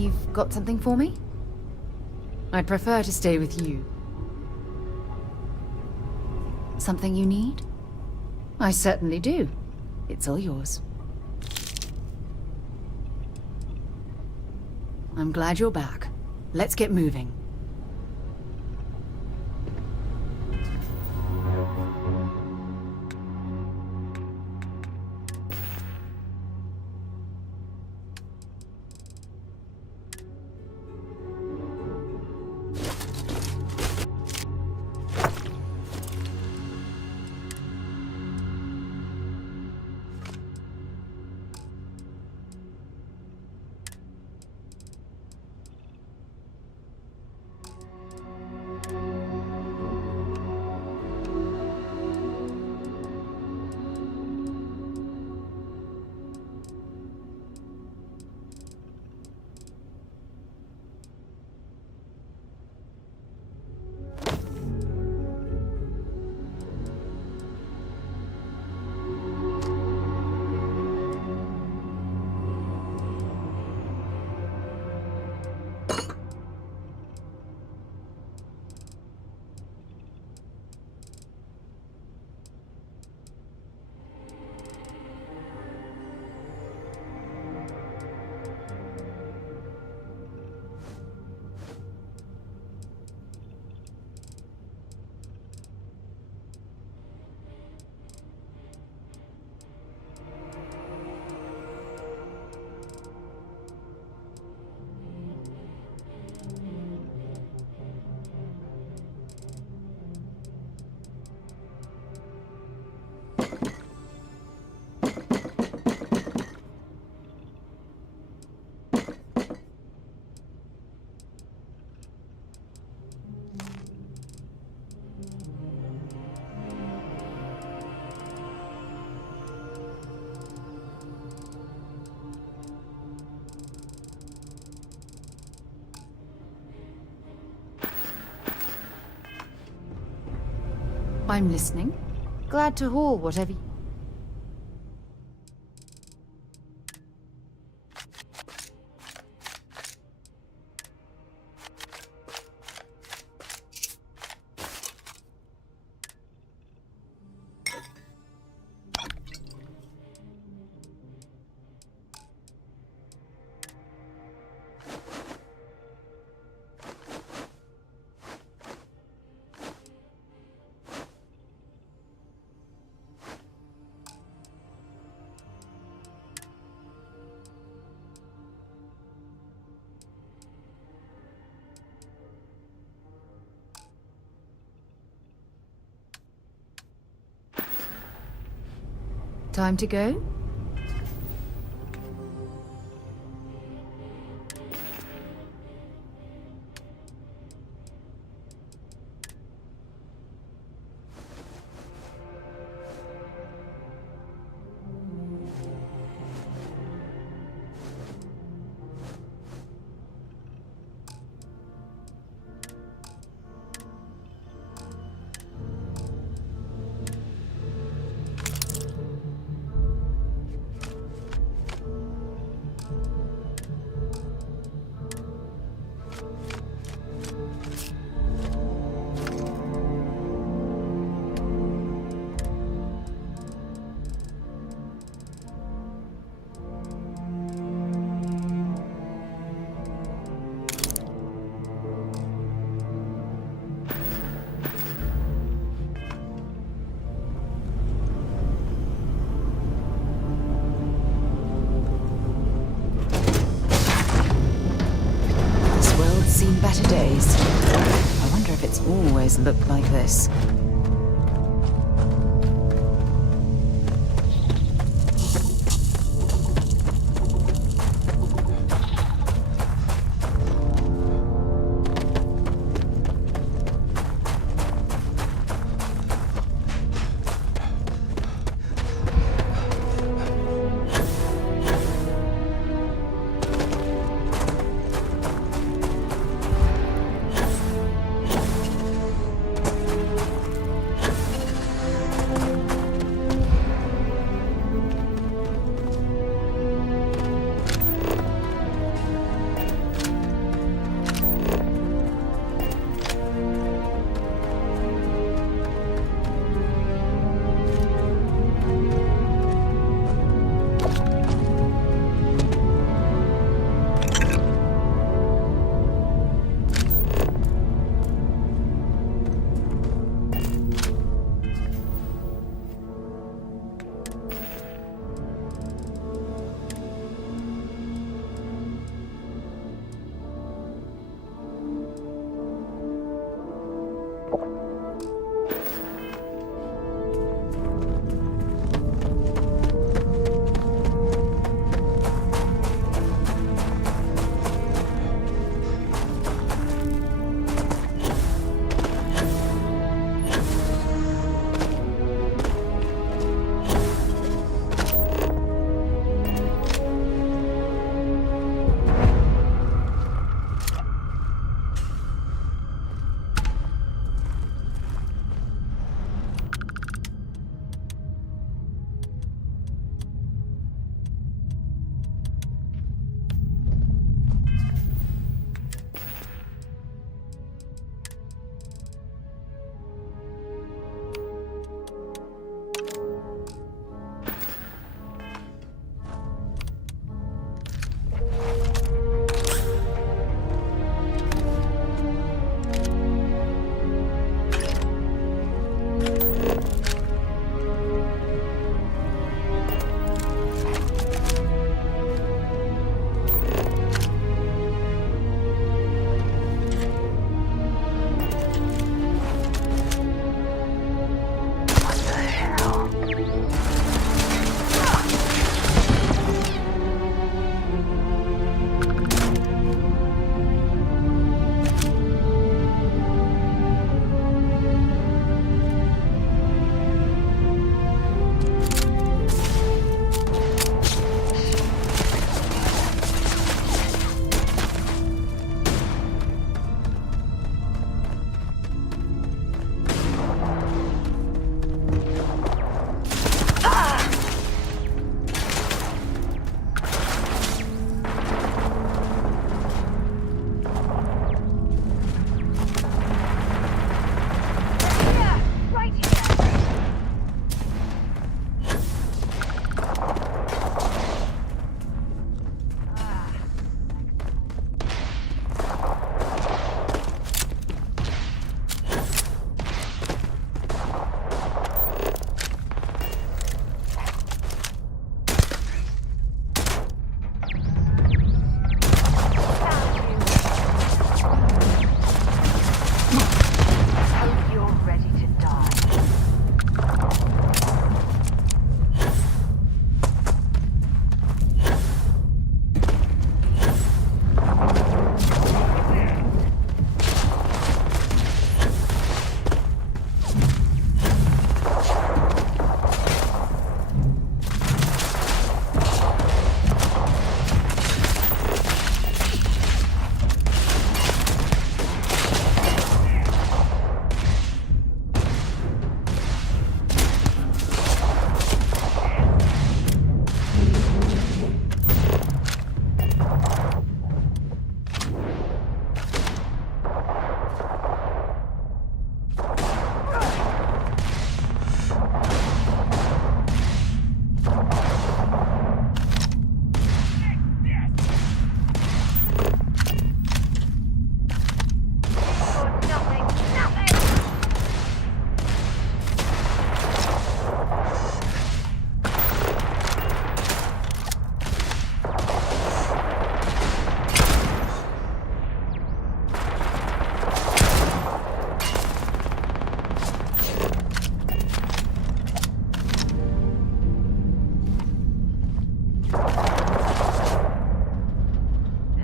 You've got something for me? I'd prefer to stay with you. Something you need? I certainly do. It's all yours. I'm glad you're back. Let's get moving. I'm listening. Glad to haul whatever. Time to go? Seen better days. I wonder if it's always looked like this.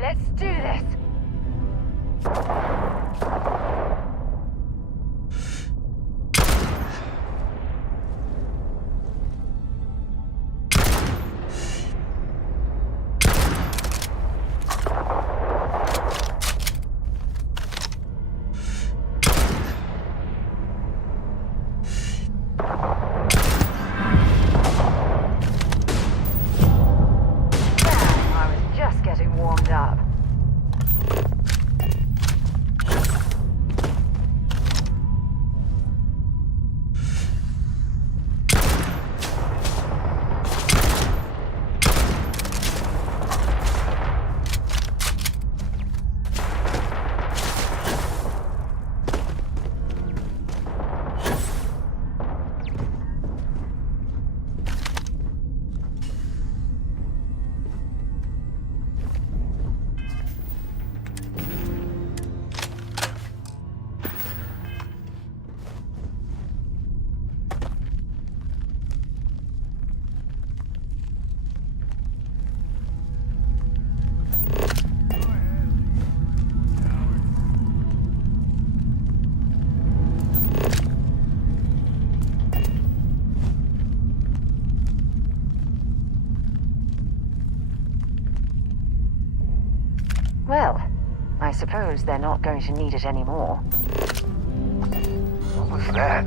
Let's do this. Warmed up. Well, I suppose they're not going to need it anymore. What was that?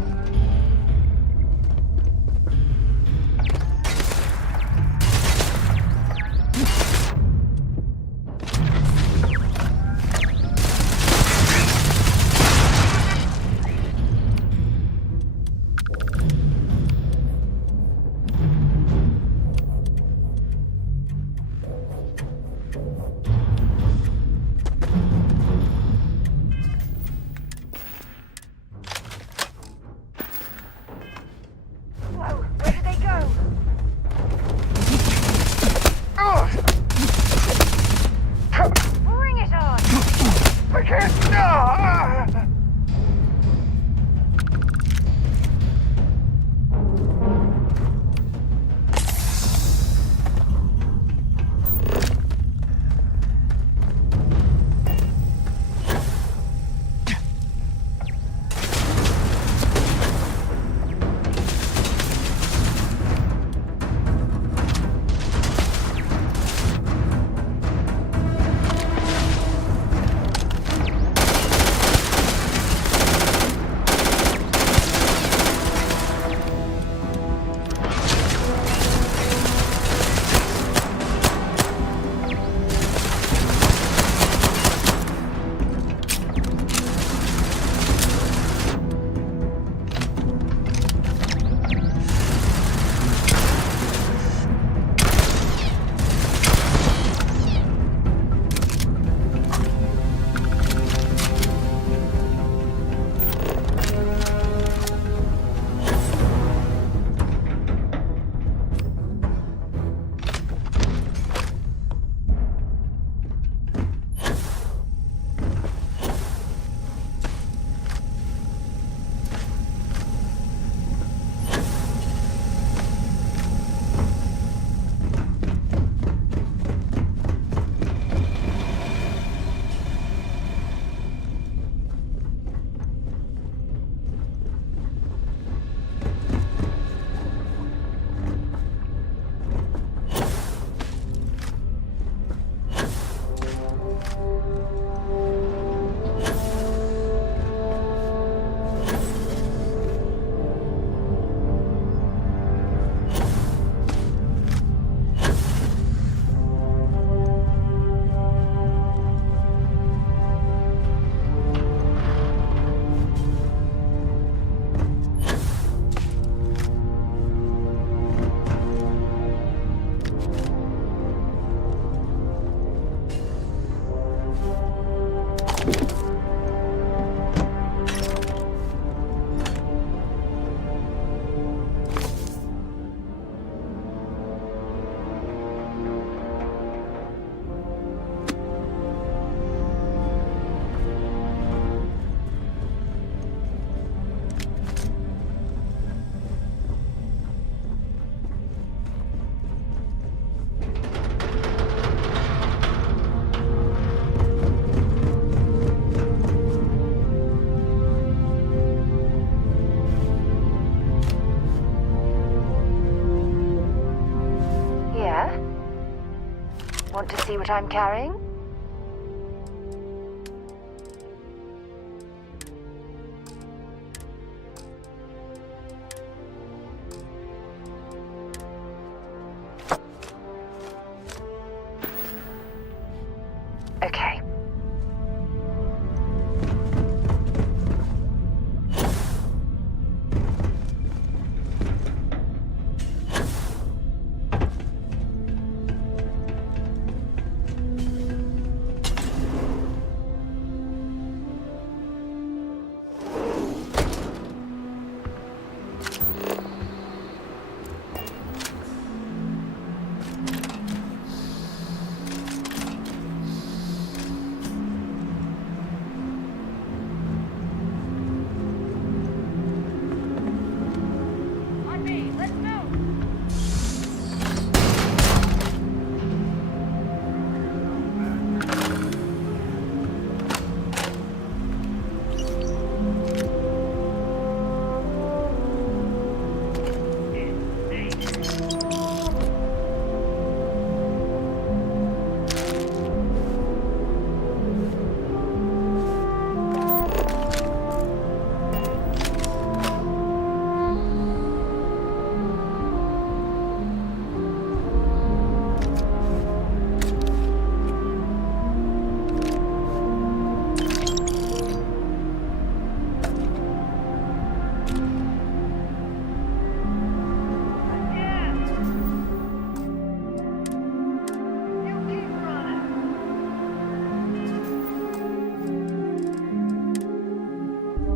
see what I'm carrying?